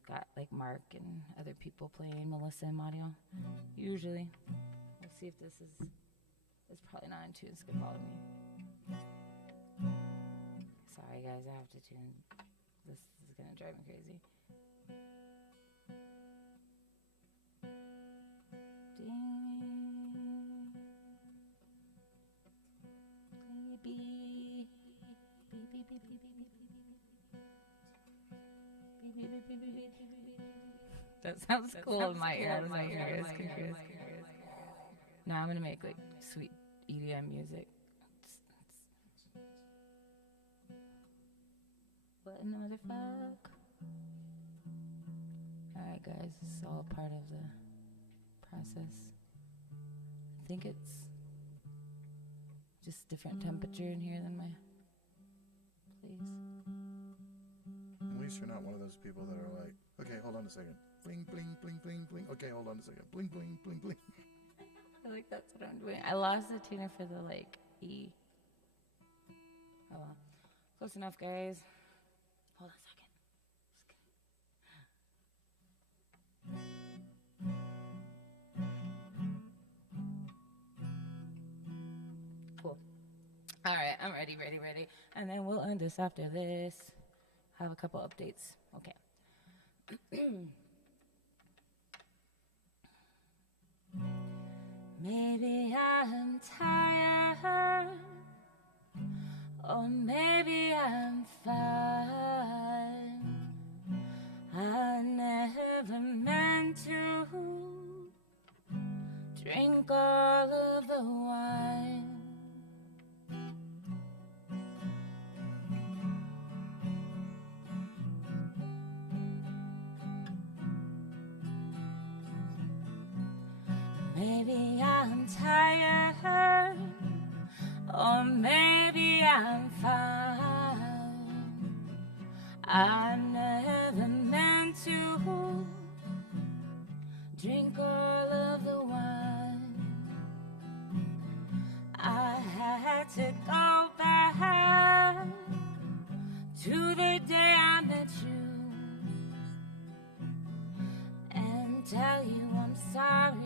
got like Mark and other people playing, Melissa and Mario. Usually. We'll see if this is... It's probably not in tune. It's going to bother me. Sorry, guys. I have to tune. This is going to drive me crazy. That sounds cool in my ear. Now I'm gonna make like sweet EDM music. What in the motherfuck? Alright guys, this is all part of the process. I think it's just different temperature in here than my place. At least you're not one of those people that are like, okay, hold on a second. Bling, bling, bling, bling, bling. Okay, hold on a second. Bling, bling, bling, bling. I feel like that's what I'm doing. I lost the tuner for the like E. Oh well. Close enough, guys. Hold on a second. Cool. All right, I'm ready. And then we'll end this after this. Have a couple updates. Okay. Maybe I'm tired, or maybe I'm fine. I never meant to drink all of the wine. Maybe I'm tired, or maybe I'm fine. I never meant to drink all of the wine. I had to go back to the day I met you and tell you I'm sorry.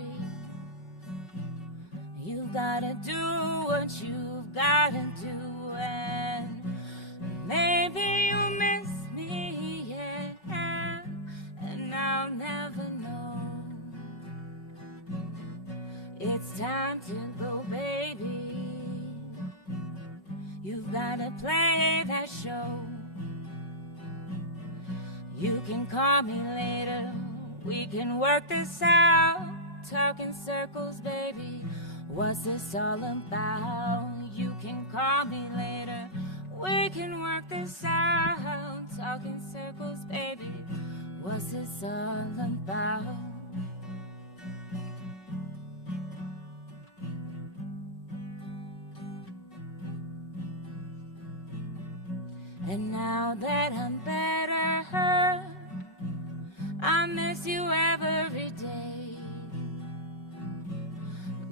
You gotta do what you've gotta do, and maybe you miss me, yeah, and I'll never know. It's time to go, baby. You've gotta play that show. You can call me later, we can work this out. Talk in circles, baby. What's this all about? You can call me later. We can work this out. Talk in circles, baby. What's this all about? And now that I'm better, I miss you every day.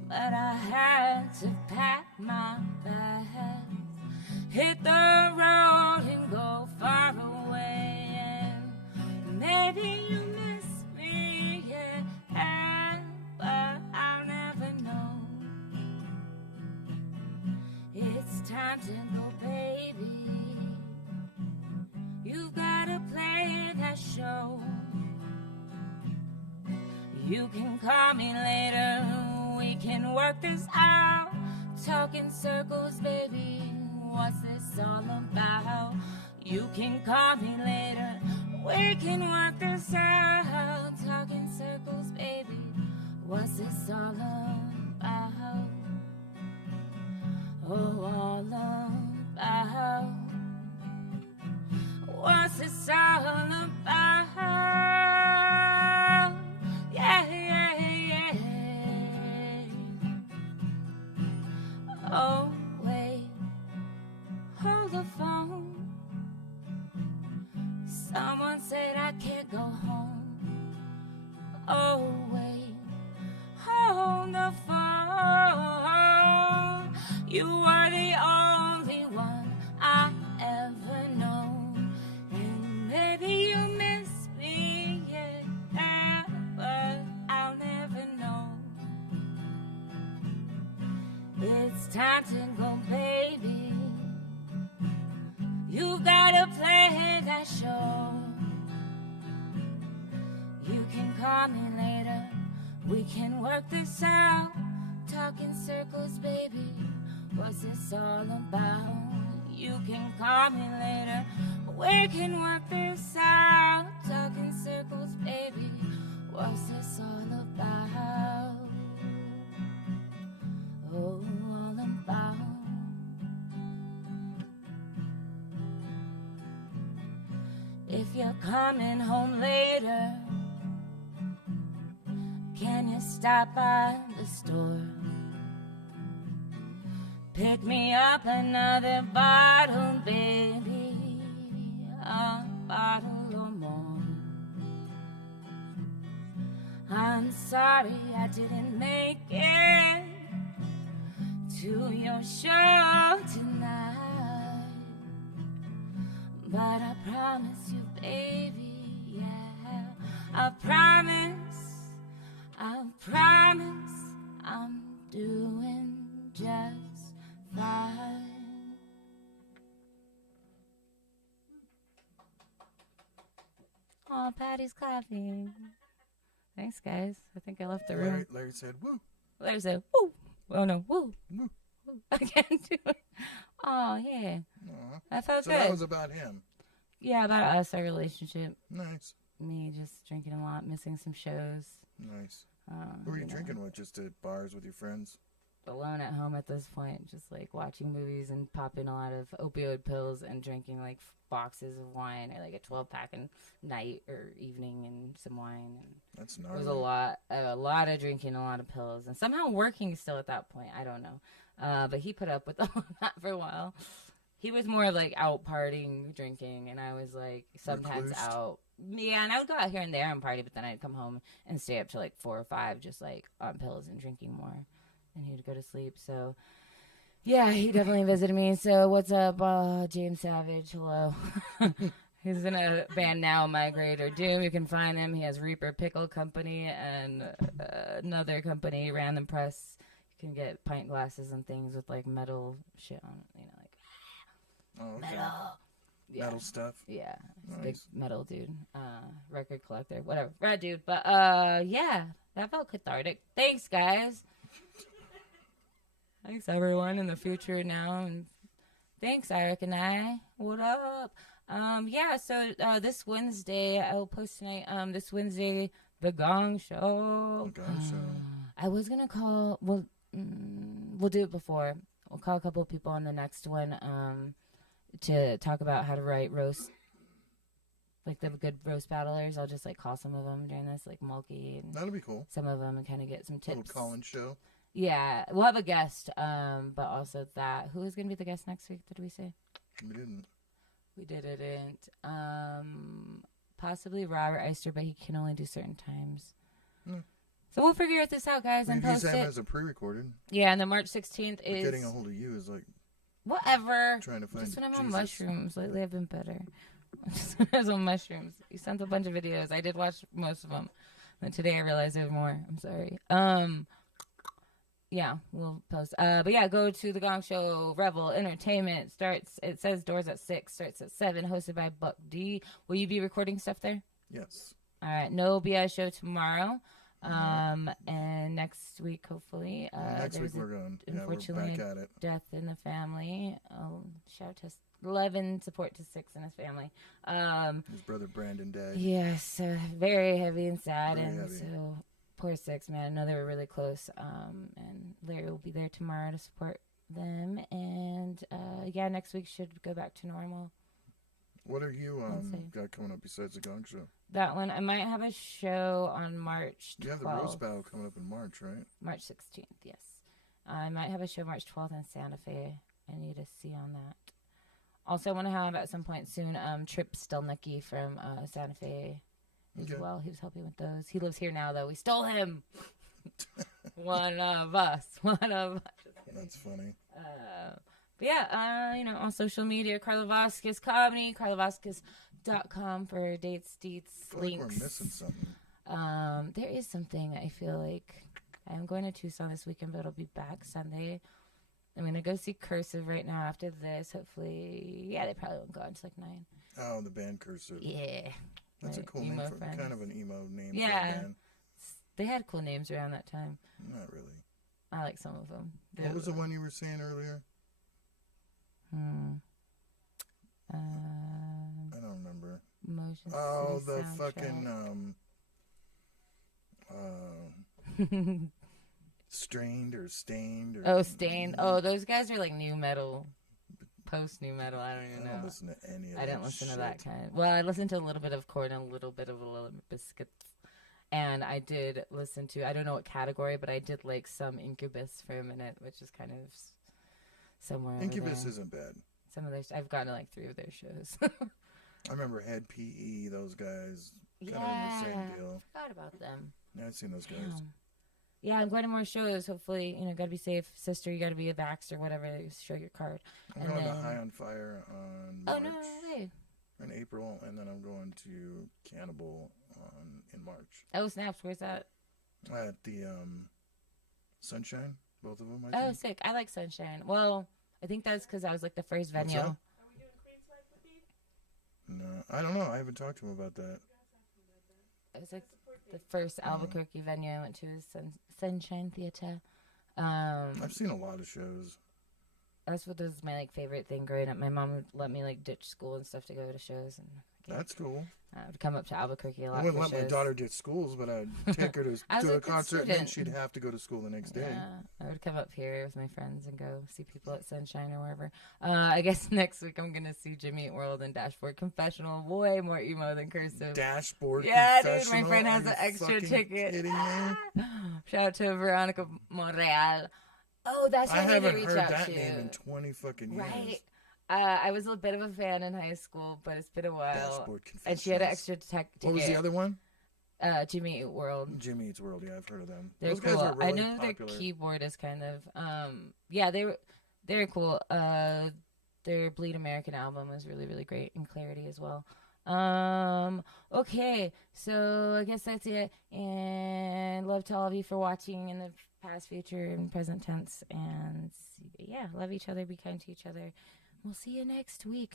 But I had to pack my bags, hit the road and go far away. And maybe you miss me, yeah, but I'll never know. It's time to go, baby. You've gotta play that show. You can call me later, we can work this out. Talk in circles, baby. What's this all about? You can call me later. We can work this out. Talk in circles, baby. What's this all about? Oh, all about. What's this all about? Yeah, yeah, yeah. Oh, wait, hold the phone. Someone said I can't go home. Oh, You were the only one I ever known. And maybe you miss me, yeah, but I'll never know. It's time to go, baby. You've gotta play that show. You can call me later. We can work this out. Talk in circles, baby. What's this all about? You can call me later. We can work this out. Talk in circles, baby. What's this all about? Oh, all about. If you're coming home later, can you stop by the store? Pick me up another bottle, baby, a bottle or more. I'm sorry I didn't make it to your show tonight, but I promise you, baby, yeah, I promise I'm doing just fine. Oh, Patty's clapping. Thanks, guys. I think I left the room. Larry said, woo. Larry said, woo. Oh, no, woo. Woo. I can't do it. Oh, yeah. Aw. That felt So good. that was about him. Yeah, about us, our relationship. Nice. Me just drinking a lot, missing some shows. Nice. Who were you drinking with? Just at bars with your friends? Alone at home at this point, just like watching movies and popping a lot of opioid pills and drinking like boxes of wine, or like a 12-pack a night or evening, and some wine. And That's it gnarly. was a lot of drinking, a lot of pills, and somehow working still at that point. I don't know, but he put up with all of that for a while. He was more like out partying, drinking, and I was like sometimes Reclused. out. Yeah, and I would go out here and there and party, but then I'd come home and stay up till like 4 or 5, just like on pills and drinking more. And he'd go to sleep. So, yeah, he definitely visited me. So, what's up, James Savage? Hello. He's in a band now, Migrator Doom. You can find him. He has Reaper Pickle Company and another company, Random Press. You can get pint glasses and things with like metal shit on it, you know, like Oh, okay. metal. Yeah. Metal stuff. Yeah, he's a big Nice. metal dude, record collector, whatever, rad dude. But yeah, that felt cathartic. Thanks, guys. Thanks, everyone in the future now, and thanks, Eric and I. What up? Yeah. So this Wednesday, I will post tonight. This Wednesday, the Gong Show. Gong Show. I was gonna call. We'll do it before. We'll call a couple of people on the next one. To talk about how to write roast, like the good roast battlers. I'll just like call some of them during this, like Mulkey and That'll be cool. some of them, and kind of get some Little tips. call-in show. Yeah, we'll have a guest, but also that. Who is going to be the guest next week? Did we say? We didn't. We didn't. Possibly Robert Eister, but he can only do certain times. So we'll figure this out, guys, and Use post that it. as a pre-recorded. Yeah, and then March 16th is Getting a hold of you is like whatever. trying to find Just when I'm on Jesus. mushrooms. Lately, I've been better. Just when I was on mushrooms. You sent a bunch of videos. I did watch most of them. And today I realized there was more. I'm sorry. Yeah, we'll post. But yeah, go to the Gong Show Revel Entertainment. Starts. It says doors at 6. Starts at 7. Hosted by Buck D. Will you be recording stuff there? Yes. All right. No BS show tomorrow. And next week, hopefully. Next week there's a we're going. Yeah, we're unfortunately, back at it. death in the family. Shout to 11, support to 6 in his family. His brother Brandon died. Yes, very heavy and sad, Very and heavy. so poor 6, man. I know they were really close. And Larry will be there tomorrow to support them. And yeah, next week should go back to normal. What are you I'll say. got coming up besides the Gong Show? That one, I might have a show on March 12th. You have the roast battle coming up in March, right? March 16th, yes. I might have a show March 12th in Santa Fe. I need to see on that. Also, I want to have at some point soon Trip Stelnicki from Santa Fe as Okay. well. He was helping with those. He lives here now, though. We stole him. One of us. That's funny. But yeah, on social media, Carla Vasquez Comedy, carlavasquez.com for dates, deets, Like links. we're missing something. There is something I feel like. I'm going to Tucson this weekend, but I'll be back Sunday. I'm going to go see Cursive right now after this. Hopefully, they probably won't go until like 9. Oh, the band Cursive. Yeah. That's a cool name for kind of an emo name for a band. They had cool names around that time. Not really. I like some of them. What was the one you were saying earlier? I don't remember. Motion the soundtrack. fucking Strained or Stained. Or, Stained. Oh, those guys are like new metal. Post new metal. I don't even know. I don't listen to any of that. I didn't listen shit. to that kind. Well, I listened to a little bit of Korn and a little bit of Limp Bizkit. And I did listen to, I don't know what category, but I did like some Incubus for a minute, which is kind of somewhere. Incubus isn't bad. Some of their, I've gone to like 3 of their shows. I remember Head PE, those guys. Kind of in the same deal. I forgot about them. Yeah, I've seen those guys. Damn. Yeah, I'm going to more shows. Hopefully, gotta be safe. Sister, you gotta be a vax or whatever. Show your card. I'm going to High on Fire on March. Oh, no way. In April, and then I'm going to Cannibal in March. Oh, snaps. Where's that? At the Sunshine, both of them, I Oh, think. sick. I like Sunshine. Well, I think that's because I was like the first venue. What's Are we doing Queen's Life with me? No, I don't know. I haven't talked to him about that. It was like the first Albuquerque venue I went to is Sunshine Theater. I've seen a lot of shows. That's what was my like favorite thing growing up. My mom would let me like ditch school and stuff to go to shows, and That's cool. I would come up to Albuquerque a lot. I wouldn't for let my shows. daughter ditch schools, but I'd take her to I was a a good concert, and then student. she'd have to go to school the next day. Yeah, I would come up here with my friends and go see people at Sunshine or wherever. I guess next week I'm gonna see Jimmy Eat World and Dashboard Confessional. Way more emo than Cursive. Dashboard Yeah, dude, Confessional? my friend Are has you an extra fucking ticket. Kidding me? Shout out to Veronica Monreal. Oh, that's I what I need to haven't reach heard out that to. name in 20 fucking years. Right. I was a bit of a fan in high school, but it's been a while. Dashboard Confessional. And she had an extra ticket. What was the other one? Jimmy Eat World. Jimmy Eats World. Yeah, I've heard of them. They're Those cool. guys are really I know popular. their keyboard is kind of they're cool. Their Bleed American album was really, really great, and Clarity as well. Okay, so I guess that's it. And love to all of you for watching in the past, future, and present tense. And yeah, love each other, be kind to each other. We'll see you next week.